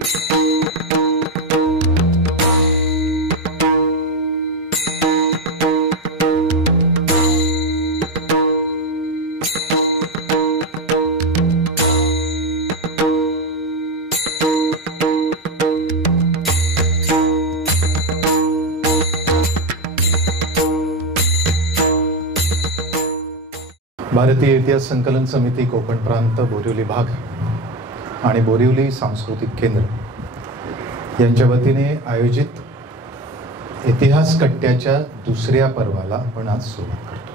भारतीय इतिहास संकलन समिती कोकण प्रांत बोरिवली भाग आणि बोरिवली सांस्कृतिक केंद्र यांच्या वतीने आयोजित इतिहास कट्ट्याच्या दुसऱ्या पर्वाला आपण आज सुरुवात करतो.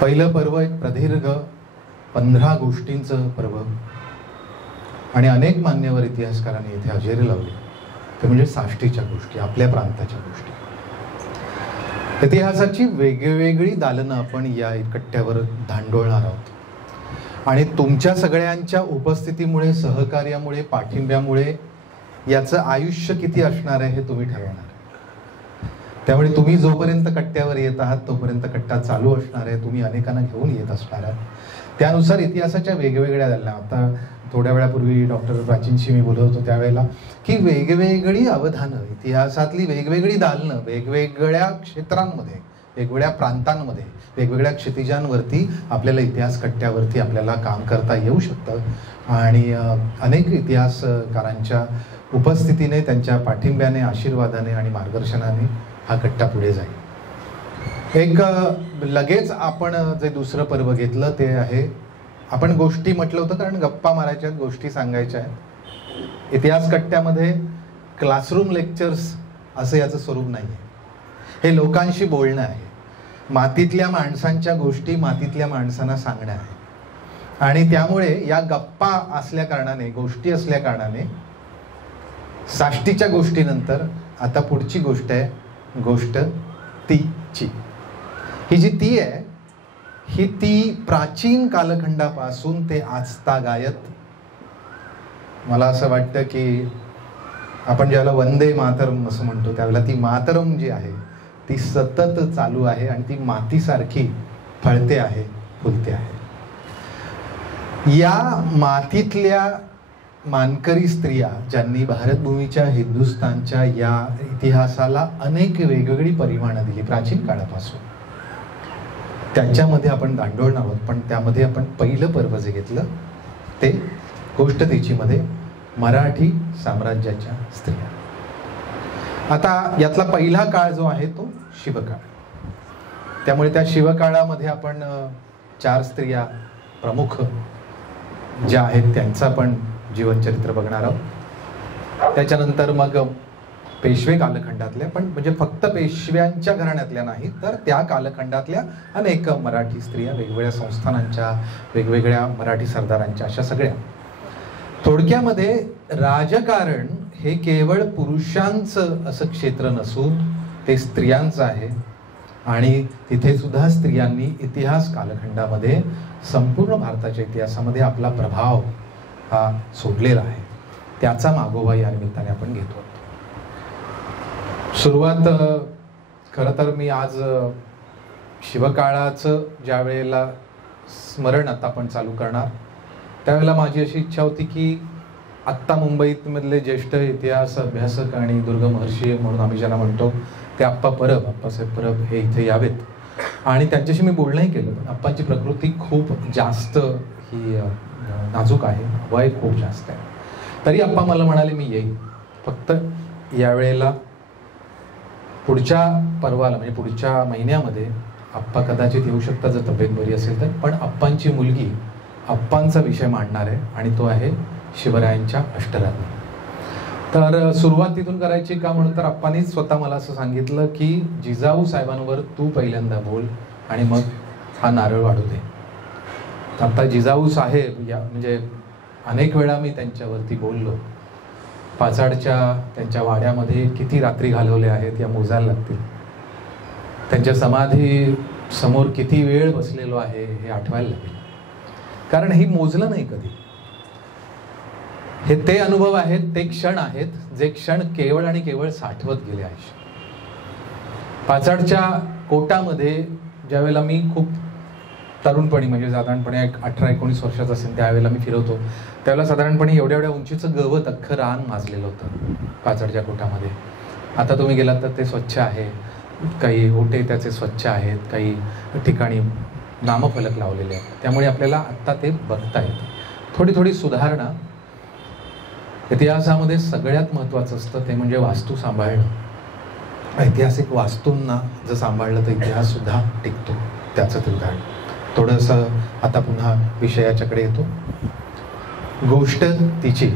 पहिलं पर्व एक प्रदीर्घ 15 गोष्टींचं पर्व आणि अनेक मान्यवर इतिहासकारांनी इथे हजेरी लावली. ते म्हणजे साष्टीच्या गोष्टी, आपल्या प्रांताच्या गोष्टी. इतिहासाची वेगवेगळी दालनं आपण या कट्ट्यावर धांडोळणार आहोत आणि तुमच्या सगळ्यांच्या उपस्थितीमुळे, सहकार्यामुळे, पाठिंब्यामुळे याचं आयुष्य किती असणार आहे हे तुम्ही ठरवणार. त्यामुळे तुम्ही जोपर्यंत कट्ट्यावर येत आहात तोपर्यंत कट्टा चालू असणार आहे. तुम्ही अनेकांना घेऊन येत असणार आहात. त्यानुसार इतिहासाच्या वेगवेगळ्या दालना, आता थोड्या वेळापूर्वी डॉक्टर प्राचीनशी मी बोलत होतो त्यावेळेला की वेगवेगळी अवधानं, इतिहासातली वेगवेगळी दालनं वेगवेगळ्या क्षेत्रांमध्ये, वेगवेगळ्या प्रांतांमध्ये, वेगवेगळ्या क्षितिजांवरती आपल्याला इतिहास कट्ट्यावरती आपल्याला काम करता येऊ शकतं आणि अनेक इतिहासकारांच्या उपस्थितीने, त्यांच्या पाठिंब्याने, आशीर्वादाने आणि मार्गदर्शनाने हा कट्टा पुढे जाईल. एक लगेच आपण जे दुसरं पर्व घेतलं ते आहे, आपण गोष्टी म्हटलं होतं कारण गप्पा मारायच्या, गोष्टी सांगायच्या आहेत. इतिहास कट्ट्यामध्ये क्लासरूम लेक्चर्स असं याचं स्वरूप नाही आहे. हे लोकांशी बोलणं आहे. मातीतल्या माणसांच्या गोष्टी मातीतल्या माणसांना सांगणं आहे आणि त्यामुळे या गप्पा असल्या कारणाने, गोष्टी असल्या कारणाने साष्टीच्या गोष्टीनंतर आता पुढची गोष्ट आहे, गोष्ट तीची. ही जी ती आहे ही ती प्राचीन कालखंडापासून ते आजतागायत, मला असं वाटतं की आपण ज्याला वंदे मातरम असं म्हणतो त्यावेळेला ती मातरम जी आहे ती सतत चालू आहे आणि ती मातीसारखी फळते आहे, फुलते आहे. या मातीतल्या मानकरी स्त्रिया ज्यांनी भारतभूमीच्या, हिंदुस्थानच्या या इतिहासाला अनेक वेगवेगळी परिमाणं दिली प्राचीन काळापासून, त्यांच्यामध्ये आपण दांडोळणार आहोत. पण त्यामध्ये आपण पहिलं पर्व जे घेतलं ते गोष्ट तीची मध्ये मराठी साम्राज्याच्या स्त्रिया. आता यातला पहिला काळ जो आहे तो शिवकाळ. त्यामुळे त्या शिवकाळामध्ये आपण 4 स्त्रिया प्रमुख ज्या आहेत त्यांचं आपण जीवनचरित्र बघणार आहोत. त्याच्यानंतर मग पेशवे कालखंडातल्या, पण म्हणजे फक्त पेशव्यांच्या घराण्यातल्या नाही तर त्या कालखंडातल्या अनेक मराठी स्त्रिया, वेगवेगळ्या संस्थानांच्या, वेगवेगळ्या मराठी सरदारांच्या, अशा सगळ्या. थोडक्यामध्ये राजकारण हे केवळ पुरुषांचं असं क्षेत्र नसून ते स्त्रियांचं आहे आणि तिथे सुद्धा स्त्रियांनी इतिहास कालखंडामध्ये, संपूर्ण भारताच्या इतिहासामध्ये आपला प्रभाव हा सोडलेला आहे. त्याचा मागोवा या निमित्ताने आपण घेतो. सुरुवात खरं तर मी आज शिवकाळाचं ज्या वेळेला स्मरण आता आपण चालू करणार त्यावेळेला माझी अशी इच्छा होती की आत्ता मुंबईत मधले ज्येष्ठ इतिहास अभ्यासक आणि दुर्ग महर्षी म्हणून आम्ही ज्यांना म्हणतो ते आप्पासाहेब परब हे इथे यावेत आणि त्यांच्याशी मी बोलणंही केलं. पण आप्पांची प्रकृती खूप जास्त ही नाजूक आहे, वय खूप जास्त आहे. तरी आप्पा मला म्हणाले मी येईन, फक्त यावेळेला पुढच्या पर्वाला म्हणजे पुढच्या महिन्यामध्ये आप्पा कदाचित येऊ शकतात जर तब्येत बरी असेल तर. पण आप्पांची मुलगी आप्पांचा विषय मांडणार आहे आणि तो आहे शिवरायांच्या अष्टराज्ञी. तर सुरुवात तिथून करायची का म्हणून तर आप्पांनीच स्वतः मला असं सांगितलं की जिजाऊ साहेबांवर तू पहिल्यांदा बोल आणि मग हा नारळ वाढू दे. आता जिजाऊ साहेब या म्हणजे अनेक वेळा मी त्यांच्यावरती बोललो. पाचाडच्या त्यांच्या वाड्यामध्ये किती रात्री घालवल्या आहेत या मोजायला लागतील. त्यांच्या समाधी समोर किती वेळ बसलेलो आहे हे आठवायला लागेल, कारण हे मोजलं नाही कधी. हे ते अनुभव आहेत, ते क्षण आहेत जे क्षण केवळ आणि केवळ साठवत गेले आयुष्य. पाचाडच्या कोटामध्ये ज्यावेळेला मी खूप तरुणपणी म्हणजे साधारणपणे 18-19 वर्षाचा असेल त्यावेळेला मी फिरवतो, त्यावेळेला साधारणपणे एवढ्या उंचीचं गवत अख्खं रान माजलेलं होतं पाचडच्या कोठामध्ये. आता तुम्ही गेलात तर ते स्वच्छ आहे, काही ओटे त्याचे स्वच्छ आहेत, काही ठिकाणी नामफलक लावलेले आहेत. त्यामुळे आपल्याला आत्ता ते बघता येतं. थोडी सुधारणा. इतिहासामध्ये सगळ्यात महत्त्वाचं असतं ते म्हणजे वास्तू सांभाळणं. ऐतिहासिक वास्तूंना जर सांभाळलं तर इतिहास सुद्धा टिकतो. त्याचं ते उदाहरण. थोडंसं आता पुन्हा विषयाच्याकडे येतो. गोष्ट तिची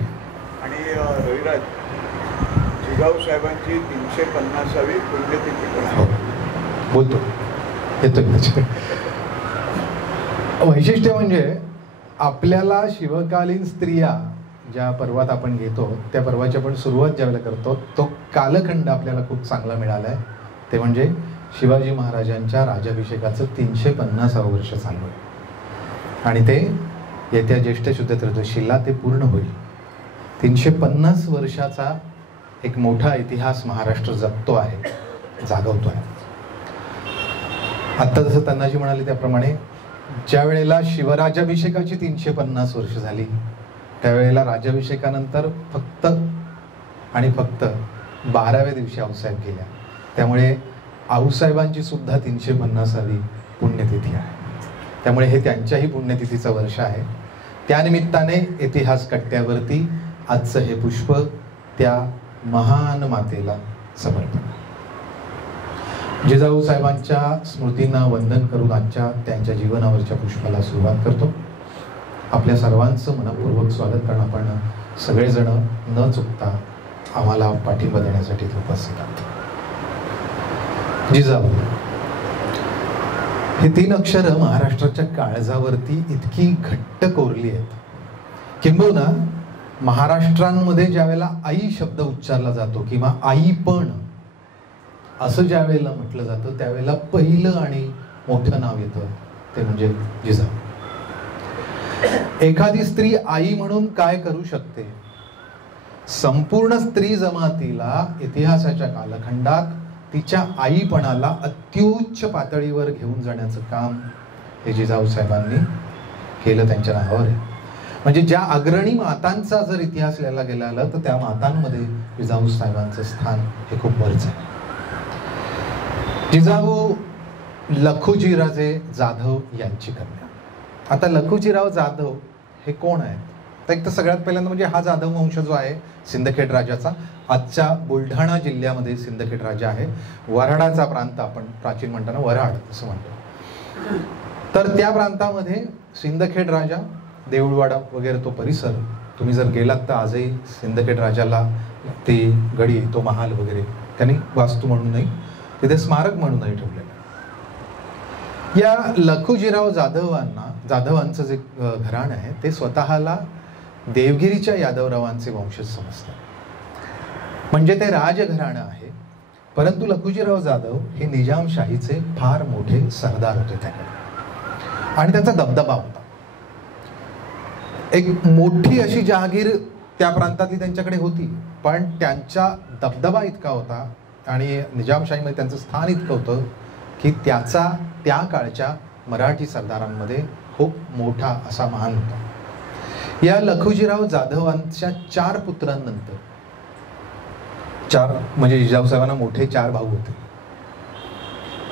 आणि रविराज, जिजाऊ साहेबांची 350वी पुण्यतिथी पण बोलतो येतो. वैशिष्ट्य म्हणजे आपल्याला शिवकालीन स्त्रिया ज्या पर्वात आपण घेतो त्या पर्वाची आपण सुरुवात ज्यावेळेला करतो तो कालखंड आपल्याला खूप चांगला मिळाला आहे. ते म्हणजे शिवाजी महाराजांच्या राज्याभिषेकाचं 350वं वर्ष चालू आहे आणि ते येत्या ज्येष्ठ शुद्ध त्रयोदशीला ते पूर्ण होईल. 350 वर्षाचा एक मोठा इतिहास महाराष्ट्र जगतो आहे, जागवतो आहे. आत्ता जसं तन्नाजी म्हणाले त्याप्रमाणे ज्या वेळेला शिवराज्याभिषेकाची 350 वर्ष झाली त्यावेळेला राज्याभिषेकानंतर फक्त 12व्या दिवशी आऊसाहेब गेल्या. त्यामुळे आऊसाहेबांची सुद्धा 350वी पुण्यतिथी आहे. त्यामुळे हे त्यांच्याही पुण्यतिथीचं वर्ष आहे. त्यानिमित्ताने इतिहास कट्ट्यावरती आजचं हे पुष्प त्या महान मातेला समर्पण. जिजाऊ साहेबांच्या स्मृतींना वंदन करून आजच्या त्यांच्या जीवनावरच्या पुष्पाला सुरुवात करतो. आपल्या सर्वांचं मनपूर्वक स्वागत करणं. आपण सगळेजण न चुकता आम्हाला पाठिंबा देण्यासाठी उपस्थित आहात. जिजाऊ हे 3 अक्षरं महाराष्ट्राच्या काळजावरती इतकी घट्ट कोरली आहेत. किंबहुना महाराष्ट्रांमध्ये ज्या वेळेला आई शब्द उच्चारला जातो किंवा आई पण असं ज्या वेळेला म्हटलं जातं त्यावेळेला पहिलं आणि मोठं नाव येतं ते म्हणजे जिजाऊ. एखादी स्त्री आई म्हणून काय करू शकते, संपूर्ण स्त्री जमातीला इतिहासाच्या कालखंडात तिच्या आईपणाला अत्युच्च पातळीवर घेऊन जाण्याचं काम हे जिजाऊ साहेबांनी केलं त्यांच्या नावावर आहे. म्हणजे ज्या अग्रणी मातांचा जर इतिहास लिहायला गेला तर त्या मातांमध्ये जिजाऊ साहेबांचं स्थान हे खूप वरचं आहे. जिजाऊ लखुजीराजे जाधव यांची कन्या. आता लखुजीराव जाधव हे कोण आहेत तर एक तर सगळ्यात पहिल्यांदा म्हणजे हा जाधव वंश जो आहे सिंदखेड राजाचा, आजच्या बुलढाणा जिल्ह्यामध्ये सिंदखेड राजा आहे. वऱ्हाडाचा प्रांत आपण प्राचीन म्हणताना वऱ्हाड असं म्हणतो. तर त्या प्रांतामध्ये सिंदखेड राजा, देऊळवाडा वगैरे तो परिसर तुम्ही जर गेलात तर आजही सिंदखेड राजाला ते गडी, तो महाल वगैरे त्यांनी वास्तू म्हणूनही तिथे स्मारक म्हणूनही ठेवलेलं. या लखुजीराव जाधवांचं जे घराणं आहे ते स्वतःला देवगिरीच्या यादवरावांचे वंशज समजतात. म्हणजे ते राजघराणं आहे. परंतु लखुजीराव जाधव हे निजामशाहीचे फार मोठे सरदार होते त्याकडे आणि त्यांचा दबदबा होता. एक मोठी अशी जहागीर त्या प्रांतातली त्यांच्याकडे होती, पण त्यांचा दबदबा इतका होता आणि निजामशाहीमध्ये त्यांचं स्थान इतकं होतं की त्याचा त्या काळच्या मराठी सरदारांमध्ये खूप मोठा असा मान होता. या लखुजीराव जाधवांच्या 4 पुत्रांनंतर, 4 म्हणजे जिजाऊ साहेबांना मोठे 4 भाऊ होते,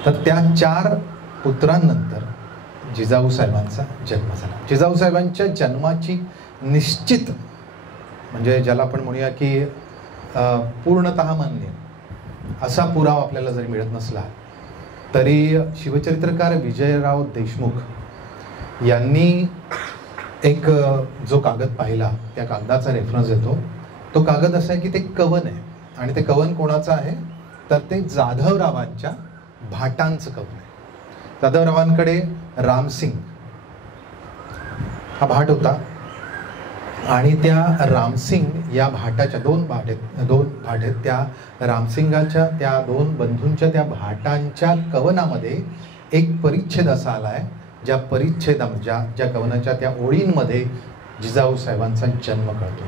तर त्या 4 पुत्रांनंतर जिजाऊ साहेबांचा जन्म झाला. जिजाऊ साहेबांच्या जन्माची निश्चित म्हणजे ज्याला आपण म्हणूया की पूर्णतः मान्य असा पुरावा आपल्याला जरी मिळत नसला तरी शिवचरित्रकार विजयराव देशमुख यांनी एक जो कागद पाहिला त्या कागदाचा रेफरन्स देतो. तो कागद असा आहे की ते कवन आहे आणि ते कवन कोणाचं आहे तर ते जाधवरावांच्या भाटांचं कवन आहे. जाधवरावांकडे रामसिंग हा भाट होता आणि त्या रामसिंग या भाटाच्या 2 भाट आहेत. त्या रामसिंगाच्या त्या 2 बंधूंच्या त्या भाटांच्या कवनामध्ये एक परिच्छेद असा आलाय ज्या ज्या कवनाच्या त्या ओळींमध्ये जिजाऊ साहेबांचा जन्म कळतो.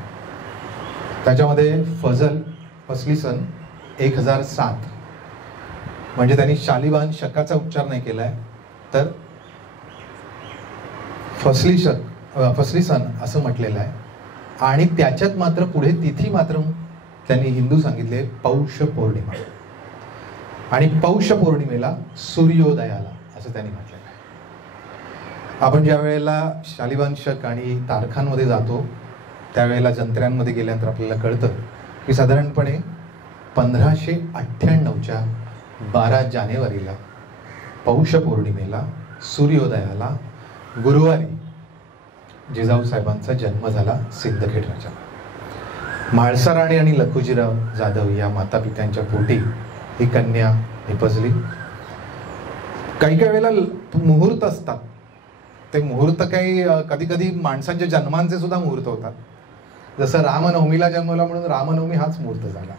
त्याच्यामध्ये फसली सन 1007 म्हणजे त्यांनी शालिवाहन शकाचा उच्चार नाही केलाय तर फसली सन असं म्हटलेलं आहे. आणि त्याच्यात मात्र पुढे तिथी मात्र त्यांनी हिंदू सांगितले पौष पौर्णिमा. आणि पौष पौर्णिमेला सूर्योदयाला असं त्यांनी म्हटलेलं आहे. आपण ज्या वेळेला शालिवांशक आणि तारखांमध्ये जातो त्यावेळेला जंत्र्यांमध्ये गेल्यानंतर आपल्याला कळतं की साधारणपणे 1598च्या 12 जानेवारीला पौष पौर्णिमेला सूर्योदयाला गुरुवारी जिजाऊ साहेबांचा जन्म झाला सिंदखेड राजा. म्हाळसा राणी आणि लखुजीराव जाधव या माता पित्यांच्या पोटी ही कन्या निपजली. काही काही वेळेला मुहूर्त असतात. ते मुहूर्त काही कधी कधी माणसांच्या जन्मांचे सुद्धा मुहूर्त होतात. जसं रामनवमीला जन्मला म्हणून रामनवमी हाच मुहूर्त झाला.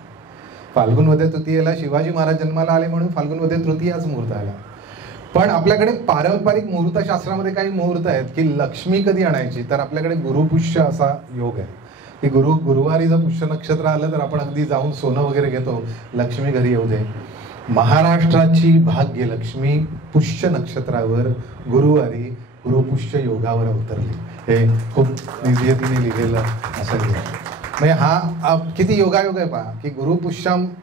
फाल्गुन वद्य तृतीयेला शिवाजी महाराज जन्माला आले म्हणून फाल्गुन वद्य तृतीय हाच मुहूर्त आला. पण आपल्याकडे पारंपरिक मुहूर्तशास्त्रामध्ये काही मुहूर्त आहेत की लक्ष्मी कधी आणायची, तर आपल्याकडे गुरुपुष्य असा योग आहे की गुरुवारी जर पुष्य नक्षत्र आलं तर आपण अगदी जाऊन सोनं वगैरे घेतो, लक्ष्मी घरी येऊ दे. महाराष्ट्राची भाग्य लक्ष्मी पुष्य नक्षत्रावर गुरुवारी गुरुपुष्य योगावर अवतरली. हे खूप निधीने लिहिलेलं असं म्हणजे हा किती योगायोग आहे पहा की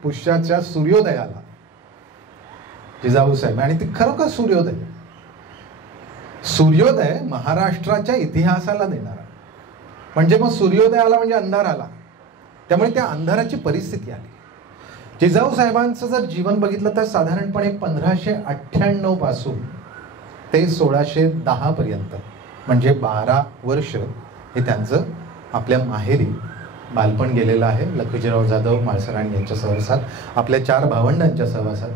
पुष्याच्या सूर्योदयाला जिजाऊ साहेब. आणि ते खरोखर सूर्योदय महाराष्ट्राच्या इतिहासाला देणारा. म्हणजे मग सूर्योदयाला म्हणजे अंधार आला, त्यामुळे त्या अंधाराची परिस्थिती आली. जिजाऊ साहेबांचं जर जीवन बघितलं तर साधारणपणे 1598 पासून ते 1610 पर्यंत म्हणजे 12 वर्ष हे त्यांचं आपल्या माहेरी बालपण गेलेलं आहे. लखुजीराव जाधव, म्हाळसा राणी यांच्या सहवासात, आपल्या 4 भावंडांच्या सहवासात.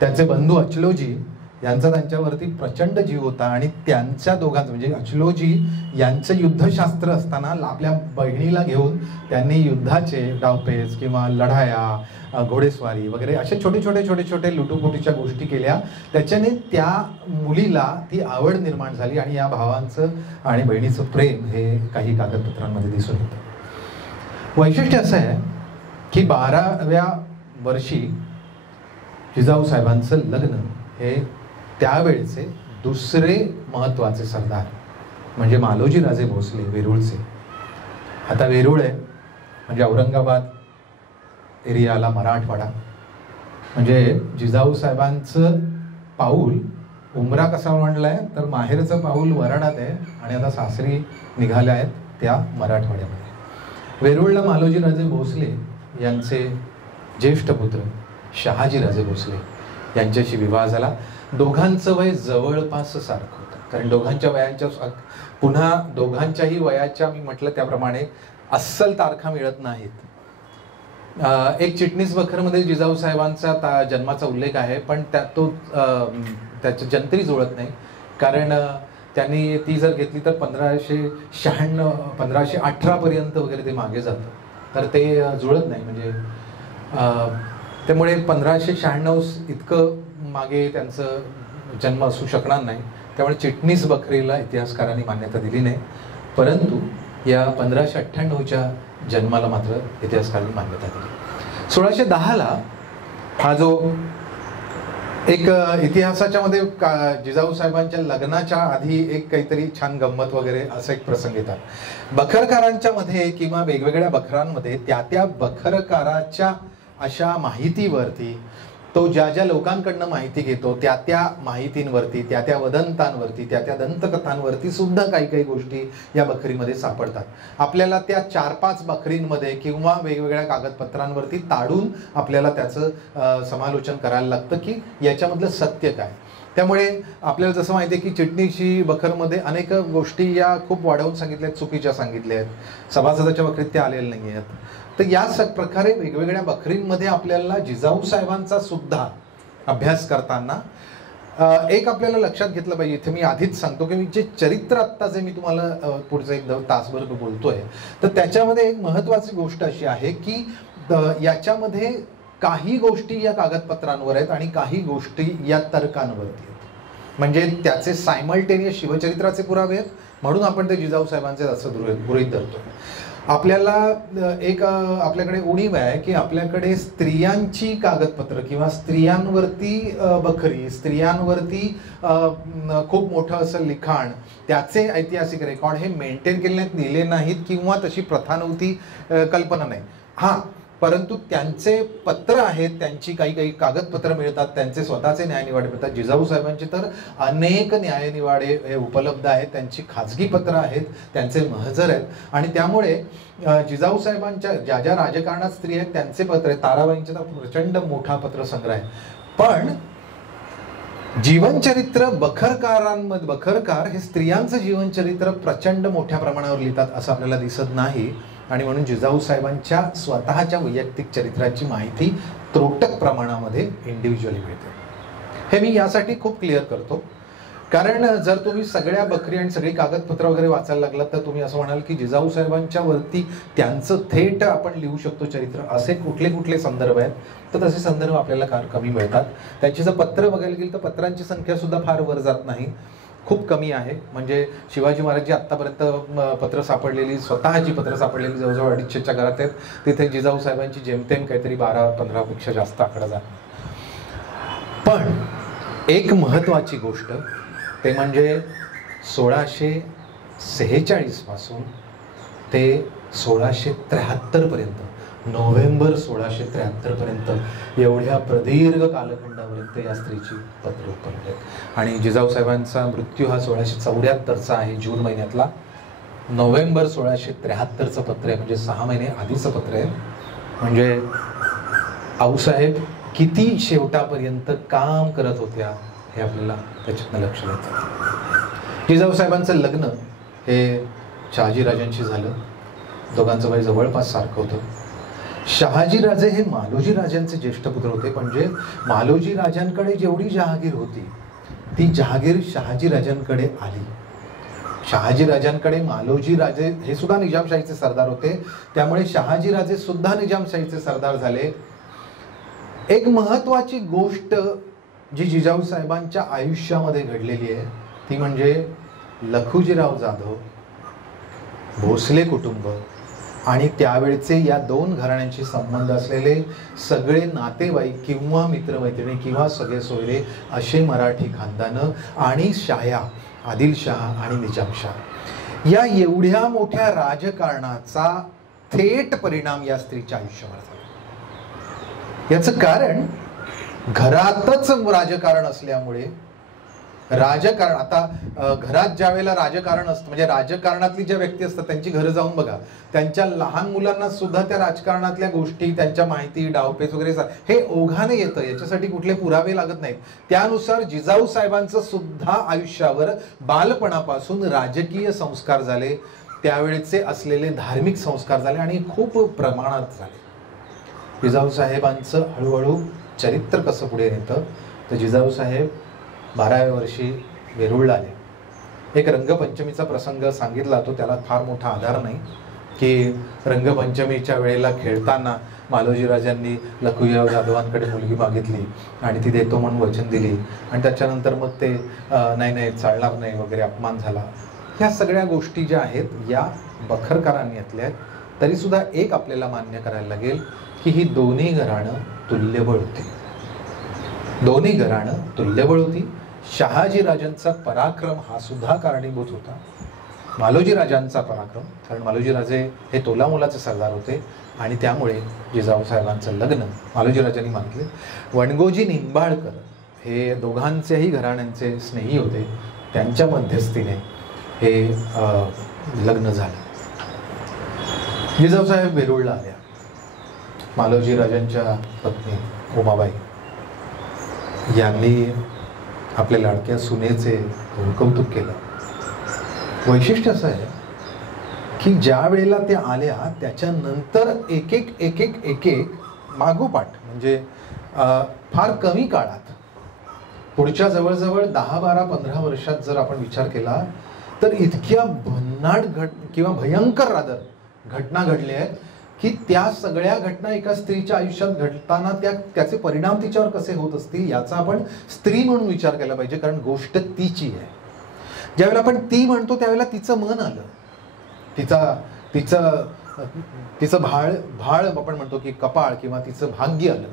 त्यांचे बंधू अचलोजी यांचा त्यांच्यावरती प्रचंड जीव होता आणि त्यांच्या दोघांचं म्हणजे अचलोजी यांचं युद्धशास्त्र असताना आपल्या बहिणीला घेऊन त्यांनी युद्धाचे डावपेच किंवा लढाया, घोडेस्वारी वगैरे असे छोटे लुटूपुटीच्या गोष्टी केल्या. त्याच्याने त्या मुलीला ती आवड निर्माण झाली आणि या भावांचं आणि बहिणीचं प्रेम हे काही कागदपत्रांमध्ये दिसून येतं. वैशिष्ट्य असं आहे की 12व्या वर्षी जिजाऊ साहेबांचं लग्न हे त्यावेळचे दुसरे महत्त्वाचे सरदार म्हणजे मालोजी राजे भोसले वेरूळचे. आता वेरूळ आहे म्हणजे औरंगाबाद एरियाला मराठवाडा. म्हणजे जिजाऊ साहेबांचं पाऊल उमरा कसा म्हणलाय तर माहेरचं पाऊल वराडात आहे आणि आता सासरी निघाल्या आहेत त्या मराठवाड्यामध्ये. वेरूळला मालोजी राजे भोसले यांचे ज्येष्ठ पुत्र शहाजी राजे भोसले यांच्याशी विवाह झाला. दोघांचं वय जवळपास सारखं होतं कारण दोघांच्या वयाच्या पुन्हा दोघांच्याही वयाच्या मी म्हटलं त्याप्रमाणे अस्सल तारखा मिळत नाहीत. एक चिटणीस बखरमध्ये जिजाऊ साहेबांचा जन्माचा उल्लेख आहे पण त्याच्या जंत्री जुळत नाही कारण त्यांनी ती जर घेतली तर 1518 पर्यंत वगैरे ते मागे जातं तर ते जुळत नाही. म्हणजे त्यामुळे 1596 इतकं मागे त्यांचं जन्म असू शकणार नाही. त्यामुळे चिटणीस बखरीला इतिहासकारांनी मान्यता दिली नाही परंतु या 1598च्या जन्माला मात्र इतिहासकारांनी मान्यता दिली. 1610ला हा जो एक इतिहासाच्या मध्ये जिजाऊ साहेबांच्या लग्नाच्या आधी एक काहीतरी छान गंमत वगैरे असं एक प्रसंग येतात. बखरकारांच्या मध्ये किंवा वेगवेगळ्या बखरांमध्ये त्या बखरकाराच्या अशा माहितीवरती तो ज्या लोकांकडनं माहिती घेतो त्या माहितींवरती त्या वदंतांवरती त्या दंतकथांवरती सुद्धा काही गोष्टी या बखरीमध्ये सापडतात. आपल्याला त्या 4-5 बखरींमध्ये किंवा वेगवेगळ्या कागदपत्रांवरती ताडून आपल्याला त्याचं समालोचन करायला लागतं की याच्यामधलं सत्य काय. त्यामुळे आपल्याला जसं माहिती आहे की चिटणीशी बखरमध्ये अनेक गोष्टी या खूप वाढवून सांगितल्या आहेत, चुकीच्या सांगितल्या आहेत, सभासदाच्या बखरीत त्या आलेल्या नाही आहेत. तर या प्रकारे वेगवेगळ्या बखरींमध्ये आपल्याला जिजाऊ साहेबांचा सुद्धा अभ्यास करताना एक आपल्याला लक्षात घेतलं पाहिजे. इथे मी आधीच सांगतो की जे चरित्र आत्ता जे मी तुम्हाला पुढचं एक तासभर बोलतोय तर त्याच्यामध्ये एक महत्त्वाची गोष्ट अशी आहे की याच्यामध्ये काही गोष्टी या कागदपत्रांवर आहेत आणि काही गोष्टी या तर्कांवरती आहेत. म्हणजे त्याचे सायमल्टेनियस शिवचरित्राचे पुरावे आहेत म्हणून आपण ते जिजाऊ साहेबांचे असं गृहीत धरतो. आपल्याला एक आपल्याकडे उणीव आहे की आपल्याकडे स्त्रियांची कागदपत्र किंवा स्त्रियांवरती बखरी, स्त्रियांवरती खूप मोठं असं लिखाण, त्याचे ऐतिहासिक रेकॉर्ड हे मेंटेन केले दिले नाहीत किंवा तशी प्रथा नव्हती, कल्पना नाही. हां, परंतु त्यांचे पत्र आहेत, त्यांची काही काही कागदपत्र मिळतात, त्यांचे स्वतःचे न्यायनिवाडे मिळतात. जिजाऊ साहेबांचे तर अनेक न्यायनिवाडे उपलब्ध आहेत, त्यांची खाजगी पत्र आहेत, त्यांचे महजर आहेत. आणि त्यामुळे जिजाऊ साहेबांच्या ज्या ज्या राजकारणात स्त्री आहेत त्यांचे पत्र आहेत. ताराबाईंचे तर प्रचंड मोठा पत्रसंग्रह आहे. पण जीवनचरित्र बखरकार हे स्त्रियांचं जीवनचरित्र प्रचंड मोठ्या प्रमाणावर लिहितात असं आपल्याला दिसत नाही. आणि म्हणून जिजाऊ साहेबांच्या स्वतःच्या वैयक्तिक चरित्राची माहिती त्रोटक प्रमाणामध्ये इंडिव्हिज्युअली मिळते. हे मी यासाठी खूप क्लिअर करतो, कारण जर तुम्ही सगळ्या बकरी आणि सगळी कागदपत्र वगैरे वाचायला लागलात तर तुम्ही असं म्हणाल की जिजाऊ साहेबांच्या वरती त्यांचं थेट आपण लिहू शकतो चरित्र, असे कुठले कुठले संदर्भ आहेत. तर तसे संदर्भ आपल्याला फार कमी मिळतात. त्यांची जर पत्र बघायला गेली तर पत्रांची संख्या सुद्धा फार वर जात नाही, खूप कमी आहे. म्हणजे शिवाजी महाराजची आत्तापर्यंत पत्र सापडलेली, स्वतःची पत्र सापडलेली जवळजवळ 250च्या घरात आहेत. तिथे जिजाऊ साहेबांची जेमतेम काहीतरी 12-15 पेक्षा जास्त आकडा जात. पण एक महत्त्वाची गोष्ट ते म्हणजे 1646 पासून ते 1673 पर्यंत, नोव्हेंबर 1673 पर्यंत एवढ्या प्रदीर्घ कालखंडापर्यंत या स्त्रीची पत्र उपलब्ध आहेत. आणि जिजाऊ साहेबांचा मृत्यू हा 1674चा आहे, जून महिन्यातला. नोव्हेंबर 1673चं पत्र आहे, म्हणजे 6 महिने आधीचं पत्र आहे. म्हणजे आऊसाहेब किती शेवटापर्यंत काम करत होत्या हे आपल्याला त्याच्यातनं लक्षात येतं. जिजाऊ साहेबांचं लग्न हे शहाजीराजांशी झालं. दोघांचं वय जवळपास सारखं होतं. शहाजीराजे हे मालोजी राजांचे ज्येष्ठ पुत्र होते. म्हणजे मालोजी राजांकडे जेवढी जहागीर होती ती जहागीर शहाजीराजांकडे आली. शहाजीराजांकडे मालोजी राजे हे सुद्धा निजामशाहीचे सरदार होते, त्यामुळे शहाजीराजे सुद्धा निजामशाहीचे सरदार झाले. एक महत्वाची गोष्ट जी जिजाऊ साहेबांच्या आयुष्यामध्ये घडलेली आहे ती म्हणजे लखुजीराव जाधव, भोसले कुटुंब आणि त्यावेळचे या दोन घराण्यांशी संबंध असलेले सगळे नातेवाईक किंवा मित्रमैत्रिणी किंवा सगळे सोयरे असे मराठी खानदानं आणि शाया, आदिलशाह आणि निजामशाह या एवढ्या मोठ्या राजकारणाचा थेट परिणाम या स्त्रीच्या आयुष्यावर झाला. याचं कारण घरातच राजकारण असल्यामुळे, राजकारण आता घरात ज्या वेळेला राजकारण असतं म्हणजे राजकारणातली ज्या व्यक्ती असतात त्यांची घरं जाऊन बघा, त्यांच्या लहान मुलांना सुद्धा त्या राजकारणातल्या गोष्टी, त्यांच्या माहिती, डावपेच वगैरे हे ओघाने येतं. याच्यासाठी कुठले पुरावे लागत नाहीत. त्यानुसार जिजाऊ साहेबांचं सुद्धा आयुष्यावर बालपणापासून राजकीय संस्कार झाले, त्यावेळेचे असलेले धार्मिक संस्कार झाले आणि खूप प्रमाणात झाले. जिजाऊ साहेबांचं हळूहळू चरित्र कसं पुढे नेतं तर जिजाऊ साहेब 12व्या वर्षी वेरूळला आले. एक रंगपंचमीचा प्रसंग सांगितला तो, त्याला फार मोठा आधार नाही, की रंगपंचमीच्या वेळेला खेळताना मालोजीराजांनी लखुजीराव जाधवांकडे मुलगी मागितली आणि ती देतो म्हणून वचन दिली आणि त्याच्यानंतर मग ते नाही चालणार नाही वगैरे अपमान झाला. ह्या सगळ्या गोष्टी ज्या आहेत या बखरकारांनी घेतल्या आहेत. तरी सुद्धा एक आपल्याला मान्य करायला लागेल की ही दोन्ही घराणं तुल्यबळ होती. दोन्ही घराणं तुल्यबळ होती. शहाजीराजांचा पराक्रम हा सुद्धा कारणीभूत होता. मालोजी राजांचा पराक्रम, कारण मालोजी राजे हे तोलामोलाचे सरदार होते आणि त्यामुळे जिजाऊ साहेबांचं लग्न मालोजी राजांनी मागितले. वणगोजी निंबाळकर हे दोघांचेही घराण्यांचे स्नेही होते, त्यांच्या मध्यस्थीने हे लग्न झालं. जिजाऊ साहेब वेरूळला आल्या. मालोजी राजांच्या पत्नी उमाबाई यांनी आपल्या लाडक्या सुनेचे कौतुक केलं. वैशिष्ट्य असं आहे की ज्या वेळेला त्या आल्या त्याच्यानंतर एक एक मागोपाठ म्हणजे फार कमी काळात पुढच्या जवळजवळ 10-12-15 वर्षात जर आपण विचार केला तर इतक्या भन्नाट किंवा भयंकर घटना घडल्या आहेत की त्या सगळ्या घटना एका स्त्रीच्या आयुष्यात घडताना त्याचे परिणाम तिच्यावर कसे होत असतील याचा आपण स्त्री म्हणून विचार केला पाहिजे, कारण गोष्ट तिची आहे. ज्यावेळेला आपण ती म्हणतो त्यावेळेला तिचं मन आलं, तिचं तिचं भाळ आपण म्हणतो की कपाळ किंवा तिचं भाग्य आलं.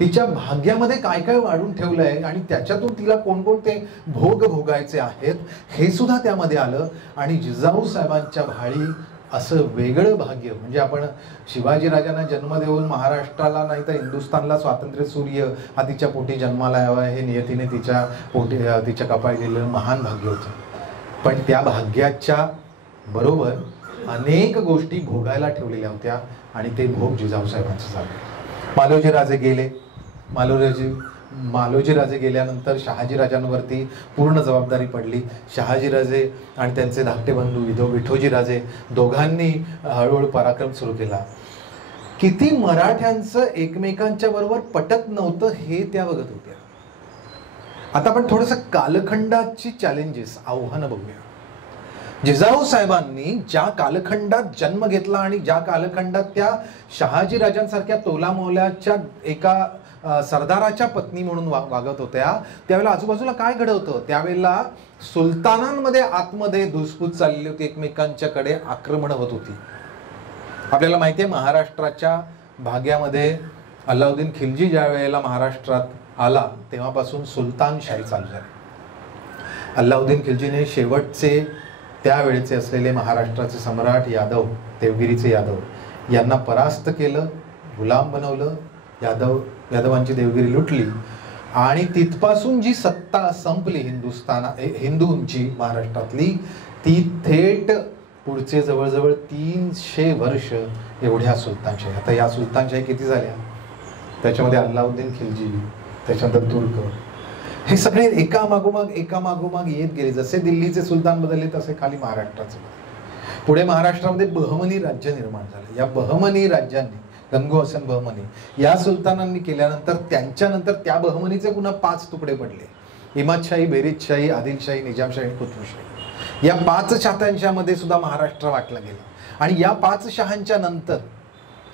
तिच्या भाग्यामध्ये काय काय वाढून ठेवलंय आणि त्याच्यातून तिला कोणकोणते भोग भोगायचे आहेत हे सुद्धा त्यामध्ये आलं. आणि जिजाऊ साहेबांच्या भाळी असं वेगळं भाग्य, म्हणजे आपण शिवाजी राजांना जन्म देऊन महाराष्ट्राला नाही तर हिंदुस्थानला स्वातंत्र्य सूर्य हा तिच्या पोटी जन्माला यावा हे नियतीने तिच्या पोटी तिच्या कपाळी लिहिलेलं महान भाग्य होतं. पण त्या भाग्याच्या बरोबर अनेक गोष्टी भोगायला ठेवलेल्या होत्या आणि ते भोग जिजाऊ साहेबांचं झालं. मालोजी राजे गेले. मालोजी राजे गेल्यानंतर शहाजी राजांवरती पूर्ण जबाबदारी पडली. शहाजी राजे आणि त्यांचे धाकटे बंधू विठोजी राजे दोघांनी हळूहळू पराक्रम सुरू केला. किती मराठ्यांचं एकमेकांच्या बरोबर पटत नव्हतं हे त्या बघत होत्या. आता आपण थोडंसं कालखंडाची चॅलेंजेस आव्हानं बघूया. जिजाऊ साहेबांनी ज्या कालखंडात जन्म घेतला आणि ज्या कालखंडात त्या शहाजी राजांसारख्या तोलामोलाच्या एका सरदाराच्या पत्नी म्हणून वागत होत्या, त्यावेळेला आजूबाजूला काय घडत होतं? त्यावेळेला सुलतानांमध्ये आतमध्ये धुसफूस चालली होती, एकमेकांच्याकडे आक्रमण होत होती. आपल्याला माहिती आहे महाराष्ट्राच्या भाग्यामध्ये अल्लाउद्दीन खिलजी ज्या वेळेला महाराष्ट्रात आला तेव्हापासून सुलतानशाही चालू झाली. अल्लाउद्दीन खिलजीने शेवटचे त्यावेळेचे असलेले महाराष्ट्राचे सम्राट यादव, देवगिरीचे यादव यांना परास्त केलं, गुलाम बनवलं. यादवांची देवगिरी लुटली आणि तिथपासून जी सत्ता संपली हिंदूंची महाराष्ट्रातली, ती थेट पुढचे जवळजवळ 300 वर्ष एवढ्या सुलतानशाही. आता या सुलतानशाही किती झाल्या? त्याच्यामध्ये अल्लाउद्दीन खिलजी, त्याच्यानंतर तुर्क, हे सगळे एकामागोमाग येत गेले. जसे दिल्लीचे सुलतान बदलले तसे खाली महाराष्ट्राचे. पुढे महाराष्ट्रामध्ये बहमनी राज्य निर्माण झालं. या बहमनी राज्यांनी, गंगू हसन बहमनी या सुलतानांनी केल्यानंतर त्यांच्यानंतर त्या बहमनीचे पुन्हा 5 तुकडे पडले. इमादशाही, बेरीजशाही, आदिलशाही, निजामशाही आणि कुतुबशाही. या 5 शाह्यांच्यामध्ये सुद्धा महाराष्ट्र वाटला गेला. आणि या 5 शाह्यांच्या नंतर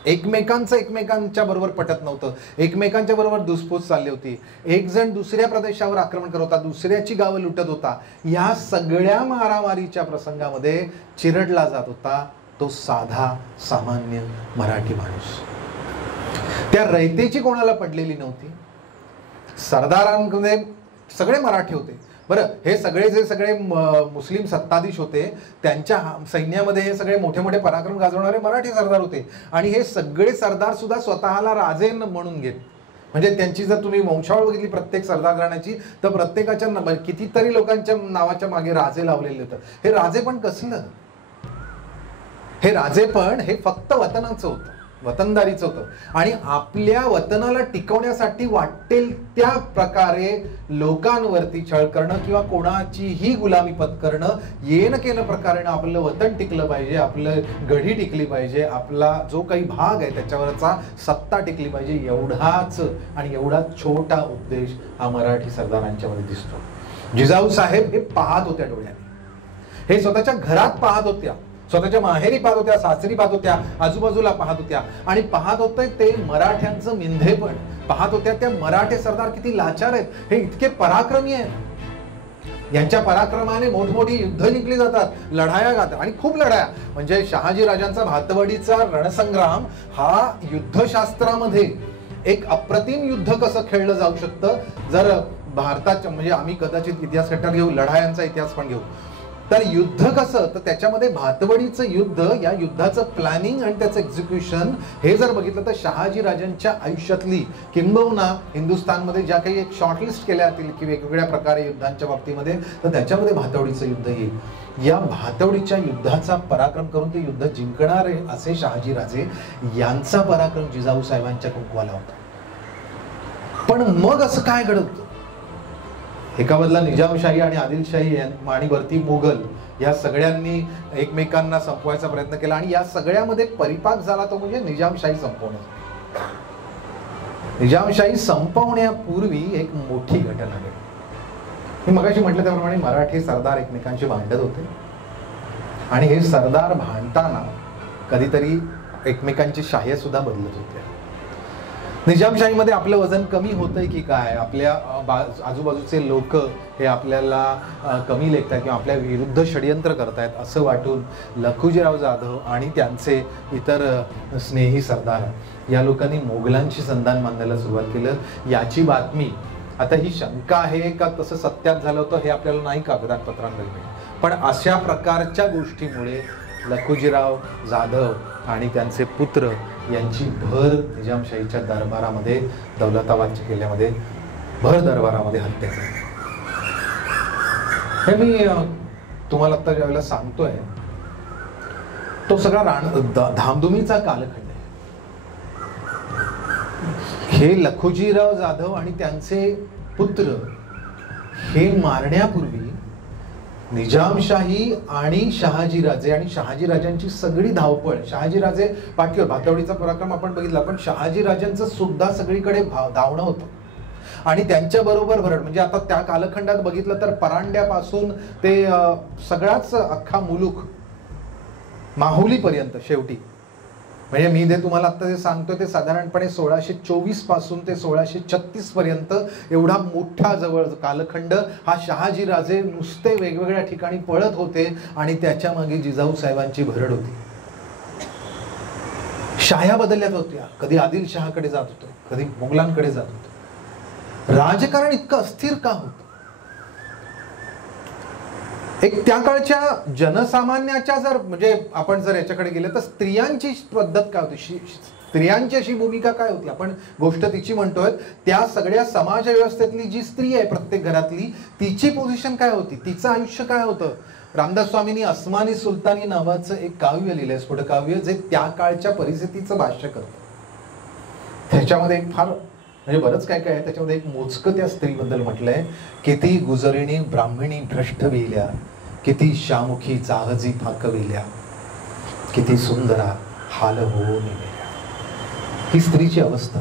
एकमेकांच्या बरोबर पटत नव्हतं, एकमेकांच्या बरोबर धुसफूस चालली होती. एक जण दुसऱ्या प्रदेशावर आक्रमण करत होता, दुसऱ्याची गावं लुटत होता. या सगळ्या मारामारीच्या प्रसंगामध्ये चिरडला जात होता तो साधा सामान्य मराठी माणूस. त्या रयतेची कोणाला पडलेली नव्हती. सरदारांकडे सगळे मराठी होते. बरं, हे सगळे मुस्लिम सत्ताधीश होते, त्यांच्या सैन्यामध्ये हे सगळे मोठे मोठे पराक्रम गाजवणारे मराठी सरदार होते. आणि हे सगळे सरदार सुद्धा स्वतःला राजे म्हणून घेत. म्हणजे त्यांची जर तुम्ही वंशावळ बघितली प्रत्येक सरदार घराण्याची, तर प्रत्येकाच्या कितीतरी लोकांच्या नावाच्या मागे राजे लावलेले होते. हे राजे पण कसलं? हे राजे पण हे फक्त वतनाचं होतं, वतनदारीचं होतं. आणि आपल्या वतनाला टिकवण्यासाठी वाटेल त्या प्रकारे लोकांवरती छळ करणं किंवा कोणाचीही गुलामी पत्करणं, येन केलं प्रकारेनं आपलं वतन टिकलं पाहिजे, आपलं गढी टिकली पाहिजे, आपला जो काही भाग आहे त्याच्यावरचा सत्ता टिकली पाहिजे, एवढाच आणि एवढा छोटा उद्देश हा मराठी सरदारांच्यामध्ये दिसतो. जिजाऊ साहेब हे पाहत होत्या डोळ्याने. हे स्वतःच्या घरात पाहत होत्या, स्वतःच्या माहेरी पाहत होत्या, सासरी पाहत होत्या, आजूबाजूला पाहत होत्या. आणि पाहत होते ते मराठ्यांचं मिंधे पण पाहत होत्या. त्या मराठे सरदार किती लाचार आहेत, हे इतके पराक्रमी आहेत. यांच्या पराक्रमाने मोठमोठी युद्ध जिंकली जातात, लढाया गातात. आणि खूप लढाया, म्हणजे शहाजी राजांचा भातवडीचा रणसंग्राम हा युद्धशास्त्रामध्ये एक अप्रतिम युद्ध कसं खेळलं जाऊ शकतं. जर भारताच्या, म्हणजे आम्ही कदाचित इतिहास घटना घेऊ, लढायांचा इतिहास पण घेऊ, तर युद्ध कसं, तर त्याच्यामध्ये भातवडीचं युद्ध, या युद्धाचं प्लॅनिंग आणि त्याचं एक्झिक्युशन हे जर बघितलं तर शहाजी राजांच्या आयुष्यातली, किंबहुना हिंदुस्थानमध्ये ज्या काही एक शॉर्टलिस्ट केल्या जातील की वेगवेगळ्या प्रकारे युद्धांच्या बाबतीमध्ये, तर त्याच्यामध्ये भातवडीचं युद्ध येईल. या भातवडीच्या युद्धाचा पराक्रम करून ते युद्ध जिंकणारे असे शहाजी राजे यांचा पराक्रम जिजाऊ साहेबांच्या कुंकवाला होता. पण मग असं काय घडत? एका बाजूला निजामशाही आणि आदिलशाही आणि वरती मुघल या सगळ्यांनी एकमेकांना संपवायचा प्रयत्न केला. आणि या सगळ्यामध्ये परिपाक झाला तो म्हणजे निजामशाही संपवण्याचा. निजामशाही संपवण्यापूर्वी एक मोठी घटना घडली. मी मगाशी म्हटलं त्याप्रमाणे मराठी सरदार एकमेकांशी भांडत होते आणि हे सरदार भांडताना कधीतरी एकमेकांची शाह्या सुद्धा बदलत होत्या. निजामशाहीमध्ये आपलं वजन कमी होतंय की काय, आपल्या आजूबाजूचे लोक हे आपल्याला कमी लेखतायत किंवा आपल्या विरुद्ध षडयंत्र करतायत असं वाटून लखुजीराव जाधव आणि त्यांचे इतर स्नेही सरदार या लोकांनी मोगलांशी संधान बांधायला सुरुवात केलं. याची बातमी आता ही शंका आहे का तसं सत्यात झालं होतं हे आपल्याला नाही कागदपत्रांमध्ये मिळेल, पण अशा प्रकारच्या गोष्टीमुळे लखुजीराव जाधव आणि त्यांचे पुत्र यांची भर निजामशाहीच्या दरबारामध्ये, दौलताबादच्या किल्ल्यामध्ये भर दरबारामध्ये हत्या झाली. हे मी तुम्हाला आता ज्यावेळेला सांगतोय तो सगळा धामधुमीचा कालखंड आहे. हे लखुजीराव जाधव आणि त्यांचे पुत्र हे मारण्यापूर्वी निजामशाही आणि शहाजीराजे आणि शहाजीराजांची सगळी धावपळ, शहाजीराजे पाठीवर भातवडीचा पराक्रम आपण बघितला, पण शहाजीराजांचं सुद्धा सगळीकडे धावणं होतं आणि त्यांच्या बरोबर भरड. म्हणजे आता त्या कालखंडात बघितलं तर परांड्यापासून ते सगळाच अख्खा मुलूक माहुलीपर्यंत शेवटी, म्हणजे मी जे तुम्हाला आता जे सांगतोय ते साधारणपणे 1624 पासून ते 1636 पर्यंत एवढा मोठा जवळ कालखंड हा शहाजीराजे नुसते वेगवेगळ्या ठिकाणी पळत होते आणि त्याच्या मागे जिजाऊ साहेबांची भरड होती. शाह्या बदलल्यात होत्या, कधी आदिलशहाकडे जात होतं, कधी मोगलांकडे जात होतं. राजकारण इतकं अस्थिर का होतं? एक त्या काळच्या जनसामान्याच्या जर म्हणजे आपण जर याच्याकडे गेले तर स्त्रियांची पद्धत काय होती, स्त्रियांची अशी भूमिका काय होती, आपण गोष्ट तिची म्हणतोय, त्या सगळ्या समाज व्यवस्थेतली जी स्त्री आहे प्रत्येक घरातली तिची पोझिशन काय होती, तिचं आयुष्य काय होतं. रामदास स्वामींनी अस्मानी सुलतानी नावाचं एक काव्य लिहिलंय, स्फुटकाव्य, जे त्या काळच्या परिस्थितीचं भाष्य करतं. त्याच्यामध्ये एक फार म्हणजे बरंच काय काय आहे, त्याच्यामध्ये एक मोजकं त्या स्त्रीबद्दल म्हटलंय, किती गुजरिणी ब्राह्मणी भ्रष्ट वेल्या, किती शामुखी जाहजी फाकविल्या, किती सुंदरा हाल होऊन गेल्या. ही स्त्रीची अवस्था.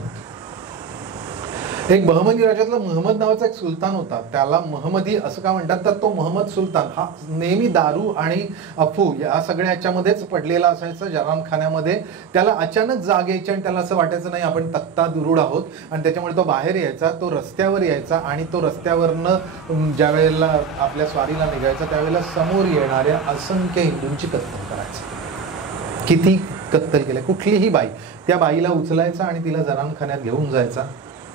एक बहमनी राज्यातला महम्मद नावाचा एक सुलतान होता, त्याला महम्मदी असं का म्हणतात तर तो महम्मद सुलतान हा नेहमी दारू आणि अफू या सगळ्या याच्यामध्येच पडलेला असायचा जरामखान्यामध्ये. त्याला अचानक जाग यायची आणि त्याला असं वाटायचं नाही आपण तख्ता दुरुड आहोत, आणि त्याच्यामुळे तो बाहेर यायचा, तो रस्त्यावर यायचा आणि तो रस्त्यावरनं ज्या वेळेला आपल्या स्वारीला निघायचा त्यावेळेला समोर येणाऱ्या असंख्य हिंदूंची कत्तल करायचा. किती कत्तल केल्या, कुठलीही बाई, त्या बाईला उचलायचा आणि तिला जरामखान्यात घेऊन जायचा,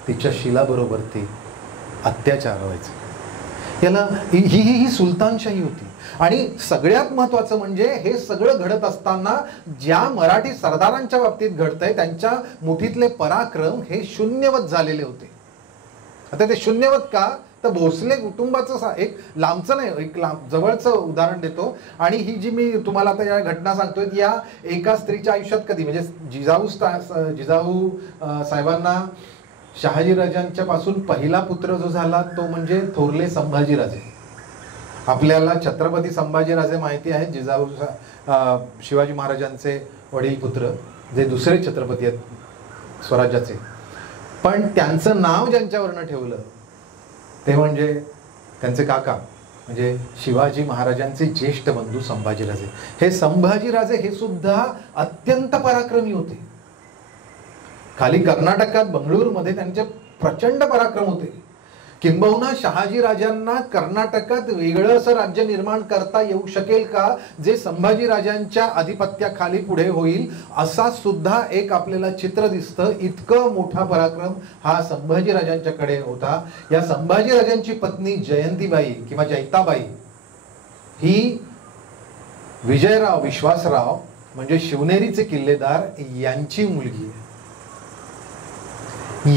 तिच्या शिलाबरोबर ते अत्याचार व्हायचे. याला ही सुलतानशाही होती. आणि सगळ्यात महत्वाचं म्हणजे हे सगळं घडत असताना ज्या मराठी सरदारांच्या बाबतीत घडतंय त्यांच्या मुठीतले पराक्रम हे शून्यवत झालेले होते. आता ते शून्यवत का तर भोसले कुटुंबाचं एक लांबचं नाही, एक जवळचं उदाहरण देतो. आणि ही जी मी तुम्हाला आता या घटना सांगतोय या एका स्त्रीच्या आयुष्यात कधी म्हणजे जिजाऊ साहेबांना शहाजीराजांच्या पासून पहिला पुत्र जो झाला तो म्हणजे थोरले संभाजीराजे. आपल्याला छत्रपती संभाजीराजे माहिती आहे, जिजाऊ शिवाजी महाराजांचे वडील पुत्र, जे दुसरे छत्रपती आहेत स्वराज्याचे. पण त्यांचं नाव ज्यांच्यावरनं ठेवलं ते म्हणजे त्यांचे काका, म्हणजे शिवाजी महाराजांचे ज्येष्ठ बंधू संभाजीराजे. हे संभाजीराजे हे सुद्धा अत्यंत पराक्रमी होते. खाली कर्नाटकात बंगळूरमध्ये त्यांचे प्रचंड पराक्रम होते. किंबहुना शहाजीराजांना कर्नाटकात वेगळं असं राज्य निर्माण करता येऊ शकेल का जे संभाजीराजांच्या अधिपत्याखाली पुढे होईल, असा सुद्धा एक आपल्याला चित्र दिसतं. इतकं मोठा पराक्रम हा संभाजीराजांच्याकडे होता. या संभाजीराजांची पत्नी जयंतीबाई किंवा जैताबाई ही विजयराव विश्वासराव म्हणजे शिवनेरीचे किल्लेदार यांची मुलगी आहे.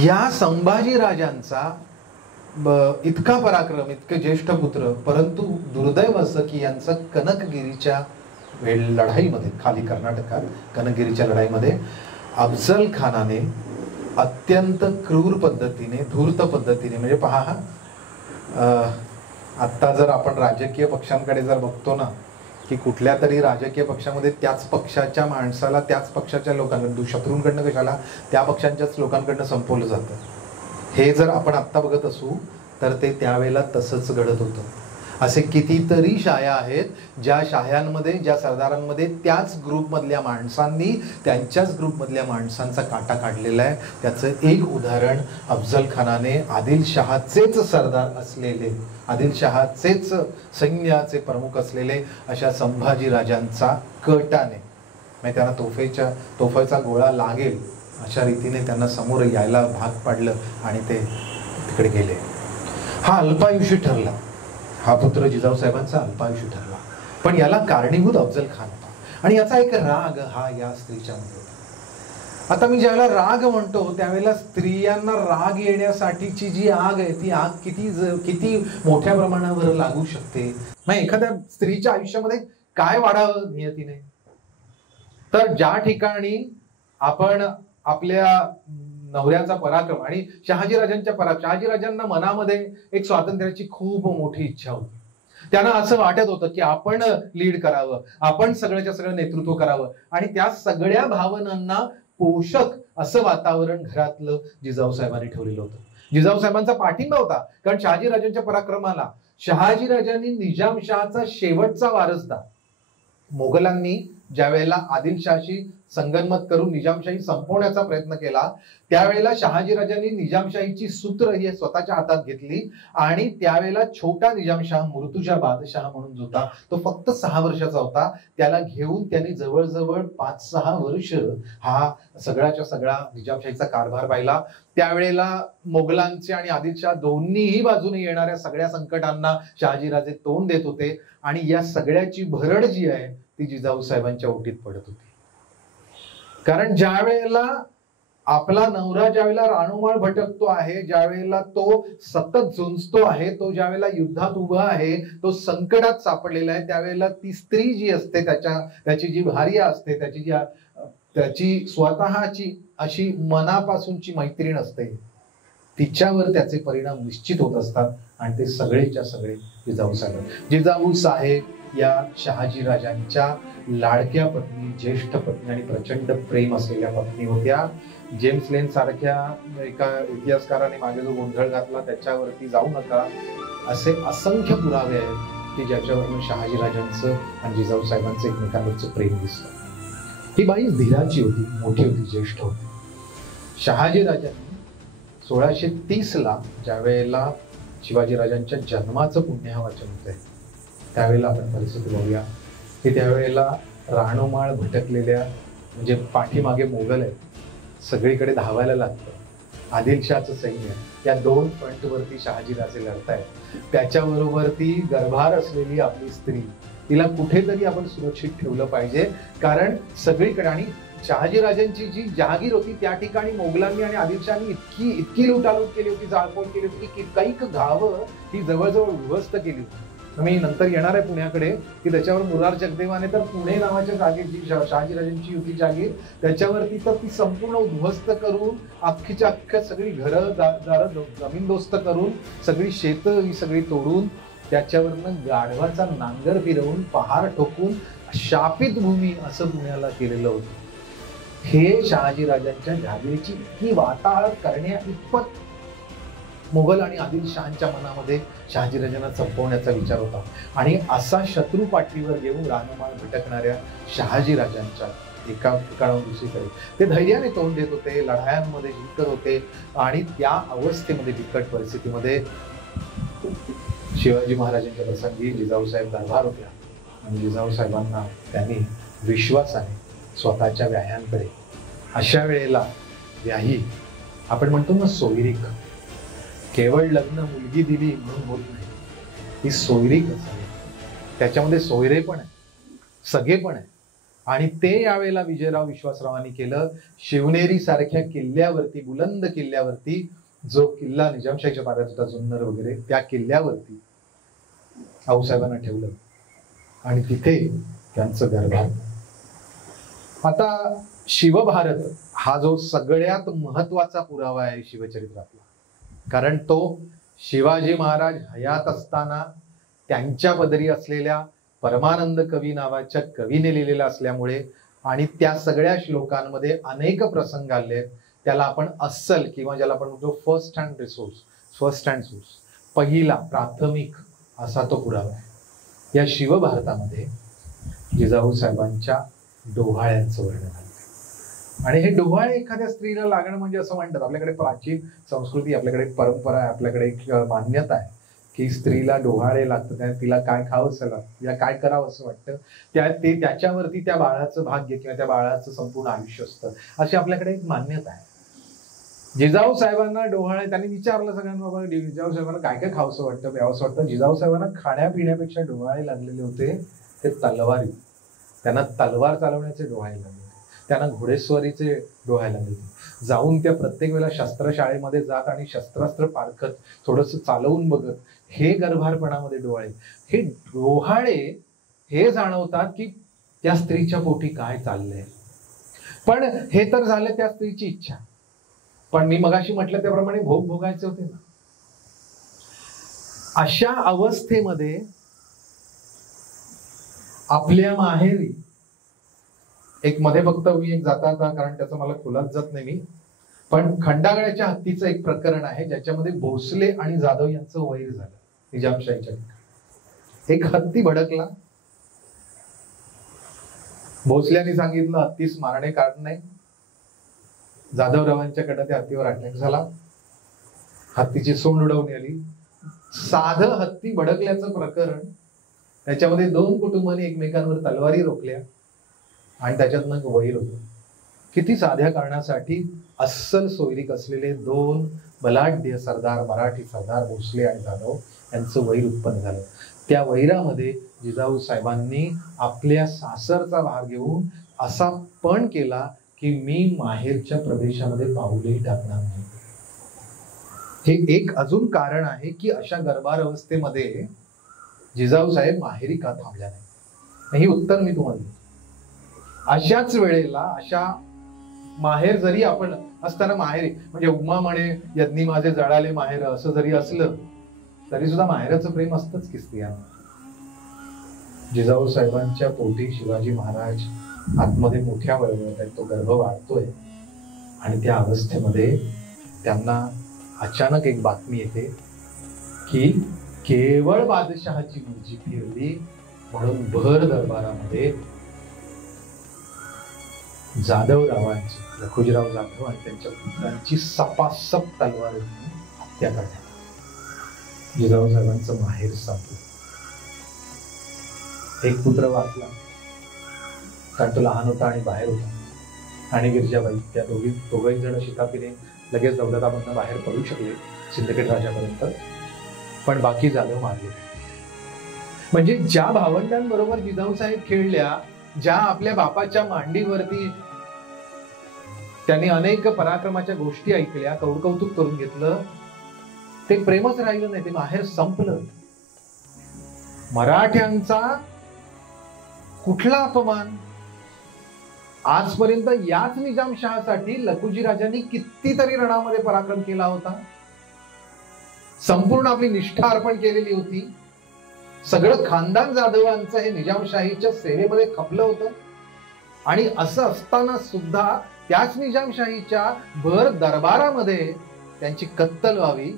या संभाजीराजांचा इतका पराक्रम, इतके ज्येष्ठ पुत्र, परंतु दुर्दैव असं की यांचं कनकगिरीच्या लढाईमध्ये, खाली कर्नाटकात कनकगिरीच्या लढाईमध्ये अफजल खानाने अत्यंत क्रूर पद्धतीने, धूर्त पद्धतीने, म्हणजे पहा आत्ता जर आपण राजकीय पक्षांकडे जर बघतो ना की कुठल्या तरी राजकीय पक्षामध्ये त्याच पक्षाच्या माणसाला त्याच पक्षाच्या लोकांकडून, शत्रूंकडनं कशाला, त्या पक्षांच्याच लोकांकडनं संपवलं जातं. हे जर आपण आत्ता बघत असू तर ते त्यावेळेला तसंच घडत होतं. असे कितीतरी शाया आहेत ज्या शायांमध्ये, ज्या सरदारांमध्ये त्याच ग्रुपमधल्या माणसांनी त्यांच्याच ग्रुपमधल्या माणसांचा काटा काढलेला आहे. त्याचं एक उदाहरण अफजल खानाने आदिलशहाचेच सरदार असलेले, आदिलशहाचेच सैन्याचे प्रमुख असलेले अशा संभाजी राजांचा कटाने, म्हणजे त्यांना तोफेचा गोळा लागेल अशा रीतीने त्यांना समोर यायला भाग पाडलं आणि ते तिकडे गेले. हा अल्पायुषी ठरला, हा पुत्र जिजाऊसाहेबांचा अल्पायुषी ठरला. पण याला कारणीभूत अफजल खान होता आणि याचा एक राग हा या स्त्रीच्या मध्ये होता. आता मी ज्यावेळेला राग म्हणतो त्यावेळेला स्त्रियांना राग येण्यासाठीची जी आग आहे ती आग किती मोठ्या प्रमाणावर लागू शकते. मग एखाद्या स्त्रीच्या आयुष्यामध्ये काय वाढावं नियतीने, तर ज्या ठिकाणी आपण आपल्या नवऱ्याचा पराक्रम आणि शहाजीराजांच्या शहाजीराजांना मनामध्ये एक स्वातंत्र्याची खूप मोठी इच्छा होती. त्यांना असं वाटत होतं की आपण लीड करावं, आपण सगळ्याच्या सगळं नेतृत्व करावं आणि त्या सगळ्या भावनांना पोषक असं वातावरण घरातलं जिजाऊसाहेबांनी ठेवलेलं होतं. जिजाऊसाहेबांचा पाठिंबा होता, कारण शहाजीराजांच्या पराक्रमाला शहाजीराजांनी निजामशहाचा शेवटचा वारसदार, मोगलांनी ज्या वेळेला आदिलशहाशी संगनमत करून निजामशाही संपवण्याचा प्रयत्न केला त्यावेळेला शहाजीराजांनी निजामशाहीची सूत्र ही स्वतःच्या हातात घेतली आणि त्यावेळेला छोटा निजामशाह मुर्तुजा बादशाह म्हणून जो होता तो फक्त 6 वर्षाचा होता. त्याला घेऊन त्यांनी जवळजवळ 5-6 वर्ष हा सगळ्याच्या सगळा निजामशाहीचा कारभार पाहिला. त्यावेळेला मोगलांचे आणि आदिलशाह दोन्हीही बाजूने येणाऱ्या सगळ्या संकटांना शहाजीराजे तोंड देत होते आणि या सगळ्याची भरड जी आहे ती जिजाऊसाहेबांच्या ओटीत पडत होती. कारण ज्या वेळेला आपला नवरा ज्यावेळेला रानोमाळ भटकतो आहे, ज्या वेळेला तो सतत झुंजतो आहे, तो ज्या वेळेला युद्धात उभा आहे, तो संकटात सापडलेला आहे, त्यावेळेला ती स्त्री जी असते त्याची जी भार्या असते, त्याची स्वतःची अशी मनापासूनची मैत्रीण असते, तिच्यावर त्याचे परिणाम निश्चित होत असतात आणि ते सगळेच्या सगळे जिजाऊ साहेब या शहाजीराजांच्या लाडक्या पत्नी, ज्येष्ठ पत्नी आणि प्रचंड प्रेम असलेल्या पत्नी होत्या. जेम्स लेन सारख्या एका इतिहासकाराने मागे जो गोंधळ घातला त्याच्यावरती जाऊ नका असे असंख्य पुरावे आहेत की ज्याच्यावरून शहाजीराजांचं आणि जिजाऊ साहेबांचं एकमेकांवरचं प्रेम दिसतं. ही बाई धीराची होती, मोठी होती, ज्येष्ठ होती. शहाजीराजांनी 1630 ला ज्या वेळेला शिवाजीराजांच्या जन्माचं पुण्यवाचन होतंय त्यावेळेला आपण परिस्थिती बघूया की त्यावेळेला राहणोमाळ भटकलेल्या म्हणजे पाठीमागे मोगल आहेत, सगळीकडे धावायला लागतं. आदिलशहाचं सैन्य या 2 फ्रंटवरती शहाजीराजे लढतायत. त्याच्याबरोबर ती गर्भार असलेली आपली स्त्री, तिला कुठेतरी आपण सुरक्षित ठेवलं पाहिजे, कारण सगळीकडे आणि शहाजीराजांची जी जहागीर होती त्या ठिकाणी मोगलांनी आणि आदिलशहानी इतकी लुटालूट केली होती, जाळपोळ केली होती की कैक गावं ही जवळजवळ उद्ध्वस्त केली होती. मी नंतर येणार आहे पुण्याकडे की त्याच्यावर मुरार जगदेवाने तर पुणे नावाच्या जागेत जी शहाजीराजांची होती जागीर त्याच्यावरती तर ती संपूर्ण उद्ध्वस्त करून अख्खीच्या अख्ख्या सगळी घरं दारं जमीनदोस्त करून सगळी शेतं ही सगळी तोडून त्याच्यावरनं गाढवाचा नांगर फिरवून पहार ठोकून शापित भूमी असं पुण्याला केलेलं होतं. हे शहाजीराजांच्या जहागीरीची इतकी वाताहत करण्या इतपत मोगल आणि आदिलशहांच्या मनामध्ये शहाजीराजांना संपवण्याचा विचार होता आणि असा शत्रू पाठीवर घेऊन रानमाळ भटकणाऱ्या शहाजीराजांच्या एका ठिकाणाहून दुसरीकडे ते धैर्याने तोंड देत होते, लढायांमध्ये जिंकत होते आणि त्या अवस्थेमध्ये बिकट परिस्थितीमध्ये शिवाजी महाराजांच्या प्रसंगी जिजाऊसाहेब दरबार होत्या आणि जिजाऊसाहेबांना त्यांनी विश्वासाने स्वतःच्या व्याह्यांकडे, अशा वेळेला व्याही आपण म्हणतो ना सोयरीक, केवळ लग्न मुलगी दिली म्हणून होत नाही, ही सोयरीक असावी, त्याच्यामध्ये सोयरे पण आहे, सगळे पण आहे आणि ते यावेळेला विजयराव विश्वासरावांनी केलं. शिवनेरी सारख्या किल्ल्यावरती, बुलंद किल्ल्यावरती, जो किल्ला निजामशाहीच्या ताब्यात होता जुन्नर वगैरे, त्या किल्ल्यावरती आऊसाहेबांना ठेवलं आणि तिथे त्यांचं दरबार. आता शिवभारत हा जो सगळ्यात महत्वाचा पुरावा आहे शिवचरित्रातला, कारण तो शिवाजी महाराज हयात असताना त्यांच्या पदरी असलेल्या परमानंद कवी नावाच्या कवीने लिहिलेला असल्यामुळे आणि त्या सगळ्या श्लोकांमध्ये अनेक प्रसंग आले, त्याला आपण अस्सल किंवा ज्याला आपण म्हणतो फर्स्ट हँड सोर्स, पहिला प्राथमिक असा तो पुरावा आहे. या शिवभारतामध्ये जिजाऊ साहेबांच्या डोहाळ्यांचं वर्णन आहे. आणि हे डोहाळे एखाद्या स्त्रीला लागणं म्हणजे असं म्हणतात, आपल्याकडे प्राचीन संस्कृती, आपल्याकडे परंपरा आहे, आपल्याकडे एक मान्यता आहे की स्त्रीला डोहाळे लागतं, तिला काय खावं असं लागतं, तिला काय करावं असं वाटतं, त्याच्यावरती त्या बाळाचं भाग्य किंवा त्या बाळाचं संपूर्ण आयुष्य असतं, अशी आपल्याकडे एक मान्यता आहे. जिजाऊ साहेबांना डोहाळे, त्यांनी विचारलं सगळ्यांना, बाबा जिजाऊ साहेबांना काय काय खावंसं वाटतं, प्यावंसं वाटतं. जिजाऊ साहेबांना खाण्यापिण्यापेक्षा डोहाळे लागलेले होते ते तलवारी. त्यांना तलवार चालवण्याचे डोहाळे लागले, त्यांना घोडेस्वारीचे डोहाळे लागले होते. जाऊन त्या प्रत्येक वेळेला शस्त्रशाळेमध्ये जात आणि शस्त्रास्त्र पारखत, थोडंसं चालवून बघत, हे गर्भारपणामध्ये डोहाळे. हे डोहाळे हे जाणवतात की त्या स्त्रीच्या पोटी काय चाललंय. पण हे तर झालं त्या स्त्रीची इच्छा, पण मी मगाशी म्हटलं त्याप्रमाणे भोग भोगायचे होते ना. अशा अवस्थेमध्ये आपल्या माहेरी एक मध्ये वक्तव्य एक जाता कारण त्याचं मला खुलास जात नाही मी, पण खंडागळ्याच्या हत्तीचं एक प्रकरण आहे ज्याच्यामध्ये भोसले आणि जाधव यांचं वैर झालं निजामशाहीच्या ठिकाणी. एक हत्ती भडकला, भोसल्याने सांगितलं हत्तीस मारणे कारण नाही. जाधवरावांच्याकडे त्या हत्तीवर अटॅक झाला, हत्तीची सोंड उडवून आली. साधं हत्ती भडकल्याचं प्रकरण, त्याच्यामध्ये 2 कुटुंबांनी एकमेकांवर तलवारी रोखल्या आणि त्याच्यातनं वैर होतं. किती साध्या कारणासाठी अस्सल सोयरीक असलेले 2 बलाढ्य सरदार, मराठी सरदार भोसले आणि जाधव यांचं वैर उत्पन्न झालं. त्या वैरामध्ये जिजाऊ साहेबांनी आपल्या सासरचा भाग घेऊन असा पण केला की मी माहेरच्या प्रदेशामध्ये पाऊलही टाकणार नाही. हे एक अजून कारण आहे की अशा गर्भार अवस्थेमध्ये जिजाऊ साहेब माहेरी का थांबल्या नाही. ही उत्तर मी तुम्हाला देतो. अशाच वेळेला अशा माहेर जरी आपण असताना माहेरी म्हणजे उमा म्हणे यज्ञी माझे जळाले माहेर असं जरी असलं तरी सुद्धा माहेराचं प्रेम असतंच की स्त्रियांना. जिजाऊ साहेबांच्या पोटी शिवाजी महाराज आतमध्ये मोठ्या वळवळत आहेत, तो गर्भ वाढतोय आणि त्या अवस्थेमध्ये त्यांना अचानक एक बातमी येते की केवळ बादशहाची मुलगी फिरली म्हणून भर दरबारामध्ये जाधवरावांची, लखुजीराव जाधव आणि त्यांच्या पुत्रांची सपासप तलवार हत्या करण्यात. जिजाऊ साहेबांचं माहेर संपलं. एक पुत्र वाचला कारण तो लहान होता आणि बाहेर होता, आणि गिरजाबाई, त्या दोघही जण शिताफीने लगेच दौलताबादनं बाहेर पडू शकले सिंदखेड राजापर्यंत, पण बाकी जाधव मारले. म्हणजे ज्या भावंडांबरोबर जिजाऊ साहेब खेळल्या, ज्या आपल्या बापाच्या मांडीवरती त्यांनी अनेक पराक्रमाच्या गोष्टी ऐकल्या, कौतुक करून घेतलं, ते प्रेमच राहिलं नाही, ते माहेर संपलं. मराठ्यांचा कुठला अपमान. आजपर्यंत याच निजामशहासाठी लखुजी राजांनी कितीतरी रणामध्ये पराक्रम केला होता, संपूर्ण आपली निष्ठा अर्पण केलेली होती. सगळं खानदान जाधवांचं हे निजामशाहीच्या सेवेमध्ये खपलं होतं. आणि असं असताना सुद्धा त्याच निजामशाहीच्या भर दरबारामध्ये त्यांची कत्तल व्हावी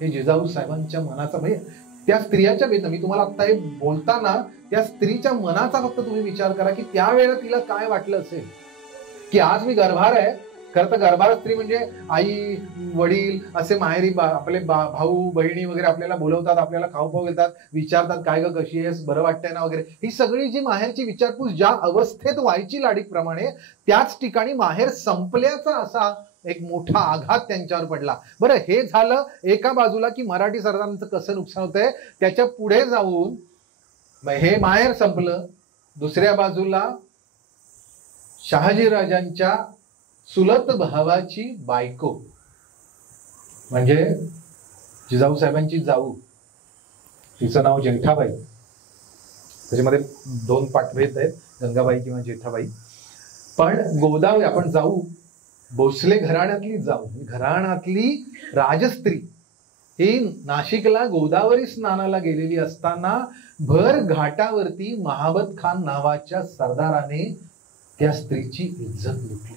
हे जिजाऊ साहेबांच्या मनाचा, म्हणजे त्या स्त्रियाच्या वेदना. मी तुम्हाला आता हे बोलताना त्या स्त्रीच्या मनाचा फक्त तुम्ही विचार करा की त्यावेळेला तिला काय वाटलं असेल की आज मी गर्भार आहे. खरं तर गर्भार स्त्री म्हणजे आई वडील असे माहेरी आपले भाऊ बहिणी वगैरे आपल्याला बोलवतात, आपल्याला खाऊ घेतात, विचारतात काय ग कशी आहेस, बरं वाटतंय ना वगैरे. ही सगळी जी माहेरची विचारपूस ज्या अवस्थेत व्हायची लाडीप्रमाणे, त्याच ठिकाणी माहेर संपल्याचा असा एक मोठा आघात त्यांच्यावर पडला. बरं, हे झालं एका बाजूला की मराठी सरदारांचं कसं नुकसान होतंय, त्याच्या पुढे जाऊन हे माहेर संपलं. दुसऱ्या बाजूला शहाजीराजांच्या चुलत भावाची बायको म्हणजे जिजाऊ साहेबांची जाऊ, तिचं नाव जेठाबाई. त्याच्यामध्ये 2 पाठभेद आहेत, गंगाबाई किंवा जेठाबाई. पण गोदावरी आपण जाऊ, भोसले घराण्यातली जाऊ, घराण्यातली राजस्त्री ही नाशिकला गोदावरी स्नानाला गेलेली असताना भर घाटावरती महाबत खान नावाच्या सरदाराने त्या स्त्रीची इज्जत लुटली.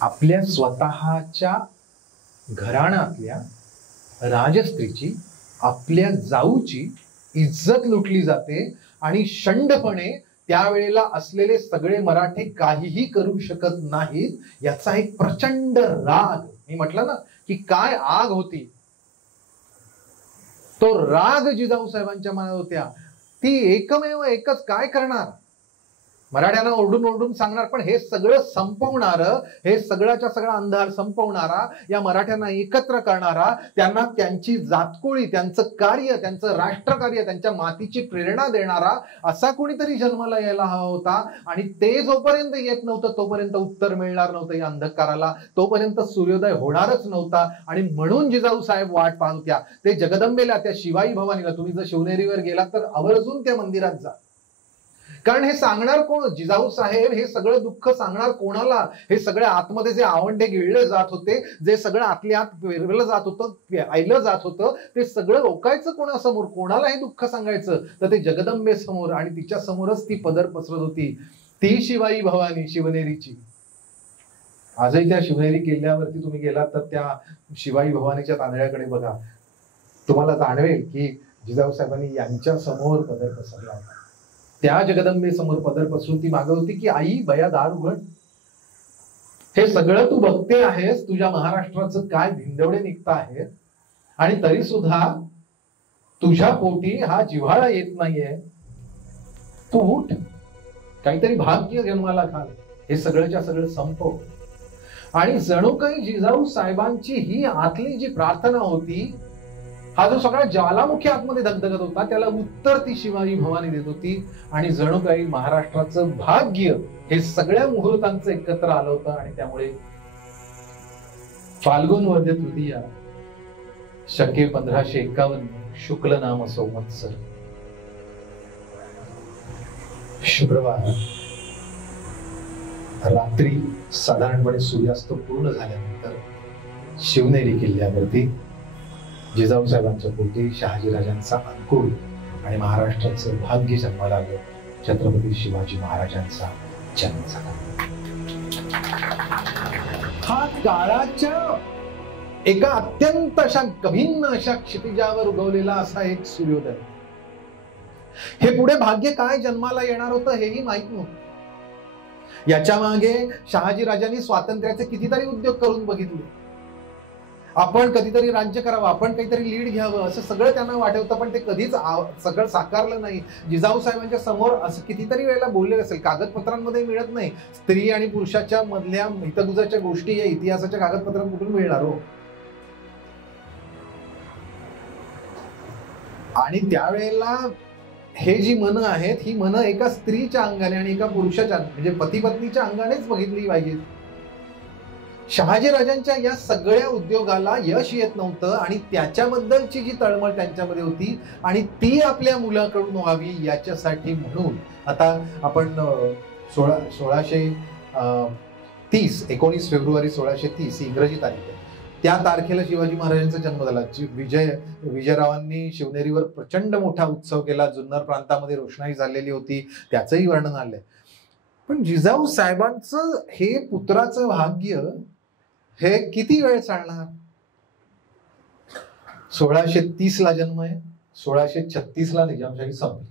आपल्या स्वतःच्या घराण्यातल्या राजस्त्रीची आपल्या जाऊची इज्जत लुटली जाते आणि शंडपणे त्यावेळेला असलेले सगळे मराठे काहीही करू शकत नाहीत याचा एक प्रचंड राग, मी म्हटलं ना की काय आग होती, तो राग जिजाऊ साहेबांच्या मनात होत्या. ती एकमेव एकच काय करणार, मराठ्यांना ओरडून ओरडून सांगणार, पण हे सगळं संपवणार, हे सगळ्याच्या सगळा अंधार संपवणारा, या मराठ्यांना एकत्र करणारा, त्यांना त्यांची जातकुळी, त्यांचं कार्य, त्यांचं राष्ट्रकार्य, त्यांच्या मातीची प्रेरणा देणारा असा कोणीतरी जन्माला यायला हवा होता. आणि ते जोपर्यंत येत नव्हतं तोपर्यंत उत्तर मिळणार नव्हतं या अंधकाराला, तोपर्यंत सूर्योदय होणारच नव्हता. आणि म्हणून जिजाऊ साहेब वाट पाहत होत्या. ते जगदंबेला, त्या शिवाई भवानीला, तुम्ही जर शिवनेरीवर गेलात तर आवर्जून त्या मंदिरात जा. कारण हे सांगणार कोण, जिजाऊ साहेब हे सगळं दुःख सांगणार कोणाला, हे सगळे आतमध्ये जे आवंढे गिळले जात होते, जे सगळं आतल्या आत पेरलं जात होतं, आयलं जात होतं, ते सगळं रोकायचं कोणासमोर, कोणाला हे दुःख सांगायचं, तर ते जगदंबे समोर. आणि तिच्या समोरच ती पदर पसरत होती, ती शिवाई भवानी शिवनेरीची. आजही त्या शिवनेरी किल्ल्यावरती तुम्ही गेलात तर त्या शिवाई भवानीच्या तांदळ्याकडे बघा, तुम्हाला जाणवेल की जिजाऊ साहेबांनी यांच्या समोर पदर पसरला होता. त्या जगदंबे समोर पदर पसरून ती मागत होती की आई बया दार उघड, हे सगळं तू बघते आहेस, तुझ्या महाराष्ट्राचं काय भिंडवडे निघत आहेत, आणि तरी सुद्धा तुझ्या पोटी हा जिव्हाळा येत नाहीये. तू उठ, काहीतरी भाग्य जन्माला घाल, हे सगळंच्या सगळं संपव. आणि जणू काही जिजाऊ साहेबांची ही आतली जी प्रार्थना होती, हा जो सगळा ज्वालामुखी आतमध्ये धगधगत होता, त्याला उत्तर ती शिवाई भवानी देत होती. आणि जणू काही महाराष्ट्राचं भाग्य हे सगळ्या मुहूर्तांचं एकत्र आलं होतं. आणि त्यामुळे फाल्गुन वद्य तृतीया शके 1551 शुक्ल नाम संवत्सर, शुक्रवार रात्री साधारणपणे सूर्यास्त पूर्ण झाल्यानंतर शिवनेरी किल्ल्यावरती जिजाऊ साहेबांच्या पोटी शहाजीराजांचा अंकुर आणि महाराष्ट्राचं भाग्य जन्माला आलं. छत्रपती शिवाजी महाराजांचा जन्म झाला. हा काळाच्या एका अत्यंत अशा कभिन्न अशा क्षितिजावर उगवलेला असा एक सूर्योदय. हे पुढे भाग्य काय जन्माला येणार होतं हेही माहित नव्हतं. याच्या मागे शहाजीराजांनी स्वातंत्र्याचे कितीतरी उद्योग करून बघितले. आपण कधीतरी राज्य करावं, आपण काहीतरी लीड घ्यावं, असं सगळं त्यांना वाटत होतं, पण ते कधीच सगळं साकारलं नाही. जिजाऊ साहेबांच्या समोर असं कितीतरी वेळेला बोललेलं असेल, कागदपत्रांमध्ये मिळत नाही. स्त्री आणि पुरुषाच्या मधल्या हितगुजाच्या गोष्टी या इतिहासाच्या कागदपत्रात कुठून मिळणार हो. आणि त्यावेळेला हे जी मनं आहेत, ही मनं एका स्त्रीच्या अंगाने आणि एका पुरुषाच्या म्हणजे पती पत्नीच्या अंगानेच बघितली पाहिजेत. शहाजीराजांच्या या सगळ्या उद्योगाला यश येत नव्हतं आणि त्याच्याबद्दलची जी तळमळ त्यांच्यामध्ये होती आणि ती आपल्या मुलाकडून व्हावी याच्यासाठी म्हणून आता आपण 19 फेब्रुवारी 1630 इंग्रजी तारीख आहे, त्या तारखेला शिवाजी महाराजांचा जन्म झाला. विजयरावांनी शिवनेरीवर प्रचंड मोठा उत्सव केला, जुन्नर प्रांतामध्ये रोषणाई झालेली होती, त्याचंही वर्णन आलंय. पण जिजाऊ साहेबांचं हे पुत्राचं भाग्य हे किती वेळ चालणार. 1630 ला जन्म आहे, 1636 ला निजामशाही संपली.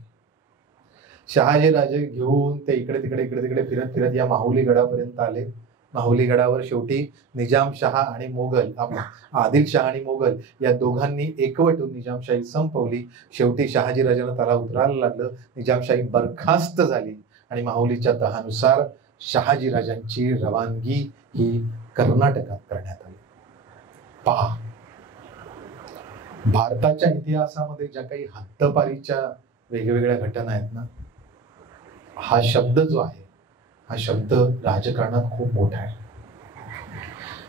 शहाजीराजे घेऊन ते इकडे तिकडे फिरत फिरत या माहुली गडापर्यंत आले. माहुली गडावर शेवटी निजामशहा आणि मोगल, आदिलशहा आणि मोगल या दोघांनी एकवटून निजामशाही संपवली. शेवटी शहाजीराजांना त्याला उतरायला लागलं, निजामशाही बरखास्त झाली आणि माहुलीच्या तहानुसार शहाजीराजांची रवानगी ही कर्नाटकात करण्यात आली. पहा, भारताच्या इतिहासामध्ये ज्या काही हद्दपारीच्या वेगवेगळ्या घटना आहेत ना, हा शब्द जो आहे, हा शब्द राजकारणात खूप मोठा आहे.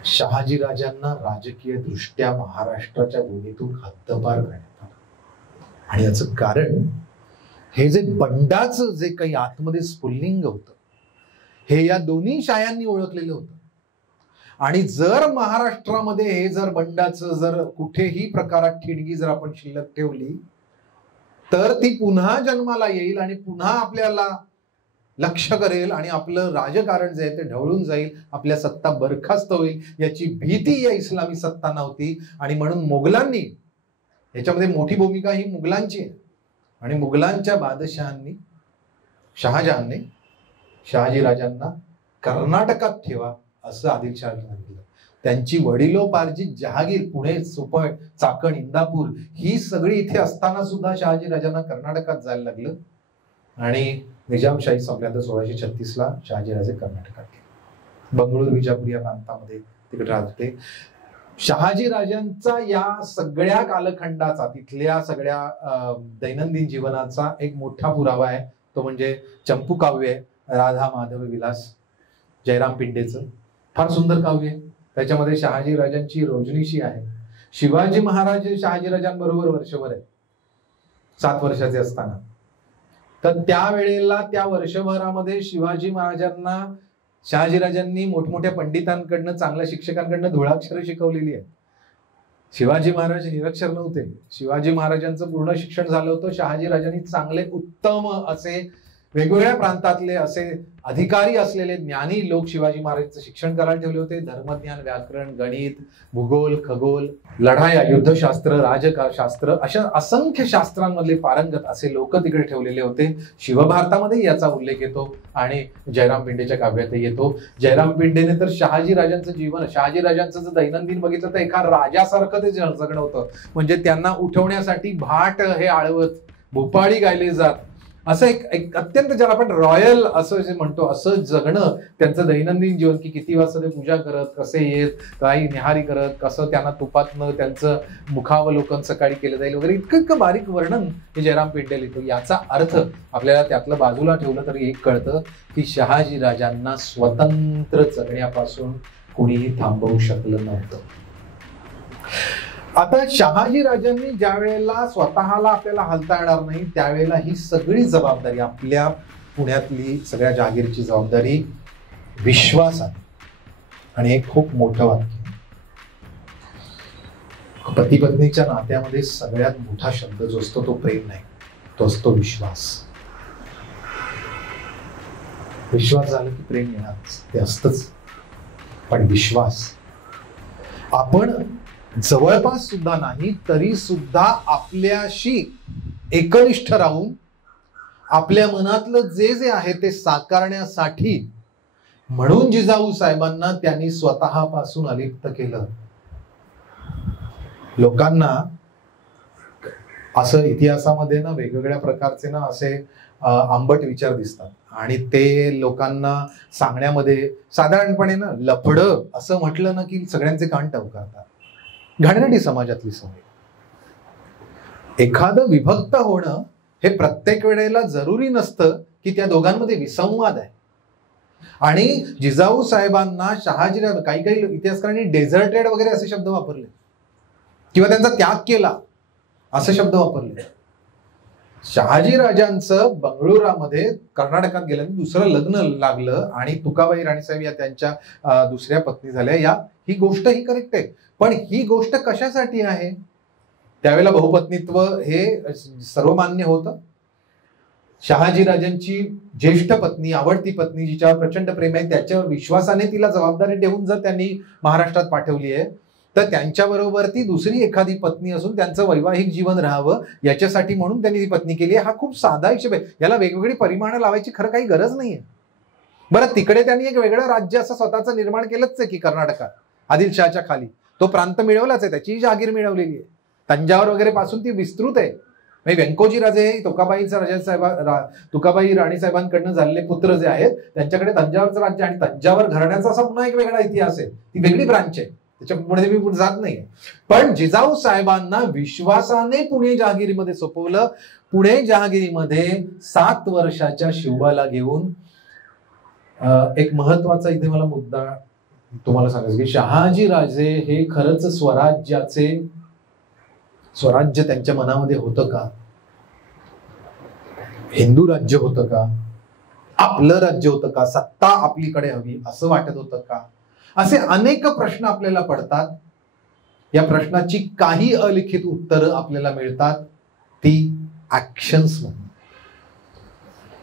शहाजीराजांना राजकीय दृष्ट्या महाराष्ट्राच्या भूमीतून हद्दपार करण्यात आलं. आणि याचं कारण हे जे बंडाचं जे काही आतमध्ये स्फुल्लिंग होतं, हे या दोन्ही शायांनी ओळखलेलं होतं. आणि जर महाराष्ट्रामध्ये हे जर बंडाचं जर कुठेही प्रकारात ठिणगी जर आपण शिल्लक ठेवली तर ती पुन्हा जन्माला येईल आणि पुन्हा आपल्याला लक्ष करेल आणि आपलं राजकारण जे आहे ते ढवळून जाईल, आपल्या सत्ता बरखास्त होईल, याची भीती या इस्लामी सत्तांना होती. आणि म्हणून मोगलांनी याच्यामध्ये मोठी भूमिका ही मुघलांची आहे. आणि मुघलांच्या बादशहांनी शहाजहानने शहाजीराजांना कर्नाटकात ठेवा असं आदिलशहाने सांगितलं. त्यांची वडिलोपार्जित जहागीर पुणे, सुपळ, चाकण, इंदापूर ही सगळी इथे असताना सुद्धा शहाजीराजांना कर्नाटकात जायला लागलं. आणि निजामशाही संपल्यानंतर 1636ला शहाजीराजे कर्नाटकात गेले. बंगळूर, विजापूर या प्रांतामध्ये तिकडे राहत होते. शहाजीराजांचा या सगळ्या कालखंडाचा, तिथल्या सगळ्या दैनंदिन जीवनाचा एक मोठा पुरावा आहे. तो म्हणजे चंपू काव्य आहे, राधा माधव विलास, जयराम पिंडेचं फार सुंदर काव्य आहे. त्याच्यामध्ये शहाजीराजांची रोजनीशी आहे. शिवाजी महाराज शहाजीराजांबरोबर वर्षभर आहे 7 वर्षाचे असताना. तर त्यावेळेला त्या वर्षभरामध्ये शिवाजी महाराजांना शहाजीराजांनी मोठमोठ्या पंडितांकडनं, चांगल्या शिक्षकांकडनं धुळाक्षरं शिकवलेली आहे. शिवाजी महाराज निरक्षर नव्हते. शिवाजी महाराजांचं पूर्ण शिक्षण झालं होतं. शहाजीराजांनी चांगले उत्तम असे वेगवेगळ्या प्रांतातले असे अधिकारी असलेले ज्ञानी लोक शिवाजी महाराजांचं शिक्षण करायला ठेवले होते. धर्मज्ञान, व्याकरण, गणित, भूगोल, खगोल, लढाया, युद्धशास्त्र, राजशास्त्र अशा असंख्य शास्त्रांमधले पारंगत असे लोक तिकडे ठेवलेले होते. शिवभारतामध्ये याचा उल्लेख येतो आणि जयराम पिंडेच्या काव्यातही येतो. जयराम पिंडेने तर शहाजीराजांचं जीवन, शहाजीराजांचं जर दैनंदिन बघितलं तर एका राजासारखं ते जगणं होतं. म्हणजे त्यांना उठवण्यासाठी भाट हे आळवत, भोपाळी गायले जात, असं एक अत्यंत ज्याला आपण रॉयल असं जे म्हणतो असं जगणं त्यांचं दैनंदिन जीवन. की किती वाजता ते पूजा करत, कसे येत, काही निहारी करत, कसं त्यांना तुपातनं त्यांचं मुखावलोकन सकाळी केलं जाईल वगैरे, इतकं बारीक वर्णन हे जयराम पिंडे लिहितो. याचा अर्थ आपल्याला त्यातलं बाजूला ठेवलं तर एक कळतं की शहाजीराजांना स्वतंत्र जगण्यापासून कुणीही थांबवू शकलं नव्हतं. आता शहाजीराजांनी ज्या वेळेला स्वतःला आपल्याला हलता येणार नाही त्यावेळेला ही सगळी जबाबदारी, आपल्या पुण्यातली सगळ्या जहागीरची जबाबदारी विश्वासाने, आणि एक खूप मोठं वाक्य, पती पत्नीच्या नात्यामध्ये सगळ्यात मोठा शब्द जो असतो तो प्रेम नाही, तो असतो विश्वास. विश्वास झाला की प्रेम येणारच, ते असतच. पण विश्वास आपण जवळपास सुद्धा नाही तरी सुद्धा आपल्याशी एकनिष्ठ राहून आपल्या मनातलं जे जे आहे ते साकारण्यासाठी, म्हणून जिजाऊ साहेबांना त्यांनी स्वतःपासून अलिप्त केलं. लोकांना असं इतिहासामध्ये ना वेगवेगळ्या प्रकारचे ना असे आंबट विचार दिसतात आणि ते लोकांना सांगण्यामध्ये साधारणपणे ना लफडं असं म्हटलं ना की सगळ्यांचे कान टवकारतात. घाणेरडी समाजातली सवय. एखादं विभक्त होणं हे प्रत्येक वेळेला जरुरी नसतं की त्या दोघांमध्ये विसंवाद आहे. आणि जिजाऊ साहेबांना शहाजीराज, काही काही इतिहासकारांनी डेझर्टेड वगैरे असे शब्द वापरले किंवा त्यांचा त्याग केला असे शब्द वापरले. शहाजीराजांचं बंगळुरामध्ये कर्नाटकात गेल्यानंतर दुसरं लग्न लागलं आणि तुकाबाई राणीसाहेब या त्यांच्या दुसऱ्या पत्नी झाल्या. ही गोष्ट ही करेक्ट आहे. पण ही गोष्ट कशासाठी आहे? त्यावेळेला बहुपत्नीत्व हे सर्वमान्य होतं. शहाजीराजांची ज्येष्ठ पत्नी, आवडती पत्नी, जिच्यावर प्रचंड प्रेम आहे, त्याच्यावर विश्वासाने तिला जबाबदारी ठेवून जर त्यांनी महाराष्ट्रात पाठवली आहे तर त्यांच्याबरोबर ती दुसरी एखादी पत्नी असून त्यांचं वैवाहिक जीवन राहावं याच्यासाठी म्हणून त्यांनी ती पत्नी केली. हा खूप साधा हिशोब आहे. याला वेगवेगळी परिमाणं लावायची खरं काही गरज नाहीये. बरं, तिकडे त्यांनी एक वेगळं राज्य असं स्वतःचं निर्माण केलंच आहे की कर्नाटकात आदिलशहाच्या खाली. तो प्रांत मिळवलाच आहे, त्याची जहागीर मिळवलेली आहे. तंजावर वगैरे पासून ती विस्तृत आहे. म्हणजे व्यंकोजी राजे तुकाबाईचा तुकाबाई राणीसाहेबांकडनं झालेले पुत्र जे आहेत त्यांच्याकडे तंजावरचं राज्य आणि तंजावर घराण्याचा असा पुन्हा एक वेगळा इतिहास आहे. ती वेगळी ब्रांच आहे, त्याच्यामध्ये मी जात नाहीये. पण जिजाऊ साहेबांना विश्वासाने पुणे जहागिरीमध्ये सोपवलं. पुणे जहागिरीमध्ये 7 वर्षाच्या शिवबाला घेऊन एक महत्वाचा इथे मला मुद्दा तुम्हाला सांगायचं की शहाजीराजे हे खरंच स्वराज्य त्यांच्या मनामध्ये होतं का? हिंदू राज्य होतं का? आपलं राज्य होतं का? सत्ता आपलीकडे हवी असं वाटत होतं का? असे अनेक प्रश्न आपल्याला पडतात. या प्रश्नाची काही अलिखित उत्तरं आपल्याला मिळतात ती ऍक्शन्स मधून.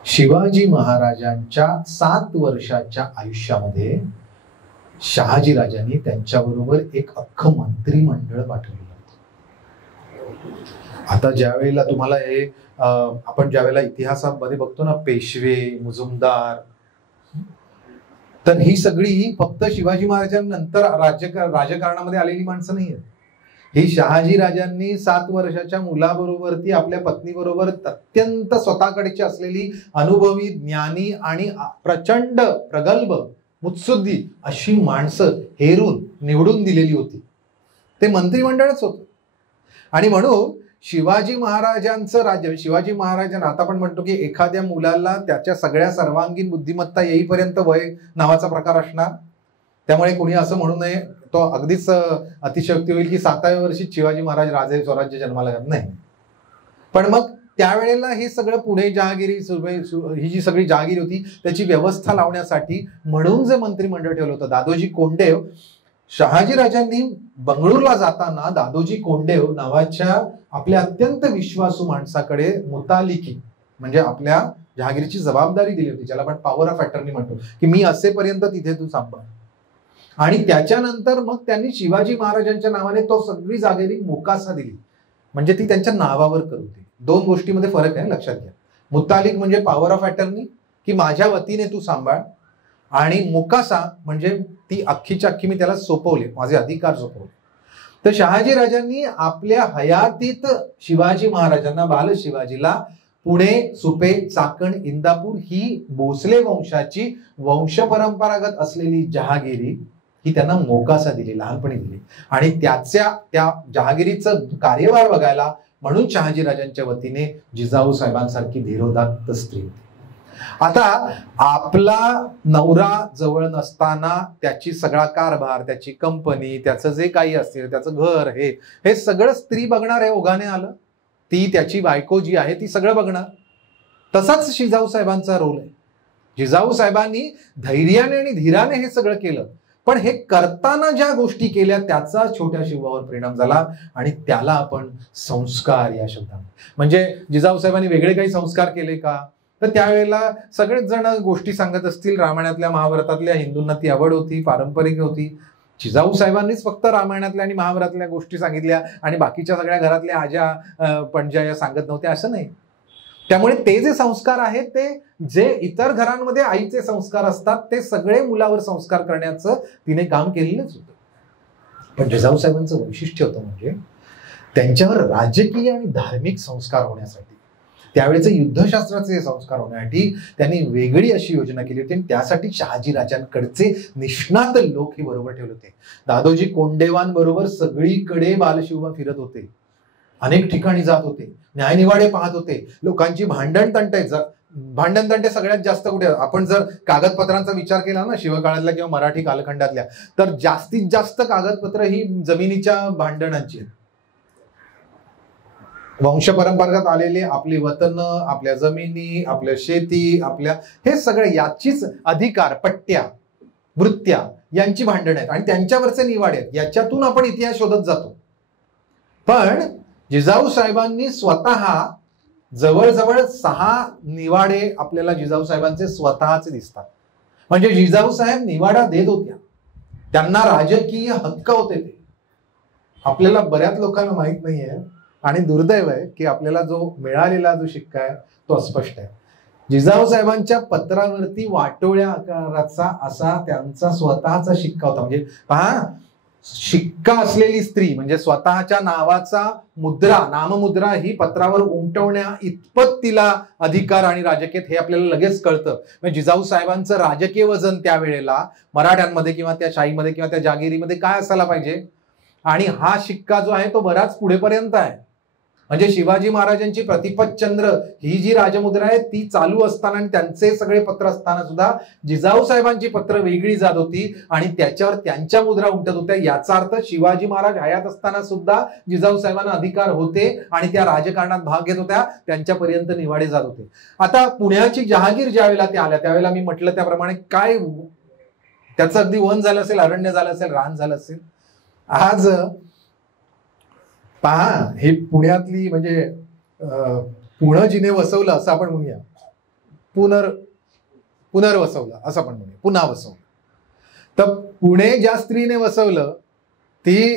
शिवाजी महाराजांच्या 7 वर्षाच्या आयुष्यामध्ये शहाजीराजांनी त्यांच्याबरोबर एक अख्खं मंत्रिमंडळ पाठवलं होतं. आता ज्या वेळेला तुम्हाला हे आपण ज्या वेळेला इतिहासामध्ये बघतो ना, पेशवे, मुजुमदार, तर ही सगळी फक्त शिवाजी महाराजांनंतर राजकारणामध्ये आलेली माणसं नाही आहेत. ही शहाजी राजांनी 7 वर्षाच्या मुलाबरोबर, आपल्या पत्नीबरोबर अत्यंत स्वतःकडची असलेली अनुभवी, ज्ञानी आणि प्रचंड प्रगल्भ, मुत्सुद्दी अशी माणसं हेरून निवडून दिलेली होती. ते मंत्रिमंडळच होतं. आणि म्हणून शिवाजी महाराजांचं राज्य, शिवाजी महाराजांना आता आपण म्हणतो की एखाद्या मुलाला त्याच्या सगळ्या सर्वांगीण बुद्धिमत्ता येईपर्यंत वय नावाचा प्रकार असणार. त्यामुळे कोणी असं म्हणू नये, तो अगदीच अतिशयोक्ती होईल की 7व्या वर्षी शिवाजी महाराज राजे स्वराज्य जन्माला घालत नाही. पण मग त्यावेळेला हे सगळं पुणे जहागिरी, ही जी सगळी जहागिरी होती त्याची व्यवस्था लावण्यासाठी म्हणून जे मंत्रिमंडळ ठेवलं होतं, दादोजी कोंडदेव, शहाजीराजांनी बंगळूरला जाताना दादोजी कोंडदेव नावाच्या आपल्या अत्यंत विश्वासू माणसाकडे मुतालिकी म्हणजे आपल्या जहागिरीची जबाबदारी दिली होती, ज्याला आपण पॉवर ऑफ अटर्नी म्हणतो, की मी असेपर्यंत तिथे तू सांभाळ. आणि त्याच्यानंतर मग त्यांनी शिवाजी महाराजांच्या नावाने तो सगळी जहागिरी मोकासा दिली, म्हणजे ती त्यांच्या नावावर करू दे. 2 गोष्टीमध्ये फरक आहे, लक्षात घ्या. मुतालिक म्हणजे पॉवर ऑफ अटर्नी, की माझ्या वतीने तू सांभाळ, आणि मोकासा म्हणजे ती अख्खीच्या अख्खी मी त्याला सोपवले, माझे अधिकार सोपवले. तर शहाजी राजांनी आपल्या हयातीत शिवाजी महाराजांना, बाल शिवाजीला पुणे, सुपे, चाकण, इंदापूर ही भोसले वंशाची वंश परंपरागत असलेली जहागिरी ही त्यांना मोकासा दिली, लहानपणी दिली. आणि त्या जहागिरीचं कार्यभार बघायला म्हणून शहाजीराजांच्या वतीने जिजाऊ साहेबांसारखी धीरोदात्त स्त्री होती. आता आपला नवरा जवळ नसताना त्याची सगळा कारभार, त्याची कंपनी, त्याचं जे काही असेल, त्याचं घर, हे सगळं स्त्री बघणार आहे. ओघाने आलं, ती त्याची बायको जी आहे ती सगळं बघणार. तसाच जिजाऊ साहेबांचा रोल आहे. जिजाऊ साहेबांनी धैर्याने आणि धीराने हे सगळं केलं, पण हे करताना ज्या गोष्टी केल्या त्याचा छोट्या शिवावर परिणाम झाला, आणि त्याला आपण संस्कार या शब्दाने, म्हणजे जिजाऊ साहेबांनी वेगळे काही संस्कार केले का, तर त्यावेळेला सगळेच जण गोष्टी सांगत असतील रामायणातल्या, महाभारतातल्या. हिंदूंना ती आवड होती, पारंपरिक होती. जिजाऊ साहेबांनीच फक्त रामायणातल्या आणि महाभारतातल्या गोष्टी सांगितल्या आणि बाकीच्या सगळ्या घरातल्या आज्या पणज्या या सांगत नव्हत्या, असं नाही. त्यामुळे ते जे संस्कार आहेत, ते जे इतर घरांमध्ये आईचे संस्कार असतात, ते सगळे मुलावर संस्कार करण्याचं तिने काम केलेलंच होतं. पण जिजाऊ साहेबांचं वैशिष्ट्य होतं म्हणजे त्यांच्यावर राजकीय आणि धार्मिक संस्कार होण्यासाठी, त्यावेळेचे युद्धशास्त्राचे संस्कार होण्यासाठी त्यांनी वेगळी अशी योजना केली होती. आणि त्यासाठी शहाजीराजांकडचे निष्णात लोक हे बरोबर ठेवले होते. दादोजी कोंडदेवांबरोबर सगळीकडे बालशिवबा फिरत होते, अनेक ठिकाणी जात होते, न्यायनिवाडे पाहत होते, लोकांची भांडण तंटे सगळ्यात जास्त कुठे, आपण जर कागदपत्रांचा विचार केला ना शिवकाळातल्या किंवा मराठी कालखंडातल्या, तर जास्तीत जास्त कागदपत्र ही जमिनीच्या भांडणांची आहेत. वंश परंपरागत आलेले आपली वतन, आपल्या जमिनी, आपल्या शेती, आपल्या हे सगळे याचीच अधिकार, पट्ट्या, वृत्त्या यांची भांडण आहेत आणि त्यांच्यावरचे निवाडे आहेत. याच्यातून आपण इतिहास शोधत जातो. पण जिजाऊ साहेबांनी स्वतः जवळजवळ 6 निवाडे आपल्याला जिजाऊ साहेबांचे स्वतःचे दिसतात. म्हणजे जिजाऊ साहेब निवाडा देत होत्या, त्यांना राजकीय हक्क होते. ते आपल्याला बऱ्याच लोकांना माहित नाहीये आणि दुर्दैव आहे की आपल्याला जो मिळालेला जो शिक्का आहे तो अस्पष्ट आहे. जिजाऊ साहेबांच्या पत्रावरती वाटोळ्या आकाराचा असा त्यांचा स्वतःचा शिक्का होता. म्हणजे पहा, शिक्का असलेली स्त्री म्हणजे स्वतःच्या नावाचा मुद्रा, नाममुद्रा ही पत्रावर उमटवण्या इतपत तिला अधिकार आणि राजकीय हे आपल्याला लगेच कळतं. म्हणजे जिजाऊ साहेबांचं राजकीय वजन त्यावेळेला मराठ्यांमध्ये किंवा त्या शाहीमध्ये किंवा त्या जागिरीमध्ये काय असायला पाहिजे. आणि हा शिक्का जो आहे तो बराच पुढेपर्यंत आहे. म्हणजे शिवाजी महाराजांची प्रतिपतचंद्र ही जी राजमुद्रा आहे ती चालू असताना आणि त्यांचे सगळे पत्र असताना सुद्धा जिजाऊ साहेबांची पत्र वेगळी जात होती आणि त्याच्यावर त्यांच्या मुद्रा उमटत होत्या. याचा अर्थ शिवाजी महाराज हयात असताना सुद्धा जिजाऊ साहेबांना अधिकार होते आणि त्या राजकारणात भाग घेत होत्या, त्यांच्यापर्यंत निवाडे जात होते. आता पुण्याची जहागीर ज्यावेळेला त्या आल्या त्यावेळेला मी म्हटलं त्याप्रमाणे काय त्याचं अगदी वन झालं असेल, अरण्य झालं असेल, रान झालं असेल. आज पहा, हे पुण्यातली म्हणजे पुणे जिने वसवलं असं आपण म्हणूया, पुनर्वसवलं असं आपण म्हणूया, पुन्हा वसवलं. तर पुणे ज्या स्त्रीने वसवलं ती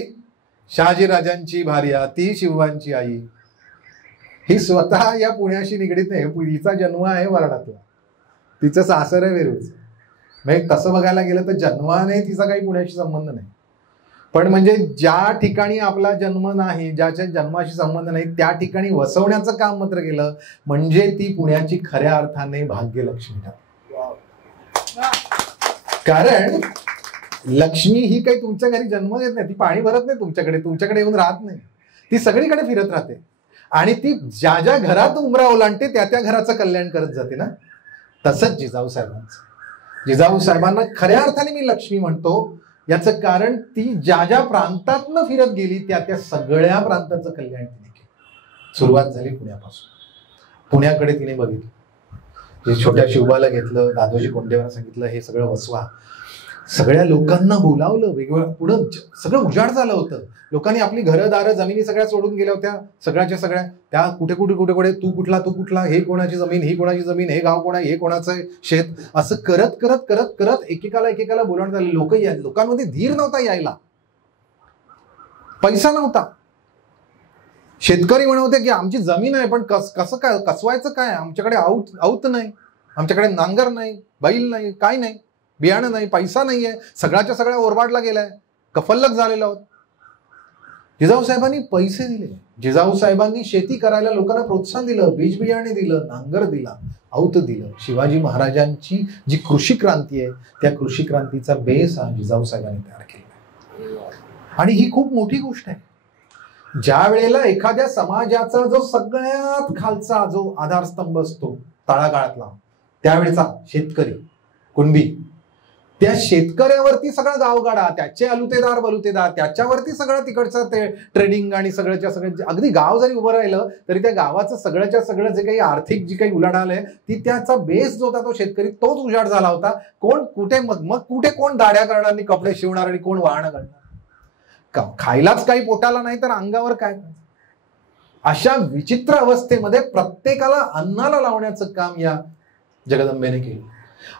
शहाजीराजांची भार्या, ती शिवबांची आई, ही स्वतः या पुण्याशी निगडीत नाही. हिचा जन्म आहे वारणातला, तिचं सासर आहे वेरूळचं. म्हणजे तसं बघायला गेलं तर जन्माने तिचा काही पुण्याशी संबंध नाही. पण म्हणजे ज्या ठिकाणी आपला जन्म नाही, ज्याच्या जन्माशी संबंध नाही, त्या ठिकाणी वसवण्याचं काम मात्र केलं म्हणजे ती पुण्याची खऱ्या अर्थाने भाग्यलक्ष्मी ठरते. कारण लक्ष्मी ही काही तुमच्या घरी जन्म घेत नाही, ती पाणी भरत नाही तुमच्याकडे येऊन राहत नाही, ती सगळीकडे फिरत राहते. आणि ती ज्या ज्या घरात उंबरा ओलांडते त्या त्या घराचं कल्याण करत जाते ना. तसंच जिजाऊ साहेबांना खऱ्या अर्थाने मी लक्ष्मी म्हणतो. याचं कारण ती ज्या ज्या प्रांतातनं फिरत गेली त्या त्या सगळ्या प्रांताचं कल्याण तिने केलं. सुरुवात झाली पुण्यापासून. पुण्याकडे तिने बघितलं, छोट्या शिवबाला घेतलं, दादोजी कोंडेवर सांगितलं हे सगळं वसवा. सगळ्या लोकांना बोलावलं, वेगवेगळं. पुढं सगळं उजाड झालं होतं. लोकांनी आपली घरं दारं जमिनी सगळ्या सोडून गेल्या होत्या, सगळ्याच्या सगळ्या. त्या कुठे तू कुठला, हे कोणाची जमीन, ही कोणाची जमीन, हे गाव कोणा, हे कोणाचं शेत, असं करत करत करत करत एकेकाला बोलावण्यात आलं. लोकांमध्ये धीर नव्हता यायला, पैसा नव्हता. शेतकरी म्हणवते की आमची जमीन आहे पण कसं काय कसवायचं काय, आमच्याकडे आऊत नाही, आमच्याकडे नांगर नाही, बैल नाही, काय नाही, बियाणं नाही, पैसा नाहीये, सगळ्याच्या सगळ्या ओरबाडला गेलाय, कफल्लक झालेला आहोत. जिजाऊ साहेबांनी पैसे दिले, जिजाऊ साहेबांनी शेती करायला लोकांना प्रोत्साहन दिलं, बीज बियाणे दिलं, नांगर दिला, आऊत दिलं. शिवाजी महाराजांची जी कृषी क्रांती आहे त्या कृषी क्रांतीचा बेस हा जिजाऊ साहेबांनी तयार केला. आणि ही खूप मोठी गोष्ट आहे. ज्या वेळेला एखाद्या समाजाचा जो सगळ्यात खालचा जो आधारस्तंभ असतो तळागाळातला, त्यावेळेचा शेतकरी कुणबी, त्या शेतकऱ्यावरती सगळं गावगाडा, त्याचे अलुतेदार बलुतेदार, त्याच्यावरती सगळं तिकडचं ते ट्रेडिंग आणि सगळ्याच्या सगळं. अगदी गाव जरी उभं राहिलं तरी त्या गावाचं सगळ्याच्या सगळं जे काही आर्थिक जी काही उलाढाल आहे ती त्याचा बेस जो होता तो शेतकरी, तोच उजाड झाला होता. कोण कुठे मग कुठे कोण दाड्या करणार आणि कपडे शिवणार आणि कोण वाहनं घालणार, खायलाच काही पोटाला नाही तर अंगावर काय. अशा विचित्र अवस्थेमध्ये प्रत्येकाला अन्नाला लावण्याचं काम या जगदंबेने केलं.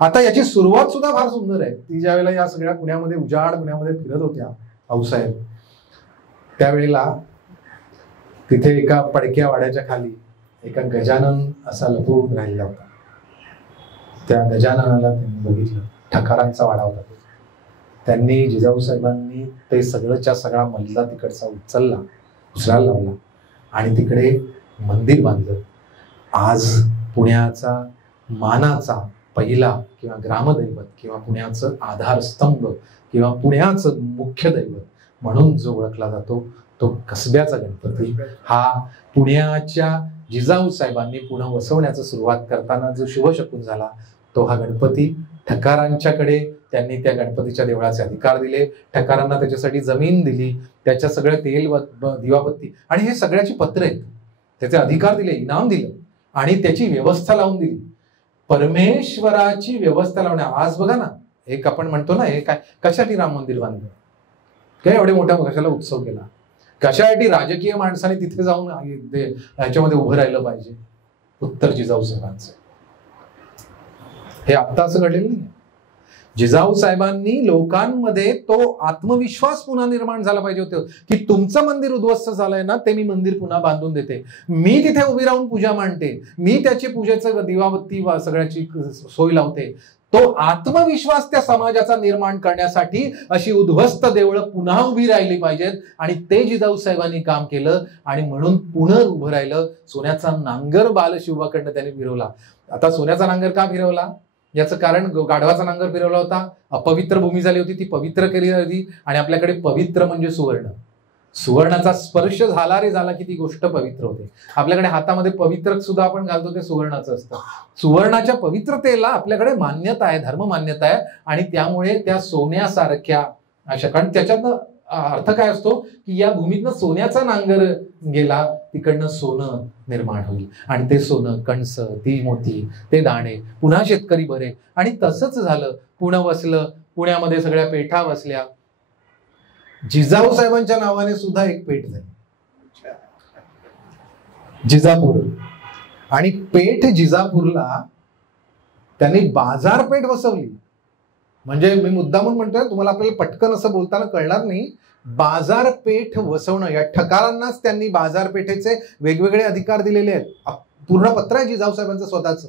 आता याची सुरुवात सुद्धा फार सुंदर आहे. ती ज्या वेळेला या सगळ्या पुण्यामध्ये उजाड पुण्यामध्ये फिरत होत्या आऊसाहेब, त्यावेळेला तिथे एका पडक्या वाड्याच्या खाली एका गजानन असा लपून राहिला होता. त्या गजाननाला त्यांनी बघितलं. ठकारांचा वाडा होता. त्यांनी जिजाऊ साहेबांनी ते सगळंच्या सगळा मजला तिकडचा उचलायला लावला आणि तिकडे मंदिर बांधलं. आज पुण्याचा मानाचा पहिला किंवा ग्रामदैवत किंवा पुण्याचं आधारस्तंभ किंवा पुण्याचं मुख्य दैवत म्हणून जो ओळखला जातो तो कसब्याचा गणपती हा पुण्याच्या जिजाऊ साहेबांनी पुन्हा वसवण्याचं सुरुवात करताना जो शुभशकून झाला तो हा गणपती. ठकारांच्याकडे त्यांनी त्या गणपतीच्या देवळाचे अधिकार दिले, ठकारांना त्याच्यासाठी जमीन दिली, त्याच्या सगळ्या तेल दिवाबत्ती आणि हे सगळ्याची पत्र आहेत, त्याचे अधिकार दिले, इनाम दिलं आणि त्याची व्यवस्था लावून दिली. परमेश्वराची व्यवस्था लावण्या. आज बघा ना, एक आपण म्हणतो ना, हे काय कशासाठी राम मंदिर बांधलं, काय एवढे मोठा कशाला उत्सव केला, कशासाठी राजकीय माणसाने तिथे जाऊन ह्याच्यामध्ये उभं राहिलं पाहिजे. उत्तर जिजाऊ साहेबांचं. हे आत्ता असं घडलेलं नाही. जिजाऊ साहेबांनी लोकांमध्ये तो आत्मविश्वास पुन्हा निर्माण झाला पाहिजे होतं की तुमचं मंदिर उद्ध्वस्त झालंय ना, ते मी मंदिर पुन्हा बांधून देते, मी तिथे उभी राहून पूजा मांडते, मी त्याची पूजेचं दिवाबत्ती सगळ्याची सोय लावते. तो आत्मविश्वास त्या समाजाचा निर्माण करण्यासाठी अशी उद्ध्वस्त देवळं पुन्हा उभी राहिली पाहिजेत आणि ते जिजाऊ साहेबांनी काम केलं आणि म्हणून पुन्हा उभं राहिलं. सोन्याचा नांगर बालशिवबाकडनं त्यांनी फिरवला. आता सोन्याचा नांगर का फिरवला याचं कारण, गाढवाचा नांगर फिरवला होता, अपवित्र भूमी झाली होती, ती पवित्र केली होती आणि आपल्याकडे पवित्र म्हणजे सुवर्ण, सुवर्णाचा स्पर्श झाला रे झाला की ती गोष्ट पवित्र होते. आपल्याकडे हातामध्ये पवित्र सुद्धा आपण घालतो ते सुवर्णाचं असतं. सुवर्णाच्या पवित्रतेला आपल्याकडे मान्यता आहे, धर्म मान्यता आहे आणि त्यामुळे त्या सोन्यासारख्या अशा, कारण त्याच्यातनं अर्थ काय असतो की या भूमीतनं सोन्याचा नांगर गेला, तिकडनं सोनं निर्माण होईल आणि ते सोनं, कणस, ती मोती, ते दाणे, पुन्हा शेतकरी बरे. आणि तसंच झालं. पुणं वसलं, पुण्यामध्ये सगळ्या पेठा वसल्या. जिजाऊ साहेबांच्या नावाने सुद्धा एक पेठ झाली, जिजापूर. आणि पेठ जिजापूरला त्यांनी बाजारपेठ बसवली. म्हणजे मी मुद्दामून म्हणतोय, तुम्हाला आपल्याला पटकन असं बोलताना कळणार नाही, बाजारपेठ वसवणं, या ठकारांनाच त्यांनी बाजारपेठेचे वेगवेगळे अधिकार दिलेले आहेत. पूर्ण पत्र आहे जिजाऊ साहेबांचं स्वतःचं.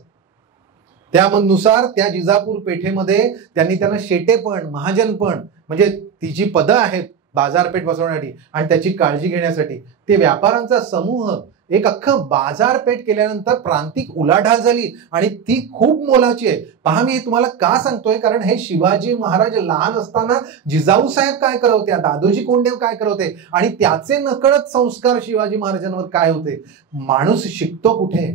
त्यानुसार त्या जिजापूर पेठेमध्ये त्यांना शेटेपण, महाजनपण, म्हणजे ती जी पदं आहेत बाजारपेठ बसवण्यासाठी आणि त्याची काळजी घेण्यासाठी, ते व्यापाऱ्यांचा समूह एक अख्खं बाजारपेठ केल्यानंतर प्रांतिक उलाढाल झाली आणि ती खूप मोलाची आहे. पहा, मी हे तुम्हाला का सांगतोय, कारण हे शिवाजी महाराज लहान असताना जिजाऊ साहेब काय करत होते, दादोजी कोंडदेव काय करत होते आणि त्याचे नकळत संस्कार शिवाजी महाराजांवर काय होते. माणूस शिकतो कुठे?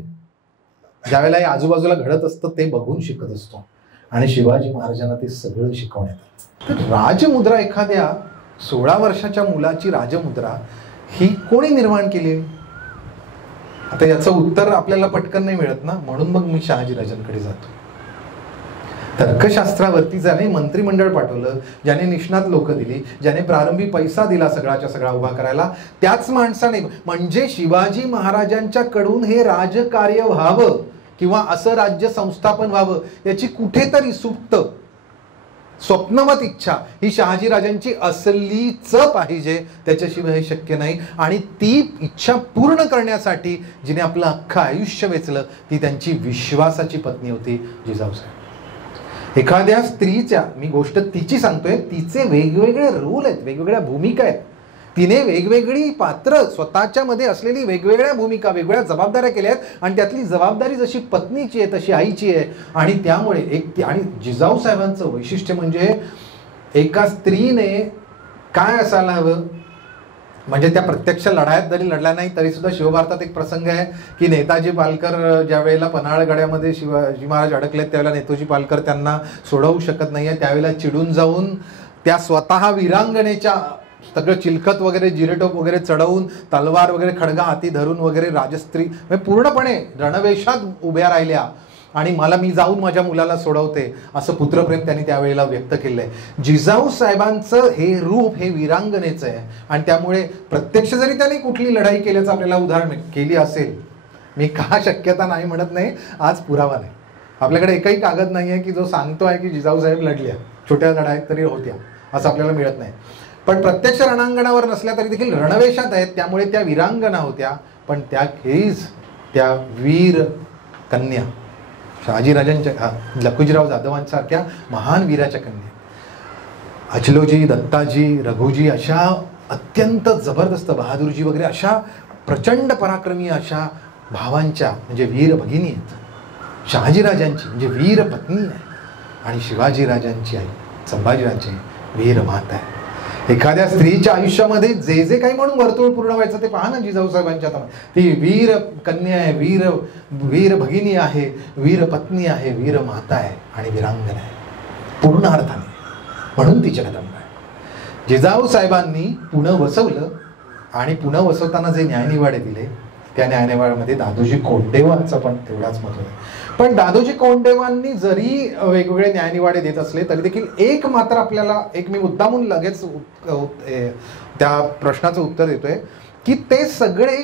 ज्यावेळेला हे आजूबाजूला घडत असतं ते बघून शिकत असतो, आणि शिवाजी महाराजांना ते सगळं शिकवण्यात आलं. तर राजमुद्रा, एखाद्या 16 वर्षाच्या मुलाची राजमुद्रा ही कोणी निर्माण केली? आता याचं उत्तर आपल्याला पटकन नाही मिळत ना, म्हणून मग मी शहाजीराजांकडे जातो. तर्कशास्त्रावरती ज्याने मंत्रिमंडळ पाठवलं, ज्याने निष्णात लोक दिली, ज्याने प्रारंभी पैसा दिला सगळाच्या सगळा उभा करायला, त्याच माणसाने, म्हणजे शिवाजी महाराजांच्याकडून हे राजकार्य व्हावं किंवा असं राज्य संस्थापन व्हावं याची कुठेतरी सुप्त स्वप्नवत इच्छा ही शहाजीराजांची असलीच पाहिजे, त्याच्याशिवाय हे शक्य नाही. आणि ती इच्छा पूर्ण करण्यासाठी जिने आपलं अख्खं आयुष्य वेचलं ती त्यांची विश्वासाची पत्नी होती जिजाऊसाहेब. एखाद्या स्त्रीच्या, मी गोष्ट तिची सांगतोय, तिचे वेगवेगळे रोल आहेत, वेगवेगळ्या भूमिका आहेत. तिने वेगवेगळी पात्र, स्वतःच्या मध्ये असलेली वेगवेगळ्या भूमिका, वेगवेगळ्या जबाबदाऱ्या केल्या आहेत, आणि त्यातली जबाबदारी जशी पत्नीची आहे तशी आईची आहे. आणि त्यामुळे आणि जिजाऊ साहेबांचं वैशिष्ट्य म्हणजे एका स्त्रीने काय असायला हवं, म्हणजे त्या प्रत्यक्ष लढायात जरी लढल्या नाही तरी सुद्धा शिवभारतात एक प्रसंग आहे की नेताजी पालकर ज्या वेळेला पन्हाळगडामध्ये शिवाजी महाराज अडकलेत त्यावेळेला नेताजी पालकर त्यांना सोडवू शकत नाहीये, त्यावेळेला चिडून जाऊन त्या स्वतः वीरांगणेच्या सगळं चिलखत वगैरे, जिरेटोप वगैरे चढवून, तलवार वगैरे, खडगा हाती धरून वगैरे राजस्त्री म्हणजे पूर्णपणे रणवेशात उभ्या राहिल्या आणि मी जाऊन माझ्या मुलाला सोडवते असं पुत्रप्रेम त्यांनी त्यावेळेला व्यक्त केलंय. जिजाऊ साहेबांचं हे रूप हे वीरांगणेचं आहे, आणि त्यामुळे प्रत्यक्ष जरी त्यांनी कुठली लढाई केल्याचं आपल्याला उदाहरण केली असेल, मी का शक्यता नाही म्हणत नाही, आज पुरावा नाही. आपल्याकडे एकही कागद नाही आहे की जो सांगतो आहे की जिजाऊ साहेब लढल्या, छोट्या लढाईत तरी होत्या असं आपल्याला मिळत नाही. पण प्रत्यक्ष रणांगणावर नसल्या तरी देखील रणवेशात आहेत, त्यामुळे त्या वीरांगना होत्या. पण त्याखेरीज त्या वीर कन्या शहाजीराजांच्या, लखुजीराव जाधवांसारख्या महान वीराच्या कन्या, अचलोजी, दत्ताजी, रघुजी, अशा अत्यंत जबरदस्त, बहादूरजी वगैरे अशा प्रचंड पराक्रमी अशा भावांच्या म्हणजे वीर भगिनी आहेत. शहाजीराजांची म्हणजे वीर पत्नी आहे, आणि शिवाजीराजांची आई संभाजीराजांची वीर माता आहे. एखाद्या स्त्रीच्या आयुष्यामध्ये जे जे काही म्हणून वर्तुळ पूर्ण व्हायचं ते पहा ना जिजाऊ साहेबांच्या हातात. ती वीर कन्या आहे, वीर भगिनी आहे, वीर पत्नी आहे, वीर माता आहे आणि वीरांगना आहे पूर्ण अर्थाने, म्हणून ती जगदंबा आहे. जिजाऊ साहेबांनी पुणे वसवलं, आणि पुणे वसवताना जे न्यायनिवाडे दिले त्या न्यायनिवाड्यामध्ये दादोजी कोंडदेवांचा पण तेवढाच महत्त्व आहे. पण दादोजी कोंडदेवांनी जरी वेगवेगळे न्यायनिवाडे देत असले तरी देखील एक मात्र आपल्याला, एक मी मुद्दामून लगेच त्या प्रश्नाचं उत्तर देतोय की ते सगळे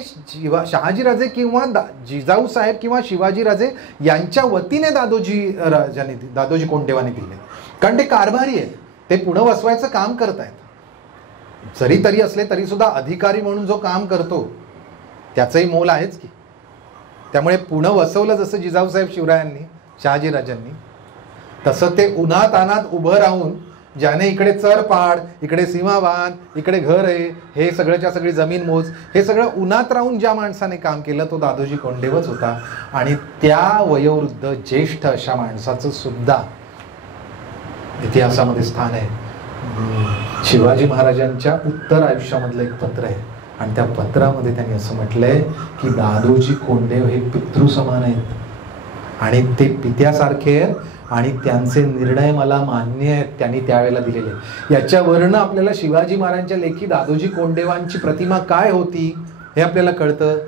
शहाजीराजे किंवा जिजाऊ साहेब किंवा शिवाजीराजे यांच्या वतीने दादोजी कोंडदेवांनी दिले, कारण ते कारभारी आहेत, ते पुणे वसवायचं काम करत आहेत. जरी तरी असले तरी सुद्धा अधिकारी म्हणून जो काम करतो त्याचंही मोल आहेच की. त्यामुळे पुणे वसवलं जसं जिजाऊसाहेब शिवरायांनी, शहाजीराजांनी, तसं ते उन्हातानात उभं राहून, ज्याने इकडे चरपाड, इकडे सीमाबान, इकडे घर आहे, हे सगळ्याच्या सगळी जमीन मोज, हे सगळं उन्हात राहून ज्या माणसाने काम केलं तो दादोजी कोंडदेवच होता. आणि त्या वयोवृद्ध ज्येष्ठ अशा माणसाचं सुद्धा इतिहासामध्ये स्थान आहे. शिवाजी महाराजांच्या उत्तर आयुष्यामधलं एक पत्र आहे, आणि त्या पत्रामध्ये त्यांनी असं म्हटलंय की दादोजी कोंडदेव हे पितृ समान आहेत, आणि ते पित्यासारखे आहेत, आणि त्यांचे निर्णय मला मान्य आहेत, त्यांनी त्यावेळेला दिलेले. याच्यावरनं आपल्याला शिवाजी महाराजांच्या लेखी दादोजी कोंडदेवांची प्रतिमा काय होती हे आपल्याला कळतं.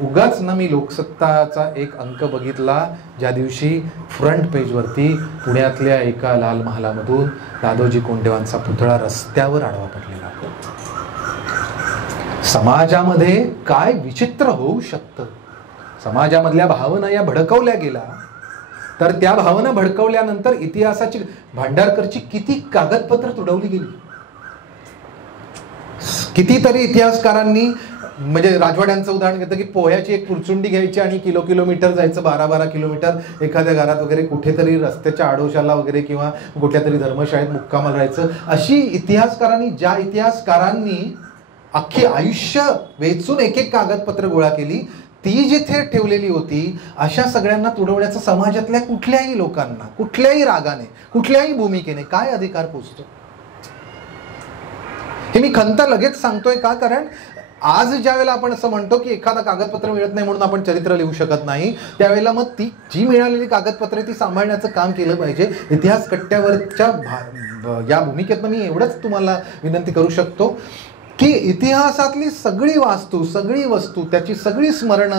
उगाच ना मी लोकसत्ताचा एक अंक बघितला ज्या दिवशी फ्रंट पेजवरती पुण्यातल्या एका लाल महालामधून दादोजी कोंडदेवांचा पुतळा रस्त्यावर आडवा पडलेला. समाजामध्ये काय विचित्र होऊ शकतं. समाजामधल्या भावना या भडकवल्या गेला, तर त्या भावना भडकवल्यानंतर इतिहासाची भांडारकरची किती कागदपत्र तुडवली गेली. कितीतरी इतिहासकारांनी म्हणजे राजवाड्यांचं उदाहरण घेतं की पोह्याची एक पुरचुंडी घ्यायची आणि किलोमीटर जायचं, 12 किलोमीटर एखाद्या घरात वगैरे कुठेतरी रस्त्याच्या आडोशाला वगैरे किंवा कुठल्या तरी धर्मशाळेत मुक्कामाला राहायचं. अशी इतिहासकारांनी, ज्या इतिहासकारांनी अख्खी आयुष्य वेचून एक एक कागदपत्र गोळा केली, ती जिथे ठेवलेली होती, अशा सगळ्यांना तुडवण्याचा समाजातल्या कुठल्याही लोकांना, कुठल्याही रागाने, कुठल्याही भूमिकेने काय अधिकार पोचतो? हे मी खंत लगेच सांगतोय का? कारण आज ज्या वेळेला आपण असं म्हणतो की एखादा कागदपत्र मिळत नाही म्हणून आपण चरित्र लिहू शकत नाही, त्यावेळेला मग ती जी मिळालेली कागदपत्रे ती सांभाळण्याचं काम केलं पाहिजे. इतिहास कट्ट्यावरच्या या भूमिकेतनं मी एवढंच तुम्हाला विनंती करू शकतो की इतिहासातली सगळी वास्तू, सगळी वस्तू, त्याची सगळी स्मरण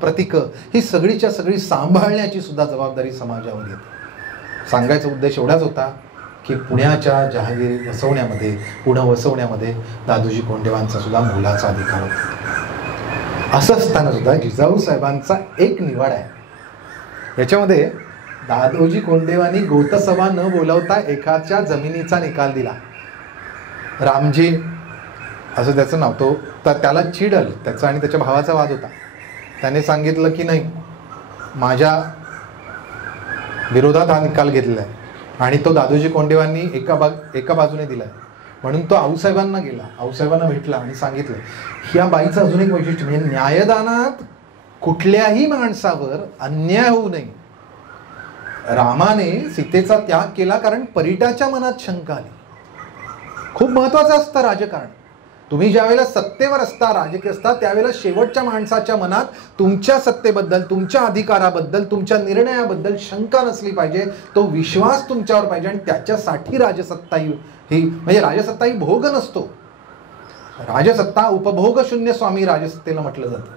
प्रतीकं ही सगळीच्या सगळी सांभाळण्याची सुद्धा जबाबदारी समाजावर येते. सांगायचा उद्देश एवढाच होता की पुण्याच्या जहागिरी वसवण्यामध्ये, पुनर्वसवण्यामध्ये दादोजी कोंडदेवांचा सुद्धा मोलाचा अधिकार होता. असं असताना सुद्धा जिजाऊ साहेबांचा एक निवाडा आहे. याच्यामध्ये दादोजी कोंडदेवांनी गोतसभा न बोलवता एकाच्या जमिनीचा निकाल दिला. रामजी असं त्याचं नाव, तो तर त्याला चिडल, त्याचा आणि त्याच्या भावाचा वाद होता. त्याने सांगितलं की नाही, माझ्या विरोधात हा निकाल घेतलाय आणि तो दादोजी कोंडदेवांनी एका बाजूने दिलाय. म्हणून तो आऊसाहेबांना गेला, आऊसाहेबांना भेटला आणि सांगितलं ह्या बाईचं अजून एक वैशिष्ट्य म्हणजे न्यायदानात कुठल्याही माणसावर अन्याय होऊ नये. रामाने सीतेचा त्याग केला कारण परिटाच्या मनात शंका आली. खूप महत्वाचं असतं राजकारण. तुम्ही ज्या वेळेला सत्तेवर असता, राजकीय असता, त्यावेळेला शेवटच्या माणसाच्या मनात तुमच्या सत्तेबद्दल, तुमच्या अधिकाराबद्दल, तुमच्या निर्णयाबद्दल शंका नसली पाहिजे. तो विश्वास तुमच्यावर पाहिजे आणि त्याच्यासाठी राजसत्ता ही म्हणजे राजसत्ता ही भोग नसतो. राजसत्ता उपभोग शून्य स्वामी राजसत्तेला म्हटलं जातं.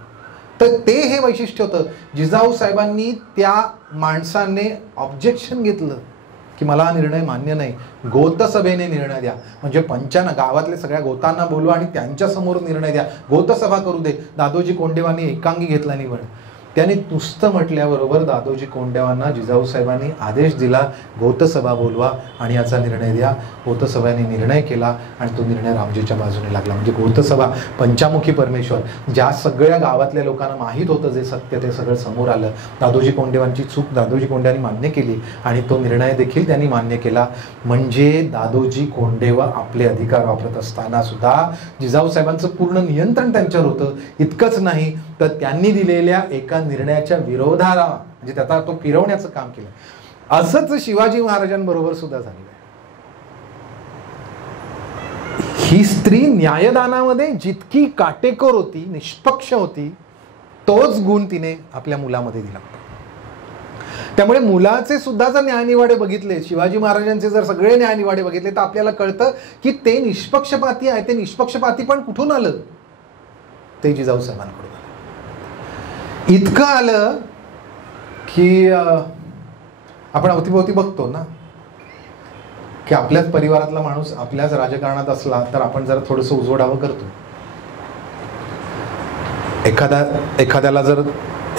तर ते हे वैशिष्ट्य होतं. जिजाऊ साहेबांनी त्या माणसाने ऑब्जेक्शन घेतलं की मला हा निर्णय मान्य नाही, गोतसभेने निर्णय द्या. म्हणजे गावातल्या सगळ्या गोतांना बोलवा आणि त्यांच्या समोर निर्णय द्या, गोतसभा करू दे. दादोजी कोंडदेवांनी एकांगी घेतला निवड. त्यांनी नुसतं म्हटल्याबरोबर दादोजी कोंडदेवांना जिजाऊ साहेबांनी आदेश दिला, गोतसभा बोलवा आणि याचा निर्णय द्या. गोतसभेने निर्णय केला आणि तो निर्णय रामजीच्या बाजूने लागला. म्हणजे गोतसभा, पंचामुखी परमेश्वर, ज्या सगळ्या गावातल्या लोकांना माहीत होतं जे सत्य ते सगळं समोर आलं. दादोजी कोंडदेवांची चूक दादोजी कोंडदेवांनी मान्य केली आणि तो निर्णय देखील त्यांनी मान्य केला. म्हणजे दादोजी कोंडदेव आपले अधिकार वापरत असताना सुद्धा जिजाऊ साहेबांचं पूर्ण नियंत्रण त्यांच्यावर होतं. इतकंच नाही तर त्यांनी दिलेल्या एका निर्णयाच्या विरोधाला म्हणजे त्याचा तो फिरवण्याचं काम केलं. असंच शिवाजी महाराजांबरोबर सुद्धा झालेलं आहे. ही स्त्री न्यायदानामध्ये जितकी काटेकोर होती, निष्पक्ष होती, तोच गुण तिने आपल्या मुलामध्ये दिला. त्यामुळे मुलाचे सुद्धा जर न्यायनिवाडे बघितले, शिवाजी महाराजांचे जर सगळे न्यायनिवाडे बघितले तर आपल्याला कळतं की ते निष्पक्षपाती आहे. ते निष्पक्षपाती पण कुठून आलं? ते जिजाऊ साहेबांकडून आलं. इतकं आलं की आपण अवतीभोवती बघतो ना की आपल्याच परिवारातला माणूस आपल्याच राजकारणात असला तर आपण जरा थोडंसं उजवडावं करतो.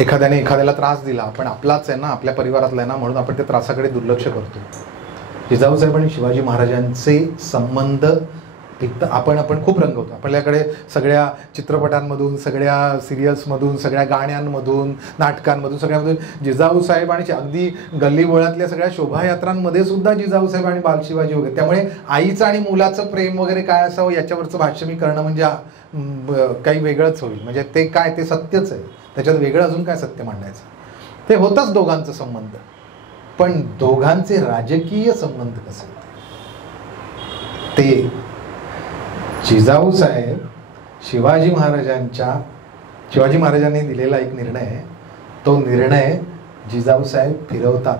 एखाद्याने एखाद्याला त्रास दिला, आपण आपलाच आहे ना, आपल्या परिवारातला आहे ना, म्हणून आपण त्या त्रासाकडे दुर्लक्ष करतो. जिजाऊ साहेब आणि शिवाजी महाराजांचे संबंध आपण खूप रंगवतो. आपल्याकडे सगळ्या चित्रपटांमधून, सगळ्या सिरियल्समधून, सगळ्या गाण्यांमधून, नाटकांमधून, सगळ्यामधून जिजाऊ साहेब आणि अगदी गल्लीबोळातल्या सगळ्या शोभायात्रांमध्ये सुद्धा जिजाऊ साहेब आणि बालशिवाजी वगैरे. त्यामुळे आईचं आणि मुलाचं प्रेम वगैरे काय असावं याच्यावरचं भाष्य मी करणं म्हणजे काही वेगळंच होईल. म्हणजे ते काय, ते सत्यच आहे, त्याच्यात वेगळं अजून काय सत्य मांडायचं. ते होतंच दोघांचं संबंध, पण दोघांचे राजकीय संबंध कसे होते ते जिजाऊ साहेब शिवाजी महाराजांनी दिलेला एक निर्णय आहे, तो निर्णय जिजाऊ साहेब फिरवतात.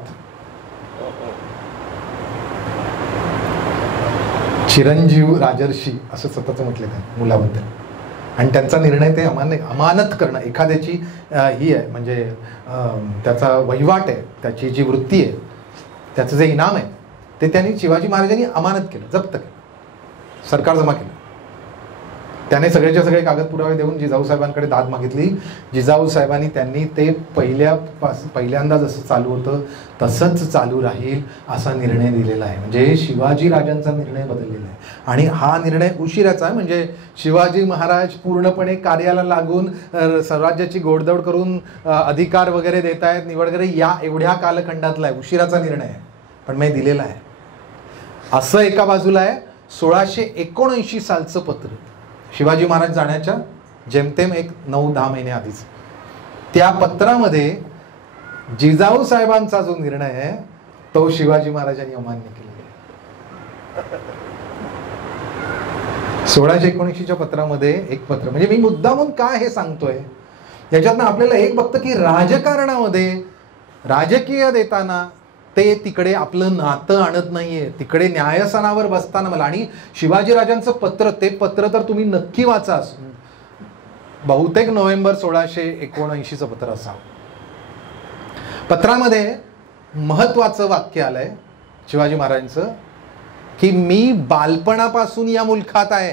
चिरंजीव राजर्षी असं सतत म्हटले त्या मुलाबद्दल. आणि त्यांचा निर्णय ते अमानत करणं, एखाद्याची ही आहे म्हणजे त्याचा वहिवाट आहे, त्याची जी वृत्ती आहे, त्याचं जे इनाम आहे ते त्यांनी शिवाजी महाराजांनी अमानत केलं, जप्त केलं, सरकार जमा केलं. त्याने सगळेच्या सगळे कागद पुरावे देऊन जिजाऊ साहेबांकडे दाद मागितली. जिजाऊ साहेबांनी त्यांनी ते पहिल्यांदा जसं चालू होतं तसंच चालू राहील असा निर्णय दिलेला आहे. म्हणजे शिवाजी राजांचा निर्णय बदललेला आहे आणि हा निर्णय उशिराचा आहे. म्हणजे शिवाजी महाराज पूर्णपणे कार्याला लागून स्वराज्याची गोडदोड करून अधिकार वगैरे देत आहेत, निवड वगैरे या एवढ्या कालखंडातला आहे, उशिराचा निर्णय आहे, पण मी दिलेला आहे. असं एका बाजूला आहे. 1679 सालचं पत्र, शिवाजी महाराज जाण्याच्या जेमतेम 9-10 महिने आधीच. त्या पत्रामध्ये जिजाऊ साहेबांचा जो निर्णय आहे तो शिवाजी महाराजांनी अमान्य केलेला आहे. 1679च्या पत्रामध्ये एक पत्र, म्हणजे मी मुद्दामून काय हे सांगतोय याच्यातनं आपल्याला एक बघतं की राजकारणामध्ये राजकीय देताना ते तिकडे आपलं नातं आणत नाहीये. तिकडे न्यायस्थानावर बसताना मला, आणि शिवाजी राजांचं पत्र, ते पत्र तर तुम्ही नक्की वाचा, बहुतेक नोव्हेंबर 1679चं पत्र असावं. पत्रामध्ये महत्वाचं वाक्य आलंय शिवाजी महाराजांचं की मी बालपणापासून या मुलखात आहे,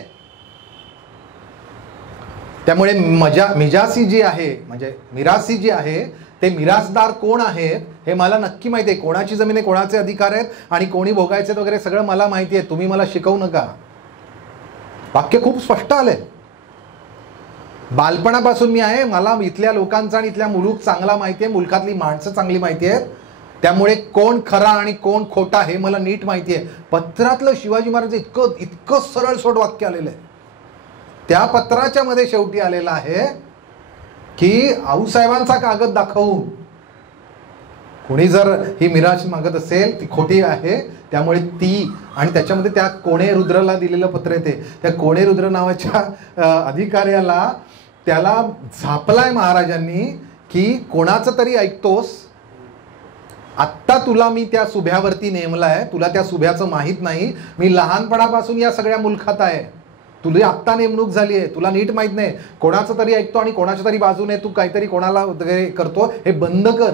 त्यामुळे मिजासी जी आहे, म्हणजे मिरासी जी आहे, ते मिरासदार कोण आहेत हे मला नक्की माहिती आहे. कोणाची जमीन आहे, कोणाचे अधिकार आहेत आणि कोणी भोगायचे वगैरे सगळं मला माहिती आहे. तुम्ही मला शिकवू नका. वाक्य खूप स्पष्ट आलंय. बालपणापासून मी आहे, मला इथल्या लोकांचा आणि इथल्या मुलूक चांगला माहिती आहे, मुलखातली माणसं चांगली माहिती आहेत, त्यामुळे कोण खरा आणि कोण खोटा हे मला नीट माहिती आहे. पत्रातलं शिवाजी महाराज इतकं सरळ सोड वाक्य आलेलं आहे. त्या पत्राच्या मध्ये शेवटी आलेलं आहे की आऊसाहेबांचा कागद दाखवून कोणी जर ही मिराश मागत असेल ती खोटी आहे, त्यामुळे ती, आणि त्याच्यामध्ये त्या कोणे रुद्रला दिलेलं पत्र येते, त्या कोणे रुद्र नावाच्या अधिकाऱ्याला त्याला झापलाय महाराजांनी की कोणाचं तरी ऐकतोस, आत्ता तुला मी त्या सुभ्यावरती नेमलाय, तुला त्या सुभ्याचं माहीत नाही, मी लहानपणापासून या सगळ्या मुलखात आहे, तुला आत्ता नेमणूक झाली आहे, तुला नीट माहित नाही, कोणाचं तरी ऐकतो आणि कोणाच्या तरी बाजूने तू काहीतरी कोणाला वगैरे करतो, हे बंद कर.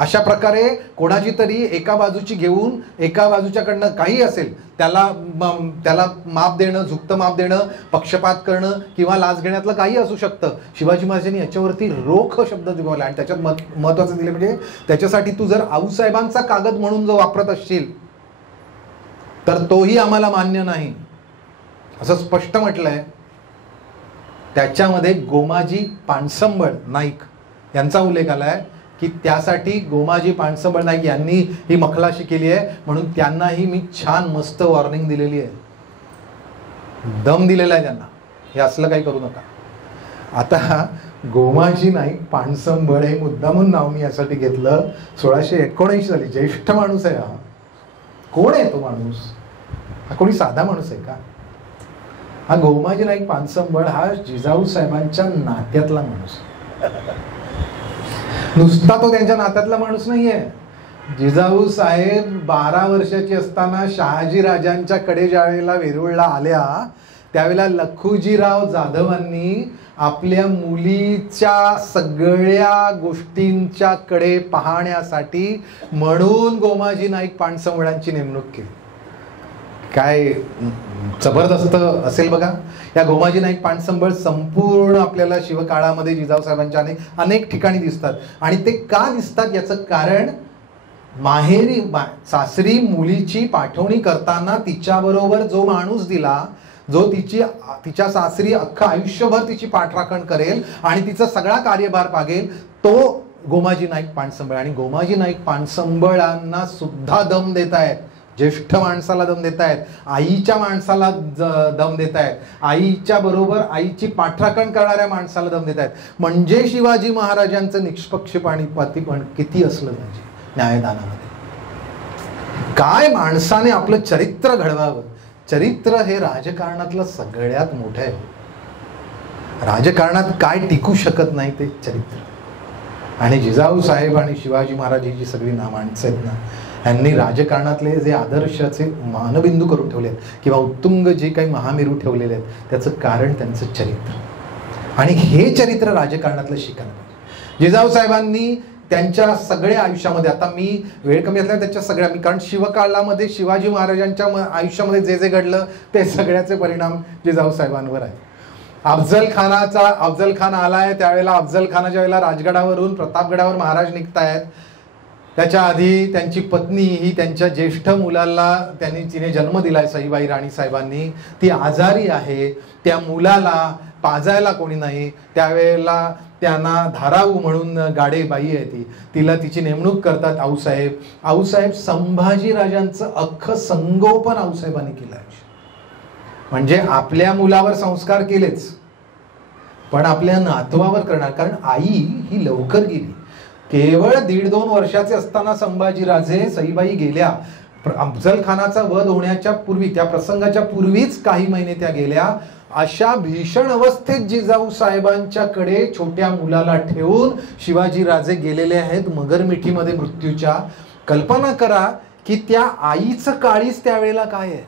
अशा प्रकारे कोणाची तरी एका बाजूची घेऊन एका बाजूच्याकडनं काही असेल त्याला माप देणं, झुकतं माप देणं, पक्षपात करणं किंवा लाच घेण्यातलं काही असू शकतं. शिवाजी महाराजांनी याच्यावरती रोख शब्द दिला आणि त्याच्यात महत्वाचं दिले, म्हणजे त्याच्यासाठी तू जर आऊसाहेबांचा कागद म्हणून जो वापरत असशील तर तोही आम्हाला मान्य नाही असं स्पष्ट म्हटलंय. त्याच्यामध्ये गोमाजी पानसंबळ नाईक यांचा उल्लेख आलाय की त्यासाठी गोमाजी पानसंबळ नाईक यांनी ही मखलाशी केली आहे, म्हणून त्यांनाही मी छान मस्त वॉर्निंग दिलेली आहे, दम दिलेला आहे त्यांना, हे असलं काही करू नका. आता गोमाजी नाईक पानसंबळ हे मुद्दामून नाव मी यासाठी घेतलं, 1679 साली ज्येष्ठ माणूस आहे हा. कोण आहे तो माणूस? हा कोणी साधा माणूस आहे का? हा गोमाजी नाईक पानसंबळ हा जिजाऊ साहेबांच्या नात्यातला माणूस, नुसता तो त्यांच्या नात्यातला माणूस नाहीये. जिजाऊ साहेब 12 वर्षाची असताना शहाजी राजांच्या कडे ज्या वेळेला वेरूळला आल्या त्यावेळेला लखुजीराव जाधवांनी आपल्या मुलीच्या सगळ्या गोष्टींच्या कडे पाहण्यासाठी म्हणून गोमाजी नाईक पानसंबळांची नेमणूक केली. काय जबरदस्त असेल बघा. या गोमाजी नाईक पानसंबळ संपूर्ण आपल्याला शिवकाळामध्ये जिजाऊ साहेबांच्या अनेक ठिकाणी दिसतात. आणि ते का दिसतात याचं कारण माहेरी सासरी मुलीची पाठवणी करताना तिच्याबरोबर जो माणूस दिला, जो तिच्या सासरी अख्खं आयुष्यभर तिची पाठराखण करेल आणि तिचा सगळा कार्यभार पागेल, तो गोमाजी नाईक पानसंबळ. आणि गोमाजी नाईक पानसंबळांना सुद्धा दम देत आहेत, ज्येष्ठ माणसाला दम देत आहेत, आईच्या माणसाला दम देत आहेत, आईच्या बरोबर आईची पाठराखण करणाऱ्या माणसाला दम देत आहेत. म्हणजे शिवाजी महाराजांचं निष्पक्षपातीपण किती असलं पाहिजे न्यायदानामध्ये. काय माणसाने आपलं चरित्र घडवावं. चरित्र हे राजकारणातलं सगळ्यात मोठं आहे. राजकारणात काय टिकू शकत नाही ते चरित्र. आणि जिजाऊ साहेब आणि शिवाजी महाराज ही जी सगळी माणसं आहेत ना, यांनी राजकारणातले जे आदर्शाचे मानबिंदू करून ठेवले आहेत किंवा उत्तुंग जे काही महामेरू ठेवलेले आहेत त्याचं कारण त्यांचं चरित्र. आणि हे चरित्र राजकारणातलं शिकायला पाहिजे. जिजाऊ साहेबांनी त्यांच्या सगळ्या आयुष्यामध्ये, आता मी वेळ कमी असल्या त्याच्या सगळ्या, मी कारण शिवकाळामध्ये शिवाजी महाराजांच्या आयुष्यामध्ये जे जे घडलं ते सगळ्याचे परिणाम जिजाऊ साहेबांवर आहे. अफजल खान आलाय त्यावेळेला, अफजल खानाच्या वेळेला राजगडावरून प्रतापगडावर महाराज निघतायत. त्याच्या आधी त्यांची पत्नी ही त्यांच्या ज्येष्ठ मुलाला तिने जन्म दिलाय सईबाई राणी साहेबांनी, ती आजारी आहे. त्या मुलाला पाजायला कोणी नाही, त्यावेळेला त्यांना धाराऊ म्हणून गाडेबाई आहे तिला तिची नेमणूक करतात आऊसाहेब. आऊसाहेब संभाजीराजांचं अख्खं संगोपन आऊसाहेबांनी केलं आहे. म्हणजे आपल्या मुलावर संस्कार केलेच, पण आपल्या नातवावर करणार. कारण आई ही लवकर गेली. केवळ 1.5-2 वर्षाचे असताना संभाजीराजे, सईबाई गेल्या. अफजल खानाचा वध होण्याच्या पूर्वी, त्या प्रसंगाच्या पूर्वीच काही महिने त्या गेल्या. अशा भीषण अवस्थेत जिजाऊ साहेबांच्याकडे छोट्या मुलाला ठेवून शिवाजीराजे गेलेले आहेत मगरमिठीमध्ये मृत्यूच्या. कल्पना करा की त्या आईचं काळीच त्यावेळेला काय आहे.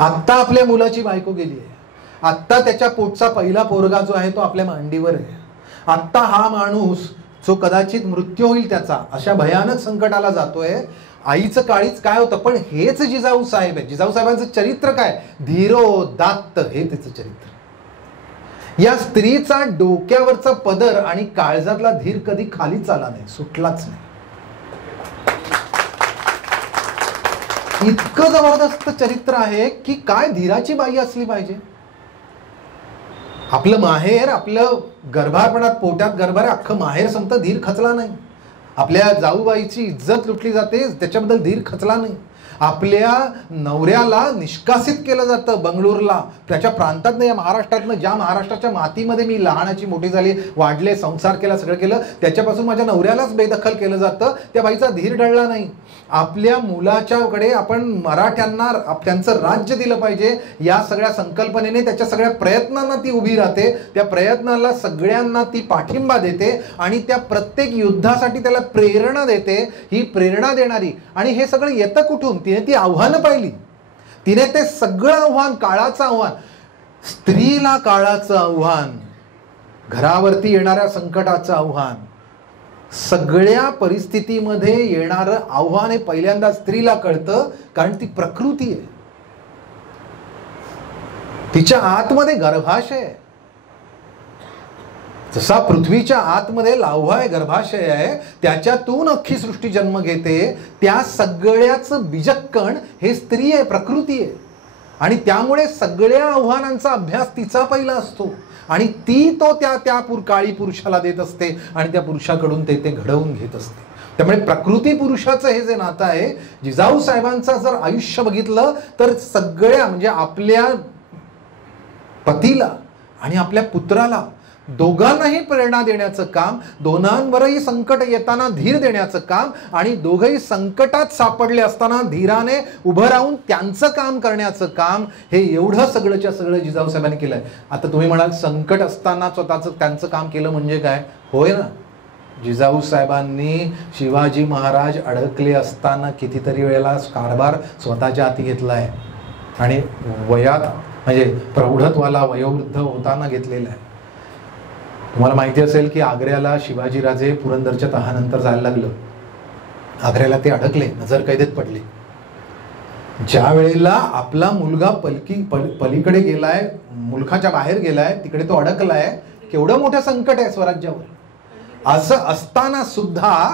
आत्ता आपल्या मुलाची बायको गेली आहे, आत्ता त्याच्या पोटचा पहिला पोरगा जो आहे तो आपल्या मांडीवर आहे. आत्ता हा माणूस जो कदाचित मृत्यू होईल त्याचा, अशा भयानक संकटाला जातोय. आईचं काळीच काय होतं. पण हेच जिजाऊ साहेब आहे. जिजाऊ साहेबांचं चरित्र काय, धीरोदात्त हे त्याचं चरित्र. या स्त्रीचा डोक्यावरचा पदर आणि काळजातला धीर कधी खालीच आला नाही, सुटलाच नाही. इतकं जबरदस्त चरित्र आहे की काय धीराची बाई असली पाहिजे. आपलं माहेर, आपलं गर्भारपणात पोटात गर्भार अख्खं माहेर संपतं, धीर खचला नाही. आपल्या जाऊबाईची इज्जत लुटली जाते, त्याच्याबद्दल धीर खचला नाही. आपल्या नवऱ्याला निष्कासित केलं जातं बंगळूरला, त्याच्या प्रांतात नाही, या महाराष्ट्रातनं, ज्या महाराष्ट्राच्या मातीमध्ये मी लहानाची मोठी झाली, वाढले, संसार केला, सगळं केलं, त्याच्यापासून माझ्या नवऱ्यालाच बेदखल केलं जातं. त्या बाईचा धीर ढळला नाही. आपल्या मुलाच्याकडे आपण मराठ्यांना त्यांचं राज्य दिलं पाहिजे या सगळ्या संकल्पनेने, त्याच्या सगळ्या प्रयत्नांना ती उभी राहते. त्या प्रयत्नाला सगळ्यांना ती पाठिंबा देते आणि त्या प्रत्येक युद्धासाठी त्याला प्रेरणा देते. ही प्रेरणा देणारी, आणि हे सगळं येतं कुठून, तिने ती आव्हानं पाहिली. तिने ते सगळं आव्हान, काळाचं आव्हान, स्त्रीला काळाचं आव्हान, घरावरती येणाऱ्या संकटाचं आव्हान, सगळ्या परिस्थितीमध्ये येणारं आव्हान हे पहिल्यांदा स्त्रीला कळतं. कारण ती प्रकृती आहे, तिच्या आतमध्ये गर्भाशय आहे. जसा पृथ्वीच्या आतमध्ये लाव्हा आहे, गर्भाशय आहे, त्याच्यातून अख्खी सृष्टी जन्म घेते. त्या सगळ्याचं बीजकण हे स्त्री आहे, प्रकृती आहे. आणि त्यामुळे सगळ्या आव्हानांचा अभ्यास तिचा पहिला असतो आणि ती तो त्या काळी पुरुषाला देत असते आणि त्या पुरुषाकडून ते घडवून घेत असते. त्यामुळे प्रकृती पुरुषाचं हे जे नातं आहे, जिजाऊ साहेबांचं जर आयुष्य बघितलं तर सगळ्या, म्हणजे आपल्या पतीला आणि आपल्या पुत्राला दोघांनाही प्रेरणा देण्याचं काम, दोघांवरही संकट येताना धीर देण्याचं काम, आणि दोघंही संकटात सापडले असताना धीराने उभं राहून त्यांचं काम करण्याचं काम, हे एवढं सगळंच्या सगळं जिजाऊ साहेबांनी केलंय. आता तुम्ही म्हणाल संकट असताना स्वतःचं त्यांचं काम केलं म्हणजे काय. होय ना, जिजाऊ साहेबांनी शिवाजी महाराज अडकले असताना कितीतरी वेळेला कारभार स्वतःच्या हाती घेतलाय आणि वयात, म्हणजे प्रौढत्वाला, वयोवृद्ध होताना घेतलेला आहे. तुम्हाला माहिती असेल की आग्र्याला शिवाजीराजे पुरंदरच्या तहानंतर जायला लागलं. आग्र्याला ते अडकले, नजरकैदेत पडले. ज्या वेळेला आपला मुलगा पलीकडे गेलाय, मुलखाच्या बाहेर गेलाय, तिकडे तो अडकलाय, केवढं मोठं संकट आहे स्वराज्यावर. असं असताना सुद्धा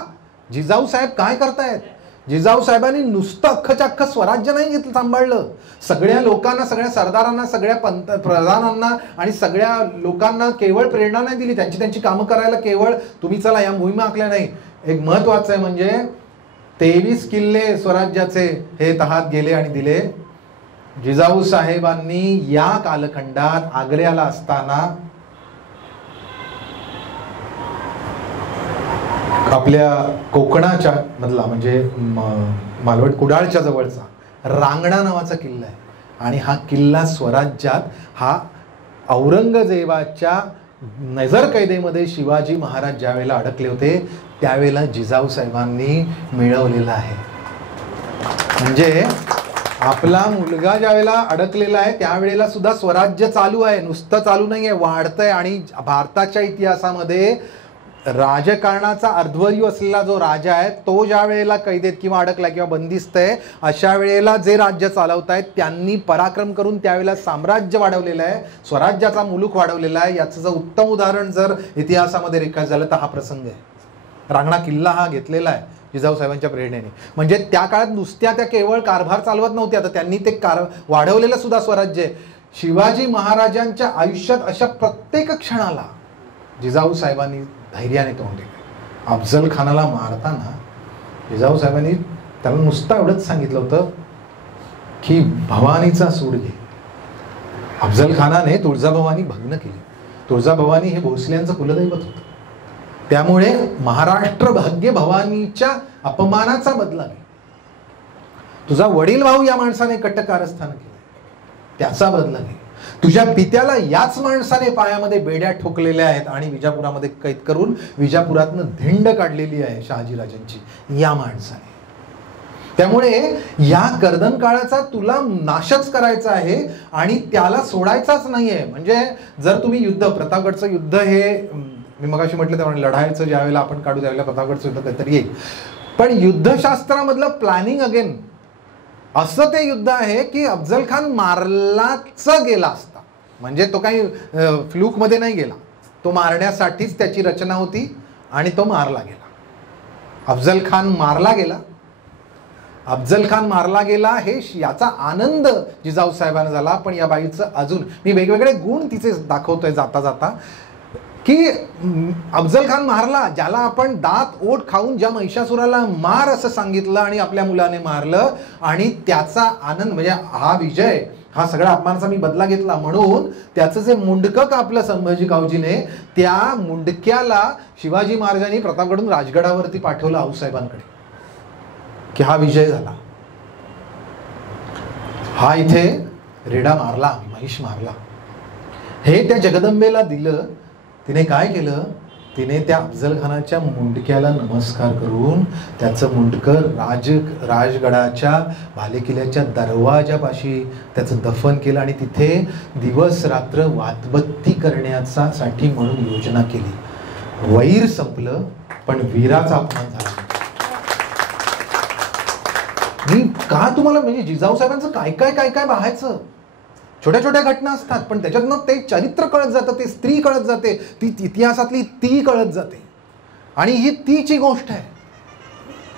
जिजाऊ साहेब काय करतायत. जिजाऊ साहेबांनी नुसतं अख्खच्या अख्खं स्वराज्य नाही घेतलं, सांभाळलं. सगळ्या लोकांना, सगळ्या सरदारांना, सगळ्या प्रधानांना आणि सगळ्या लोकांना केवळ प्रेरणा नाही दिली, त्यांची कामं करायला केवळ तुम्ही चला या मोहिमा आखल्या नाही. एक महत्वाचं आहे म्हणजे 23 किल्ले स्वराज्याचे हे तहात गेले आणि दिले. जिजाऊ साहेबांनी या कालखंडात आग्र्याला असताना आपल्या कोकणाच्या मधला, म्हणजे मालवण कुडाळच्या जवळचा रांगणा नावाचा किल्ला आहे. आणि हा किल्ला स्वराज्यात, हा औरंगजेबाच्या नजरकैदेमध्ये शिवाजी महाराज ज्या वेळेला अडकले होते त्यावेळेला जिजाऊ साहेबांनी मिळवलेला आहे. म्हणजे आपला मुलगा ज्या वेळेला अडकलेला आहे त्यावेळेला सुद्धा स्वराज्य चालू आहे, नुसतं चालू नाही आहे, वाढतंय. आणि भारताच्या इतिहासामध्ये राजकारणाचा अर्धवर्यू असलेला जो राजा आहे तो ज्या वेळेला कैदेत किंवा अडकला किंवा बंदिस्त आहे, अशा वेळेला जे राज्य चालवतायत त्यांनी पराक्रम करून त्यावेळेला साम्राज्य वाढवलेलं आहे, स्वराज्याचा मुलूक वाढवलेला आहे. याचं जर उत्तम उदाहरण जर इतिहासामध्ये रेखाट झालं तर हा प्रसंग आहे. रांगणा किल्ला हा घेतलेला आहे जिजाऊ साहेबांच्या प्रेरणेने. म्हणजे त्या काळात नुसत्या त्या केवळ कारभार चालवत नव्हत्या, तर त्यांनी ते वाढवलेलं सुद्धा स्वराज्य आहे. शिवाजी महाराजांच्या आयुष्यात अशा प्रत्येक क्षणाला जिजाऊ साहेबांनी धैर्याने तोंड दिलं. अफजल खानाला मारताना जिजाऊ साहेबांनी त्याला नुसतं एवढंच सांगितलं होतं की भवानीचा सूड घे. अफजल खानाने तुळजाभवानी भग्न केली. तुळजाभवानी हे भोसल्यांचं कुलदैवत होतं. त्यामुळे महाराष्ट्र भाग्य भवानीच्या अपमानाचा बदला घे. तुझा वडील भाऊ या माणसाने कटकारस्थान केलं, त्याचा बदला घे. तुझ्या पित्याला याच माणसाने पायामध्ये बेड्या ठोकलेल्या आहेत आणि विजापुरामध्ये कैद करून विजापुरातनं धिंड काढलेली आहे शहाजीराजांची या माणसाने. त्यामुळे या कर्दन काळाचा तुला नाशच करायचा आहे आणि त्याला सोडायचाच नाहीये. म्हणजे जर तुम्ही युद्ध, प्रतापगडचं युद्ध हे मी मगाशी म्हटलं त्यामुळे लढायचं ज्या वेळेला आपण काढू त्यावेळेला प्रतापगडचं युद्ध काहीतरी येईल, पण युद्धशास्त्रामधलं प्लॅनिंग अगेन असं ते युद्ध आहे की अफजल खान मारलाच गेला असता. म्हणजे तो काही फ्लूकमध्ये नाही गेला, तो मारण्यासाठीच त्याची रचना होती आणि तो मारला गेला. अफजल खान मारला गेला. अफजल खान मारला गेला हे याचा आनंद जिजाऊ साहेबांना झाला. पण या बाईचं अजून मी वेगवेगळे गुण तिचे दाखवतोय जाता जाता की अफजल खान मारला, ज्याला आपण दात ओठ खाऊन ज्या महिषासुराला मार असं सांगितलं आणि आपल्या मुलाने मारलं आणि त्याचा आनंद म्हणजे हा विजय, हा सगळा अपमानाचा मी बदला घेतला म्हणून त्याचं जे मुंडकं कापलं संभाजी गावजीने, त्या मुंडक्याला शिवाजी महाराजांनी प्रतापगडून राजगडावरती पाठवलं आऊसाहेबांकडे की हा विजय झाला. हा इथे रेडा मारला, महिष मारला, हे त्या जगदंबेला दिलं. तिने काय केलं, तिने त्या अफजल खानाच्या मुंडक्याला नमस्कार करून त्याचं मुंडकं राजगडाच्या भालेकिल्ल्याच्या दरवाजापाशी त्याचं दफन केलं आणि तिथे दिवस रात्र वातबत्ती करण्यासाठी म्हणून योजना केली. वैर संपलं पण वीराचा अपमान झाला. मी का तुम्हाला म्हणजे जिजाऊ साहेबांचं काय काय काय काय पाहायचं, छोट्या छोट्या घटना असतात पण त्याच्यातनं ते चरित्र कळत जातं, ते स्त्री कळत जाते, ती इतिहासातली ती कळत जाते आणि ही तीची गोष्ट आहे.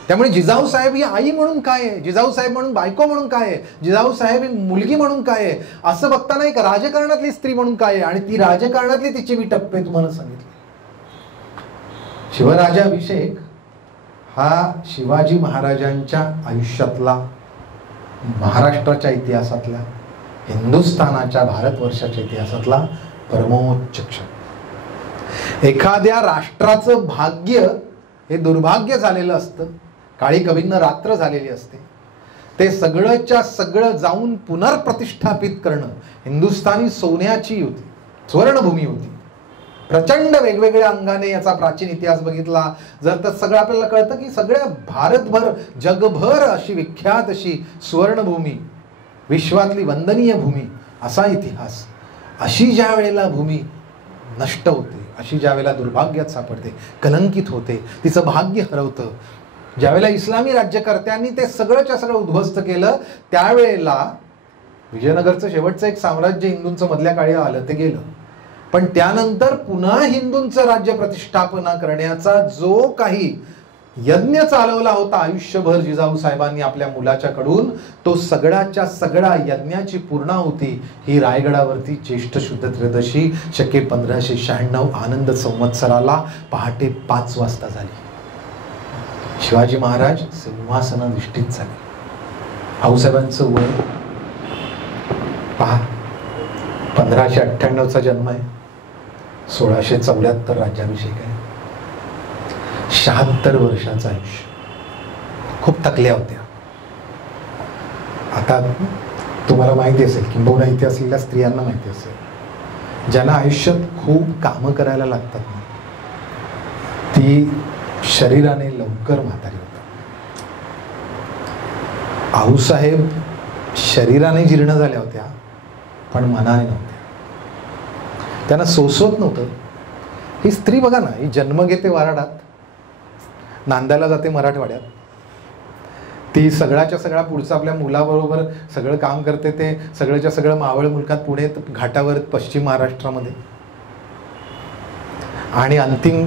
त्यामुळे जिजाऊ साहेब ही आई म्हणून काय आहे, जिजाऊ साहेब म्हणून बायको म्हणून काय आहे, जिजाऊ साहेब ही मुलगी म्हणून काय आहे, असं बघताना एक राजकारणातली स्त्री म्हणून काय आहे आणि ती राजकारणातली तिचे मी टप्पे तुम्हाला सांगितले. शिवराजाभिषेक हा शिवाजी महाराजांच्या आयुष्यातला, महाराष्ट्राच्या इतिहासातला, हिंदुस्थानाच्या, भारतवर्षाच्या इतिहासातला परमोच्च क्षण. एखाद्या राष्ट्राचं भाग्य हे दुर्भाग्य झालेलं असतं, काळी कवींना रात्र झालेली असते, ते सगळंच्या सगळं जाऊन पुनर्प्रतिष्ठापित करणं. हिंदुस्थानी सोन्याची होती, सुवर्णभूमी होती. प्रचंड वेगवेगळ्या अंगाने याचा प्राचीन इतिहास बघितला जर तर सगळं आपल्याला कळतं की सगळ्या भारतभर जगभर अशी विख्यात अशी सुवर्णभूमी, विश्वातली वंदनीय भूमी, असा इतिहास. अशी ज्या वेळेला भूमी नष्ट होते, अशी ज्या वेळेला दुर्भाग्यात सापडते, कलंकित होते, तिचं भाग्य हरवतं, ज्यावेळेला इस्लामी राज्यकर्त्यांनी ते सगळंच्या सगळं उद्ध्वस्त केलं, त्यावेळेला विजयनगरचं शेवटचं एक साम्राज्य हिंदूंचं मधल्या काळी आलं, ते गेलं. पण त्यानंतर पुन्हा हिंदूंचं राज्य प्रतिष्ठापना करण्याचा जो काही यज्ञ चालवला होता आयुष्यभर जिजाऊ साहेबांनी आपल्या मुलाच्याकडून, तो सगळ्याच्या सगळ्या यज्ञाची पूर्णाहुती ही रायगडावरती ज्येष्ठ शुद्ध त्रयोदशी शके 1596 आनंद संवत्सराला पहाटे 5 वाजता झाली. शिवाजी महाराज सिंहासनाधिष्ठित झाले. आऊसाहेबांचं वय पहा, 1598चा जन्म आहे, 1674 राज्याभिषेक आहे, 76 वर्षाचं आयुष्य. खूप थकल्या होत्या. आता तुम्हाला माहिती असेल, किंबहुना इथे असलेल्या स्त्रियांना माहिती असेल, ज्यांना आयुष्यात खूप कामं करायला लागतात ना, ती शरीराने लवकर म्हातारी होतात. आऊसाहेब शरीराने जीर्ण झाल्या होत्या पण मनाने नव्हत्या. त्यांना सोसवत नव्हतं ही स्त्री बघा ना, ही जन्म घेते वराडात, नांदायला जाते मराठवाड्यात, ती सगळ्याच्या सगळा पुढचं आपल्या मुलाबरोबर सगळं काम करते, ते सगळ्याच्या सगळं मावळ मुलकात पुणे घाटावर पश्चिम महाराष्ट्रामध्ये, आणि अंतिम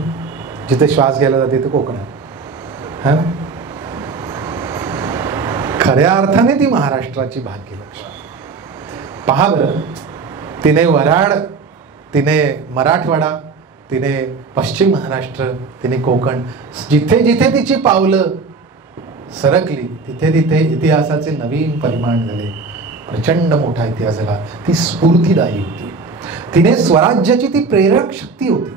जिथे श्वास घ्यायला जाते ते कोकणात. हा, खऱ्या अर्थाने ती महाराष्ट्राची भाग्यलक्ष्मी. पहा बरं, तिने वराड, तिने मराठवाडा, तिने पश्चिम महाराष्ट्र, तिने कोकण, जिथे जिथे तिची पावलं सरकली तिथे तिथे इतिहासाचे नवीन परिमाण झाले. प्रचंड मोठा इतिहास झाला. ती स्फूर्तिदायी होती. तिने स्वराज्याची ती प्रेरक शक्ती होती.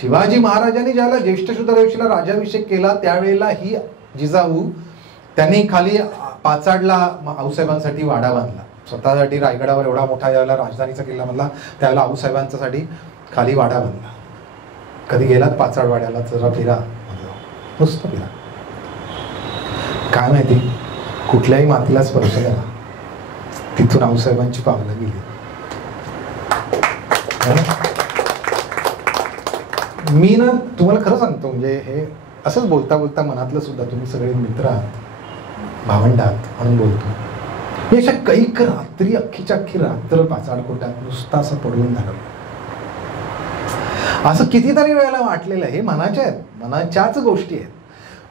शिवाजी महाराजांनी ज्याला ज्येष्ठ शुद्ध रविवारला राज्याभिषेक केला त्यावेळेला ही जिजाऊ त्यांनी खाली पाचाडला आऊसाहेबांसाठी वाडा बांधला. स्वतःसाठी रायगडावर एवढा मोठा ज्यावेळेला राजधानीचा किल्ला बांधला त्यावेळेला आऊसाहेबांच्यासाठी खाली वाडा बांधला. कधी गेलात पाचाड वाड्याला जरा फिरा, नुसतं फिरा. काय माहिती कुठल्याही मातीला स्पर्श झाला, तिथून आऊसाहेबांची पावलं गेली. मी ना तुम्हाला खरं सांगतो, म्हणजे हे असंच बोलता बोलता मनातलं सुद्धा, तुम्ही सगळे मित्र आहात, भावंड आहात म्हणून बोलतो. मी अशा कैक रात्री अख्खीच्या अख्खी रात्र पाचाडकोटात नुसता असं पडून झालं. असं कितीतरी वेळेला वाटलेलं. हे मनाच्या आहेत, मनाच्याच गोष्टी आहेत.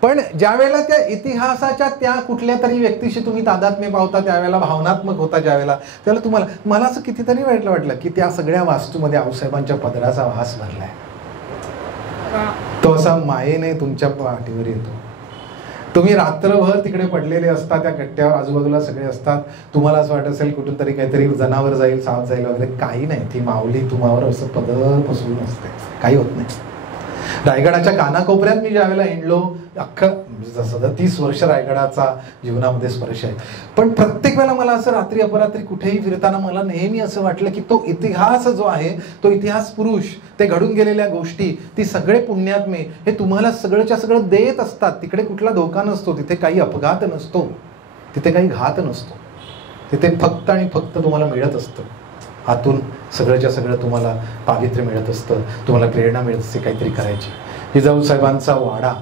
पण ज्या वेळेला त्या इतिहासाच्या त्या कुठल्या तरी व्यक्तीशी तुम्ही तादात्म्य पावता, त्यावेळेला भावनात्मक होता, ज्यावेळेला त्यावेळेला तुम्हाला, मला असं कितीतरी वेळेला वाटलं की त्या सगळ्या वास्तूमध्ये आऊसाहेबांच्या पदराचा वास भरलाय. तो असा मायेने तुमच्या पाठीवर येतो. तुम्ही रात्रभर तिकडे पडलेले असता, त्या कट्ट्यावर आजूबाजूला सगळे असतात. तुम्हाला असं वाटत असेल कुठून तरी काहीतरी जनावर जाईल, साप जाईल वगैरे. काही नाही, ती माऊली तुम्हावर असं पदर पसरून असते, काही होत नाही. रायगडाच्या कानाकोपऱ्यात मी ज्यावेळेला हिंडलो, अख्खं 30 वर्ष रायगडाचा जीवनामध्ये स्पर्श आहे. पण प्रत्येक वेळेला मला असं रात्री अपरात्री कुठेही फिरताना मला नेहमी असं वाटलं की तो इतिहास जो आहे, तो इतिहास पुरुष, ते घडून गेलेल्या गोष्टी, ती सगळे पुण्यात्मे हे तुम्हाला सगळंच्या सगळं देत असतात. तिकडे कुठला धोका नसतो, तिथे काही अपघात नसतो, तिथे काही घात नसतो. तिथे फक्त आणि फक्त तुम्हाला मिळत असतं आतून सगळंच्या सगळं, तुम्हाला पावित्र्य मिळत असतं, तुम्हाला प्रेरणा मिळत असते काहीतरी करायची. जिजाऊ साहेबांचा वाडा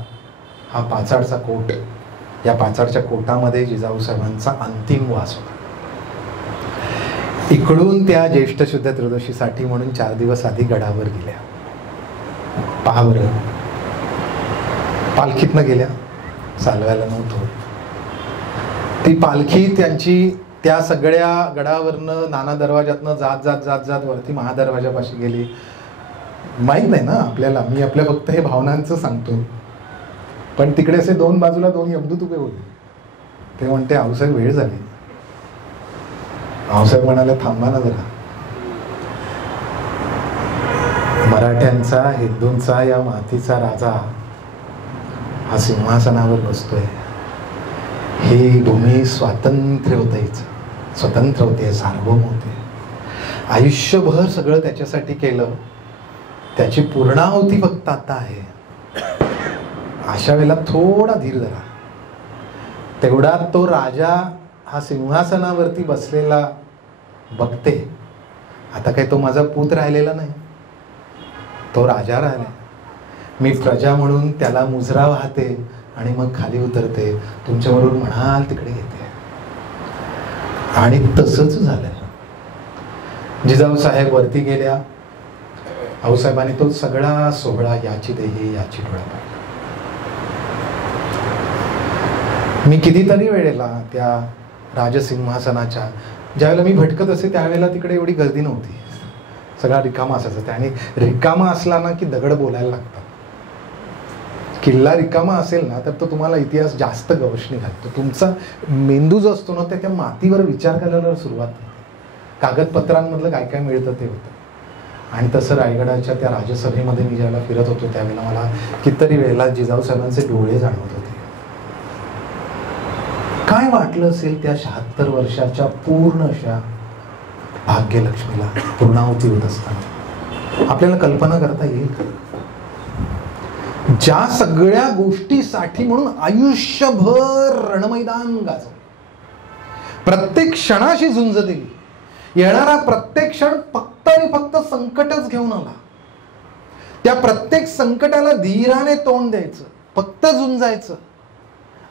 हा पाचाडचा कोट, या पाचाडच्या कोटामध्ये जिजाऊ साहेबांचा अंतिम वास होता. इकडून त्या ज्येष्ठ शुद्ध त्रयोदशीसाठी म्हणून 4 दिवस आधी गडावर गेल्या. पहा बरं, पालखीतनं गेल्या, चालवायला नव्हतं. ती पालखी त्यांची त्या सगळ्या गडावरनं नाना दरवाजातनं जात जात जात जात वरती महादरवाजापाशी गेली. माहीत नाही ना आपल्याला, मी आपल्या फक्त हे भावनांचं सांगतो. पण तिकडे असे 2 बाजूला 2 यमदूत उभे होते. ते म्हणते, आऊसाहेब वेळ झाली. आऊसाहेब म्हणाले, थांबा ना जरा. मराठ्यांचा, हिंदूंचा, या मातीचा राजा हा सिंहासनावर बसतोय. ही भूमी स्वातंत्र्य होतं, हिचं स्वतंत्र होते, सार्वभौम होते. आयुष्यभर सगळं त्याच्यासाठी केलं, त्याची पूर्णाहुती फक्त आता आहे. अशा वेळेला थोडा धीर धरा. तेवढा तो राजा हा सिंहासनावरती बसलेला बघते. आता काही तो माझा पूत राहिलेला नाही, तो राजा राहिला. मी प्रजा म्हणून त्याला मुजरा वाहते आणि मग खाली उतरते, तुमच्याबरोबर म्हणाल तिकडे येते. आणि तसंच झालं. जिजाऊ साहेब वरती गेल्या. आऊसाहेबांनी तो सगळा सोहळा, याची देही याची डोळा पाहिला. मी कितीतरी वेळेला त्या राजसिंहासनाच्या ज्यावेळेला मी भटकत असे त्यावेळेला तिकडे एवढी गर्दी नव्हती, सगळा रिकामा असायचा. आणि रिकामा असला ना की दगड बोलायला लागतात. किल्ला रिकामा असेल ना तर तो तुम्हाला इतिहास जास्त गवसणी घालतो. तुमचा मेंदू जो असतो ना त्या मातीवर विचार करायला सुरुवात होते. कागदपत्रांमधलं काय काय मिळतं ते होतं. आणि तसं रायगडाच्या त्या राजसभेमध्ये मी ज्यावेळेला फिरत होतो त्यावेळेला मला कितीतरी वेळेला जिजाऊ साहेबांचे डोळे जाणवत होते. काय वाटलं असेल त्या 76 वर्षाच्या पूर्ण अशा भाग्यलक्ष्मीला पूर्णाहुती होत असताना. आपल्याला कल्पना करता येईल का? ज्या सगळ्या गोष्टीसाठी म्हणून आयुष्यभर रणमैदान गाजवलं, प्रत्येक क्षणाशी झुंज दिली, येणारा प्रत्येक क्षण फक्त आणि फक्त संकटच घेऊन आला, त्या प्रत्येक संकटाला धीराने तोंड द्यायचं, फक्त झुंजायचं.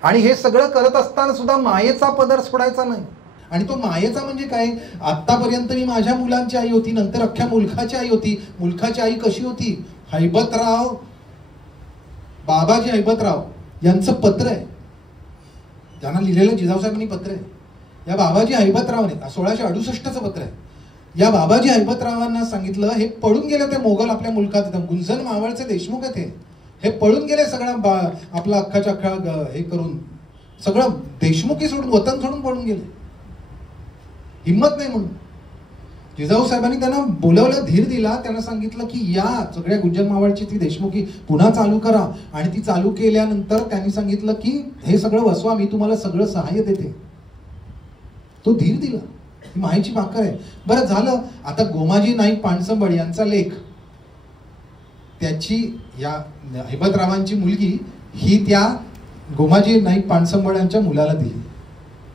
आणि हे सगळं करत असताना सुद्धा मायेचा पदर सोडायचा नाही. आणि तो मायेचा म्हणजे काय, आतापर्यंत मी माझ्या मुलांची आई होती, नंतर अख्ख्या मुलखाची आई होती. मुलखाची आई कशी होती, हैबतराव, बाबाजी हैबतराव यांचं पत्र आहे, त्यांना लिहिलेलं जिजाऊसाहेबांनी पत्र आहे. या बाबाजी हैबतरावांनी 1668चं पत्र आहे. या बाबाजी हैबतरावांना सांगितलं, हे पळून गेले ते मोगल आपल्या मुलखात, गुंजन मावळचे देशमुख आहेत, हे पळून गेले सगळं आपला अख्खाच्या अख्खा हे करून, सगळं देशमुखी सोडून, वतन सोडून पळून गेले, हिंमत नाही म्हणून. जिजाऊ साहेबांनी त्यांना बोलवलं, धीर दिला, त्यांना सांगितलं की या सगळ्या गुंजन मावळची ती देशमुखी पुन्हा चालू करा. आणि ती चालू केल्यानंतर त्यांनी सांगितलं की हे सगळं वसवा, मी तुम्हाला सगळं सहाय्य देते. तो धीर दिला, ही मायेची भाकर आहे. बरं झालं, आता गोमाजी नाईक पानसंबळ यांचा लेख, त्याची या हैबतरावांची मुलगी ही त्या गोमाजी नाईक पानसंबळ यांच्या मुलाला दिली.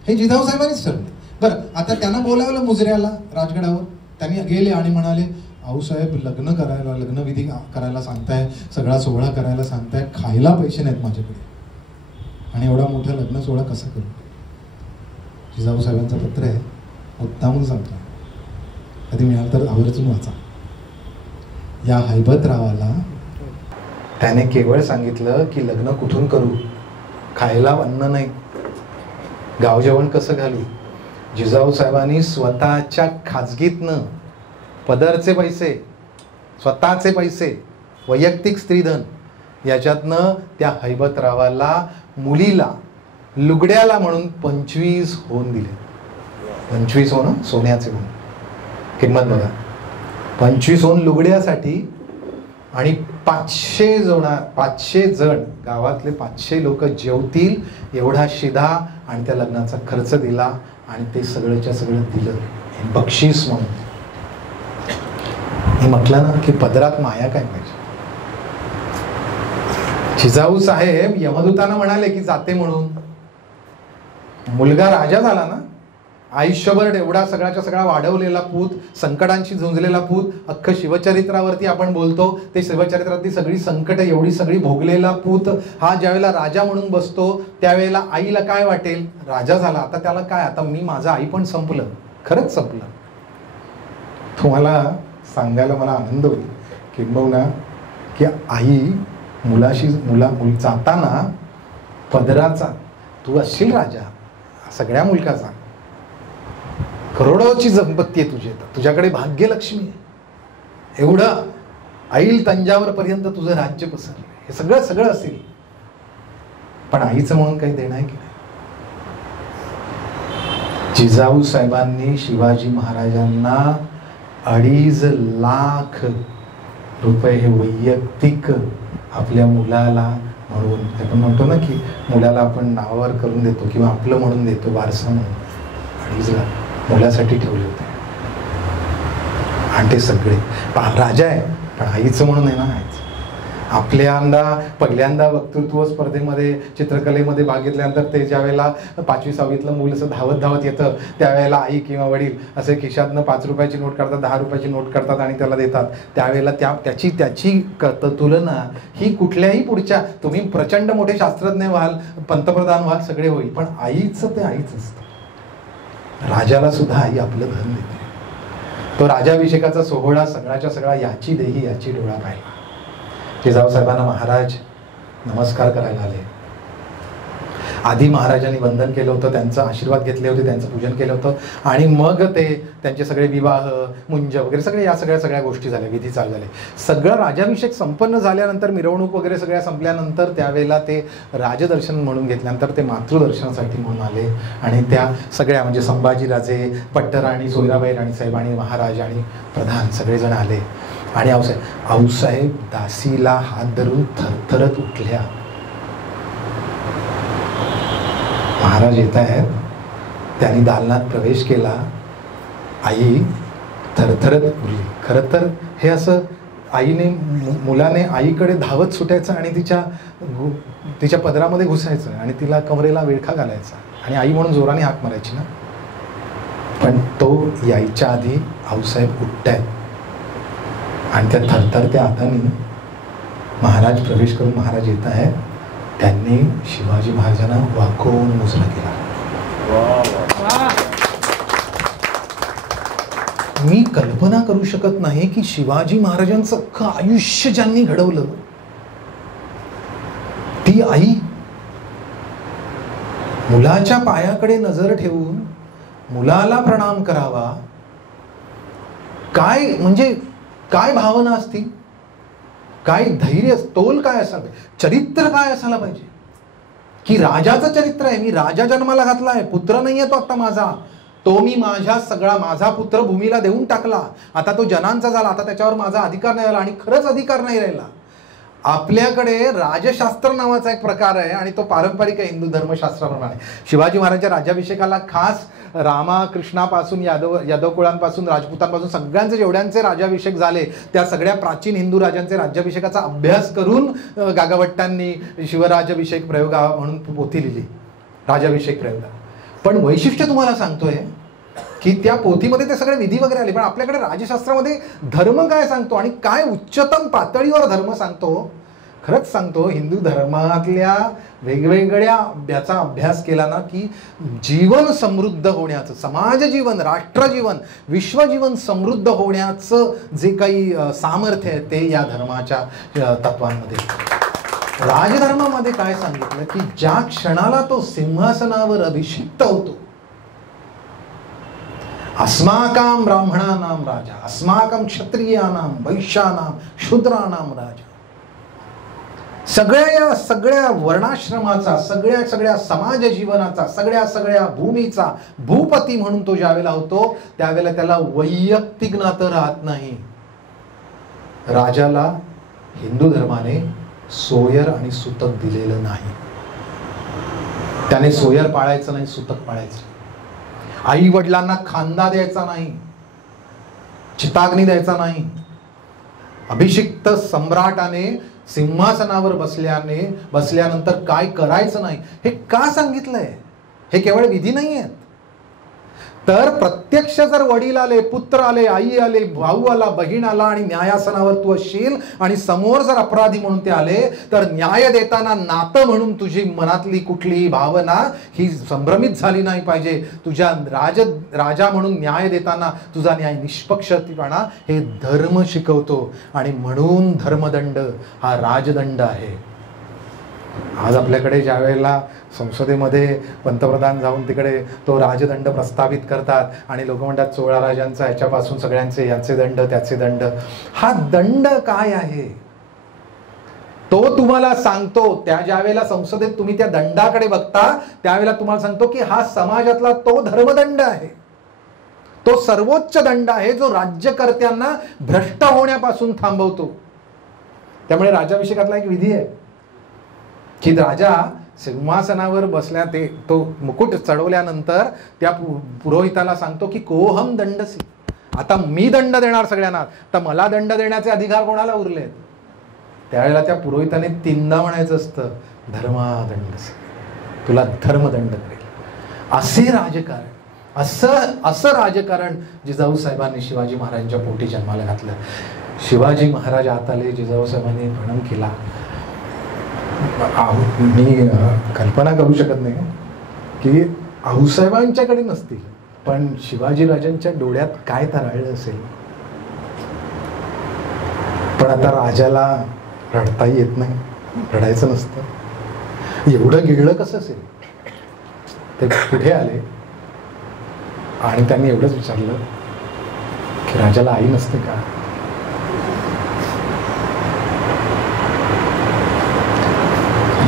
हे जिजाऊ साहेबांनीच ठरवलं. बरं, आता त्यांना बोलावलं मुजऱ्याला राजगडावर. त्यांनी गेले आणि म्हणाले, आऊसाहेब लग्न करायला, लग्नविधी करायला सांगताय, सगळा सोहळा करायला सांगताय, खायला पैसे नाहीत माझ्याकडे, आणि एवढा मोठा लग्न सोहळा कसा करू. जिजाऊ साहेबांचं पत्र आहे, मुद्दामून सांगतो, कधी मिळालं तर आवर्जून वाचा. या हैबतरावाला त्याने केवळ सांगितलं की लग्न कुठून करू, खायला अन्न नाही, गावजेवण कसं घालू. जिजाऊ साहेबांनी स्वतःच्या खाजगीतनं पदरचे पैसे, स्वतःचे पैसे, वैयक्तिक स्त्रीधन याच्यातनं त्या हैबतरावाला, मुलीला, लुगड्याला म्हणून 25 होन दिले. 25 होन सोन्याचे होन, किंमत बघा, 25 होन लुगड्यासाठी. आणि 500 जण गावातले 500 लोक जेवतील एवढा शिधा आणि त्या लग्नाचा खर्च दिला. आणि ते सगळंच्या सगळं दिलं हे बक्षीस म्हणून. हे म्हटलं ना की पदरात माया काय पाहिजे. जिजाऊ साहेब यमदूतांना म्हणाले की जाते म्हणून. मुलगा राजा झाला ना, आयुष्यभर एवढा सगळ्याच्या सगळा वाढवलेला पूत, संकटांशी झुंजलेला पूत, अख्खं शिवचरित्रावरती आपण बोलतो, ते शिवचरित्रातली सगळी संकट एवढी सगळी भोगलेला पूत हा ज्यावेळेला राजा म्हणून बसतो त्यावेळेला आईला काय वाटेल, राजा झाला आता त्याला काय, आता मी माझं आई पण संपलं, खरंच संपलं. तुम्हाला सांगायला मला आनंद होईल किंबहुना की आई मुलाशी जाताना पदराचा, तू असशील राजा सगळ्या मुलकाचा, करोडोची संपत्ती आहे तुझी, तुझ्याकडे भाग्यलक्ष्मी आहे, एवढं ऐल तंजावर पर्यंत तुझं राज्य पसरलं, हे सगळं सगळं असेल, पण आईचं म्हणून काही देणं आहे की नाही. जिजाऊ साहेबांनी शिवाजी महाराजांना 2.5 लाख रुपये हे वैयक्तिक आपल्या मुलाला म्हणून, आपण म्हणतो ना की मुलाला आपण नावावर करून देतो किंवा आपलं म्हणून देतो वारसा म्हणून, 2.5 लाख मुलासाठी ठेवले होते. आणि ते सगळे राजा आहे पण आईचं म्हणून आहे ना. पहिल्यांदा वक्तृत्व स्पर्धेमध्ये चित्रकलेमध्ये भाग घेतल्यानंतर ते ज्या वेळेला 5वी 6वीतलं मूल असं धावत धावत येतं त्यावेळेला आई किंवा वडील असे खिशातनं 5 रुपयाची नोट काढतात, 10 रुपयाची नोट काढतात आणि त्याला देतात. त्यावेळेला त्याची तुलना ही कुठल्याही पुढच्या, तुम्ही प्रचंड मोठे शास्त्रज्ञ व्हाल, पंतप्रधान व्हाल, सगळे होईल, पण आईचं ते आईच असतं. राजाला सुद्धा आई आपलं धन देते. तो राजाभिषेकाचा सोहळा सगळ्याच्या सगळा याची देही याची डोळा पाहिला. जिजाऊ साहेबांना महाराज नमस्कार करायला आले. आधी महाराजांनी वंदन केलं होतं, त्यांचा आशीर्वाद घेतले होते, त्यांचं पूजन केलं होतं आणि मग ते त्यांचे सगळे विवाह मुंज वगैरे सगळे या सगळ्या गोष्टी झाल्या, विधी चालू झाले. सगळं राजाभिषेक संपन्न झाल्यानंतर, मिरवणूक वगैरे सगळ्या संपल्यानंतर त्यावेळेला ते राजदर्शन म्हणून घेतल्यानंतर ते मातृदर्शनासाठी म्हणून आले. आणि त्या सगळ्या म्हणजे संभाजीराजे, पट्टराणी, सोयराबाई राणीसाहेब आणि महाराज आणि प्रधान सगळेजण आले. आणि आऊसाहेब दासीला हात धरून थरथरत उठल्या. महाराज येत आहेत, त्यांनी दालनात प्रवेश केला. आई थरथरत उरली. खरं तर हे असं मुलाने आईकडे धावत सुटायचं आणि तिच्या पदरामध्ये घुसायचं आणि तिला कमरेला विळखा घालायचा आणि आई म्हणून जोराने हाक मारायची ना. पण तो यायच्या आधी आऊसाहेब उठतायत आणि त्या थरथरत्या हाताने महाराज प्रवेश करून महाराज येत आहेत, त्यांनी शिवाजी महाराजांना वाकवून मुजरा केला. मी कल्पना करू शकत नाही की शिवाजी महाराजांचं अख्खं आयुष्य ज्यांनी घडवलं ती आई मुलाच्या पायाकडे नजर ठेवून मुलाला प्रणाम करावा. काय म्हणजे काय भावना असतील, काय धैर्य, तोल काय असावे, चरित्र काय असायला पाहिजे की राजाचं चरित्र आहे, मी राजा जन्माला घातलाय, पुत्र नाहीये तो आता माझा, तो मी माझा पुत्र भूमीला देऊन टाकला, आता तो जनांचा झाला, आता त्याच्यावर माझा अधिकार नाही राहिला. आणि खरंच अधिकार नाही राहिला. आपल्याकडे राजशास्त्र नावाचा एक प्रकार आहे आणि तो पारंपरिक आहे हिंदू धर्मशास्त्राप्रमाणे. शिवाजी महाराजांच्या राज्याभिषेकाला खास रामा कृष्णापासून यादव कुळांपासून राजपूतांपासून सगळ्यांचे जेवढ्यांचे राज्याभिषेक झाले त्या सगळ्या प्राचीन हिंदू राजांचे राज्याभिषेकाचा अभ्यास करून गागाभट्टांनी शिवराज्याभिषेक प्रयोगा म्हणून पोथी लिहिली, राज्याभिषेक प्रयोगा. पण वैशिष्ट्य तुम्हाला सांगतोय की त्या पोथीमध्ये ते सगळे विधी वगैरे आले, पण आपल्याकडे राजशास्त्रामध्ये धर्म काय सांगतो आणि काय उच्चतम पातळीवर धर्म सांगतो. खरंच सांगतो, हिंदू धर्मातल्या वेगवेगळ्या याचा अभ्यास केला ना की जीवन समृद्ध होण्याचं, समाज जीवन, राष्ट्रजीवन, विश्वजीवन समृद्ध होण्याचं जे काही सामर्थ्य आहे ते या धर्माच्या तत्वांमध्ये. राजधर्मामध्ये काय सांगितलं की ज्या क्षणाला तो सिंहासनावर अभिषिक्त होतो, अस्माकं ब्राह्मणानां राजा, अस्माकं क्षत्रियानां वैश्यानां शूद्रानां राजा, सगळ्या वर्णाश्रमाचा, सगळ्या समाज जीवनाचा, सगळ्या भूमीचा भूपती म्हणून तो ज्यावेळेला होतो त्यावेळेला त्याला वैयक्तिक नातं राहत नाही. राजाला हिंदू धर्माने सोयर आणि सुतक दिलेलं नाही. त्याने सोयर पाळायचं नाही, सुतक पाळायचं. आई वडिलांना खांदा द्यायचा नाही, चिताग्नी द्यायचा नाही. अभिषिक्त सम्राटाने सिंहासनावर बसल्यानंतर काय करायचं नाही हे का सांगितलंय? हे केवळ विधी नाही आहेत. तर प्रत्यक्ष जर वडील आले, पुत्र आले, आई आले, भाऊ आला, बहीण आला आणि न्यायासनावर तू असशील आणि समोर जर अपराधी म्हणून ते आले तर न्याय देताना नातं म्हणून तुझी मनातली कुठलीही भावना ही संभ्रमित झाली नाही पाहिजे. तुझ्या राजा म्हणून न्याय देताना तुझा न्याय निष्पक्षपणा हे धर्म शिकवतो आणि म्हणून धर्मदंड हा राजदंड आहे. आज आपल्याकडे ज्या वेळेला संसदेमध्ये पंतप्रधान जाऊन तिकडे तो राजदंड प्रस्तावित करतात आणि लोक म्हणतात 16 राजांचा ह्याच्यापासून सगळ्यांचे याचे दंड त्याचे दंड. हा दंड काय आहे तो तुम्हाला सांगतो. त्या ज्या वेळेला संसदेत तुम्ही त्या दंडाकडे बघता त्यावेळेला तुम्हाला सांगतो की हा समाजातला तो धर्मदंड आहे, तो सर्वोच्च दंड आहे जो राज्यकर्त्यांना भ्रष्ट होण्यापासून थांबवतो. त्यामुळे राज्याभिषेकातला एक विधी आहे की राजा सिंहासनावर बसल्या तो मुकुट चढवल्यानंतर त्या पुरोहिताला सांगतो की कोहम दंडसी, आता मी दंड देणार सगळ्यांना, तर मला दंड देण्याचे अधिकार कोणाला उरलेत? त्यावेळेला त्या पुरोहिताने 3दा म्हणायचं असतं धर्मादंडसी, तुला धर्मदंड करेल. असे राजकारण, असं राजकारण जिजाऊ साहेबांनी शिवाजी महाराजांच्या पोटी जन्माला घातलं. शिवाजी महाराज आत आले, जिजाऊ साहेबांनी प्रणाम केला. मी कल्पना करू शकत नाही की आऊसाहेबांच्याकडे नसतील पण शिवाजीराजांच्या डोळ्यात काय तरळलं असेल. पण आता राजाला रडताही येत नाही, रडायचं नसतं. एवढं गिळलं कसं असेल? ते पुढे आले आणि त्यांनी एवढंच विचारलं की राजाला आई नसते का?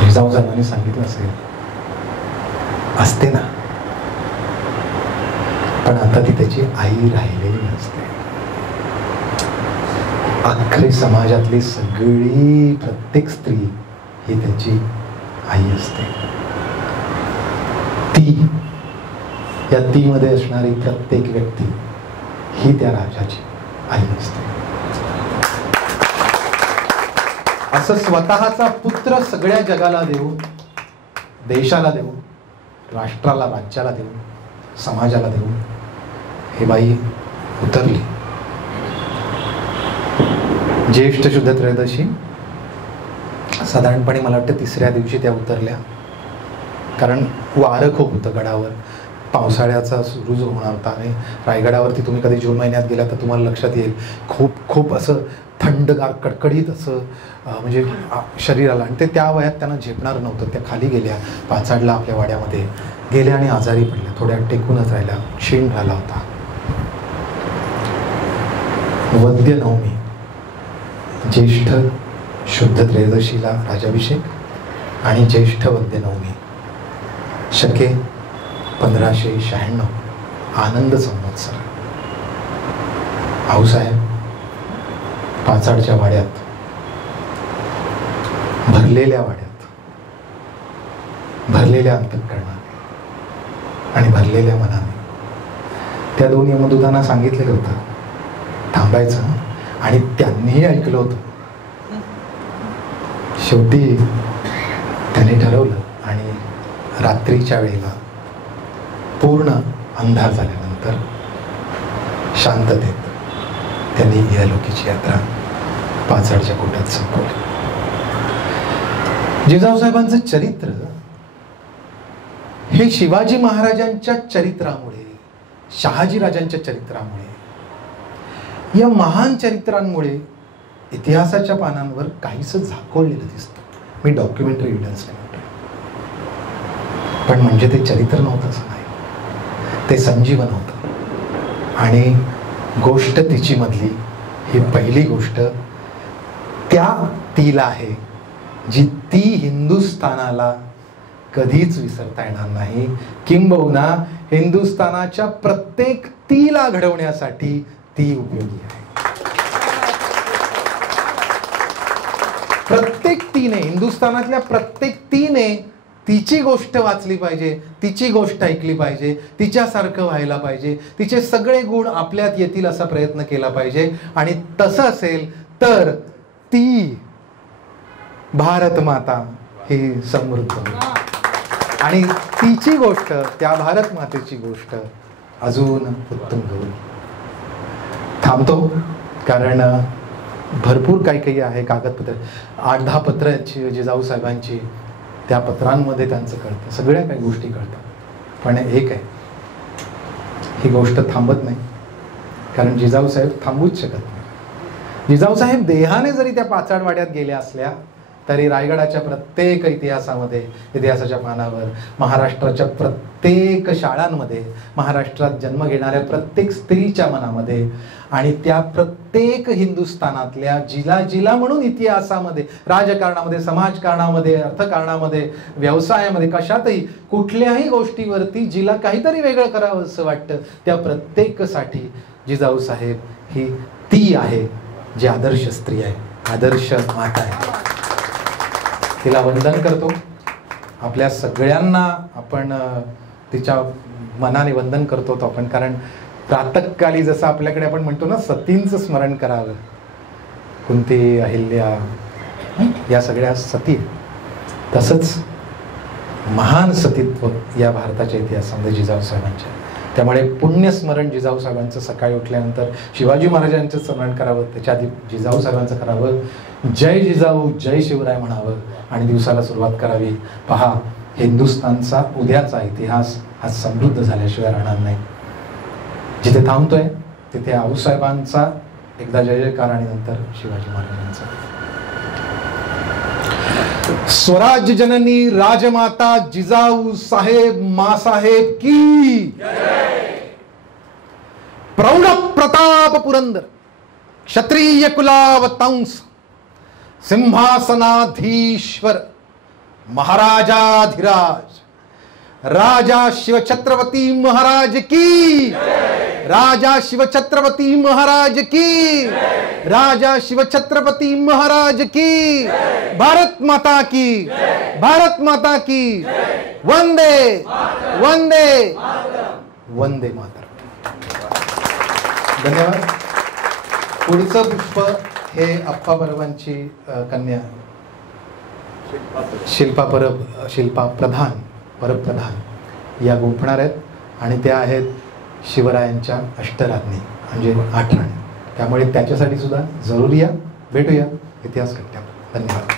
जिजाऊ साहेबांनी सांगितलं असेल असते ना, पण आता ती त्याची आई राहिलेली नसते. अख्खी समाजातली सगळी प्रत्येक स्त्री ही त्याची आई असते. या मध्ये असणारी प्रत्येक व्यक्ती ही त्या राजाची आई असते. असं स्वतःचा पुत्र सगळ्या जगाला देऊन, देशाला देऊन, राष्ट्राला, राज्याला देऊन, समाजाला देऊन हे बाई उतरली. ज्येष्ठ शुद्ध त्रयोदशी साधारणपणे मला वाटतं 3ऱ्या दिवशी त्या उतरल्या, कारण वारं खूप होतं गडावर, पावसाळ्याचा सुरू जो होणार होता. आणि रायगडावरती तुम्ही कधी जून महिन्यात गेला तर तुम्हाला लक्षात येईल खूप खूप असं थंडगार कडकडीत असं म्हणजे शरीराला, आणि ते त्या वयात त्यांना झेपणार नव्हतं. त्या खाली गेल्या, पाचाडला आपल्या वाड्यामध्ये गेल्या आणि आजारी पडल्या, थोड्या टेकूनच राहिल्या, क्षीण झाला होता. वद्य नवमी, ज्येष्ठ शुद्ध त्रयोदशीला राजाभिषेक आणि ज्येष्ठ वद्य नवमी, शके 1596, आनंद संवत्सर. आऊसाहेब पाचाडच्या वाड्यात, भरलेल्या वाड्यात, भरलेल्या अंतःकरणाने आणि भरलेल्या मनाने त्या 2 यमदूतांना सांगितलेलं होतं थांबायचं, आणि त्यांनीही ऐकलं होतं. शेवटी त्यांनी ठरवलं, आणि रात्रीच्या वेळेला पूर्ण अंधार झाल्यानंतर शांततेत त्यांनी इहलोकीची यात्रा पाचाडच्या कोटात संपवली. जिजाऊसाहेबांचं चरित्र हे शिवाजी महाराजांच्या चरित्रामुळे, शहाजीराजांच्या चरित्रामुळे, या महान चरित्रांमुळे इतिहासाच्या पानांवर काहीस झाकोळलेलं दिसतं. मी डॉक्युमेंटरी एव्हिडन्स नाही म्हणतो, पण म्हणजे ते चरित्र नव्हतं असं नाही, ते संजीवन होतं. आणि गोष्ट तिची मधली ही पहिली गोष्ट त्या तीला आहे जी ती हिंदुस्थानाला कधीच विसरता येणार नाही, किंबहुना हिंदुस्थानाच्या प्रत्येक तीला घडवण्यासाठी ती उपयोगी आहे. प्रत्येक तीने, हिंदुस्थानातल्या प्रत्येक तीने तिची गोष्ट वाचली पाहिजे, तिची गोष्ट ऐकली पाहिजे, तिच्यासारखं व्हायला पाहिजे, तिचे सगळे गुण आपल्यात येतील असा प्रयत्न केला पाहिजे. आणि तसं असेल तर ती भारत माता ही समृद्ध होईल, आणि तिची गोष्ट, त्या भारत मातेची गोष्ट अजून उत्तुंग होईल. थांबतो, कारण भरपूर काही काही आहे कागदपत्र, 8-10 पत्र जिजाऊ साहेबांची, त्या पत्रांमध्ये त्यांचं कळतं, सगळ्या काही गोष्टी कळतात. पण एक आहे, ही गोष्ट थांबत नाही, कारण जिजाऊ साहेब थांबूच शकत नाही. जिजाऊ साहेब देहाने जरी त्या पाचाडवाड्यात गेल्या असल्या तरी रायगडाच्या प्रत्येक इतिहासामध्ये, इतिहासाच्या पानावर, महाराष्ट्राच्या प्रत्येक शाळांमध्ये, महाराष्ट्रात जन्म घेणाऱ्या प्रत्येक स्त्रीच्या मनामध्ये, आणि त्या प्रत्येक हिंदुस्थानातल्या जिला जिला म्हणून इतिहासामध्ये, राजकारणामध्ये, समाजकारणामध्ये, अर्थकारणामध्ये, व्यवसायामध्ये, कशातही कुठल्याही गोष्टीवरती जिला काहीतरी वेगळं करावं असं वाटतं, त्या प्रत्येकासाठी जिजाऊ साहेब ही ती आहे जी आदर्श स्त्री आहे, आदर्श माता आहे. तिला वंदन करतो. आपल्या सगळ्यांना आपण तिच्या मनाने वंदन करतो आपण, कारण प्रातःकाली जसं आपल्याकडे आपण म्हणतो ना, सतींचं स्मरण करावं, कुंती, अहिल्या, या सगळ्या सती, तसंच महान सतीत्व या भारताच्या इतिहासामध्ये जिजाऊ साहेबांच्या. त्यामुळे पुण्यस्मरण जिजाऊ साहेबांचं सकाळी उठल्यानंतर शिवाजी महाराजांचं स्मरण करावं, त्याच्या आधी जिजाऊ साहेबांचं करावं, जय जिजाऊ जय शिवराय म्हणावं, आणि दिवसाला सुरुवात करावी. पहा, हिंदुस्थानचा उद्याचा इतिहास हा समृद्ध झाल्याशिवाय राहणार नाही. जिथे थांबतोय तिथे आऊसाहेबांचा एकदा जय जयकार, आणि नंतर शिवाजी महाराजांचा. स्वराज्य जननी राजमाता जिजाऊ साहेब मासाहेब की, प्रौढ प्रताप पुरंदर क्षत्रिय कुलावतांस सिंहासनाधीश्वर महाराजाधिराज राजा शिवछत्रपती महाराज की, राजा शिवछत्रपती महाराज की, राजा शिवछत्रपती महाराज की, भारत माता की, भारत माता की, वंदे वंदे वंदे मातरम. धन्यवाद. पुढचं पुष्प हे अप्पा परबांची कन्या शिल्पा प्रधान, परप्रधान या गुंफणार आहेत, आणि त्या आहेत शिवरायांच्या अष्टराज्ञी म्हणजे 8 राणी. त्यामुळे त्याच्यासाठी सुद्धा जरूर या, भेटूया इतिहास कट्ट्यावर. धन्यवाद.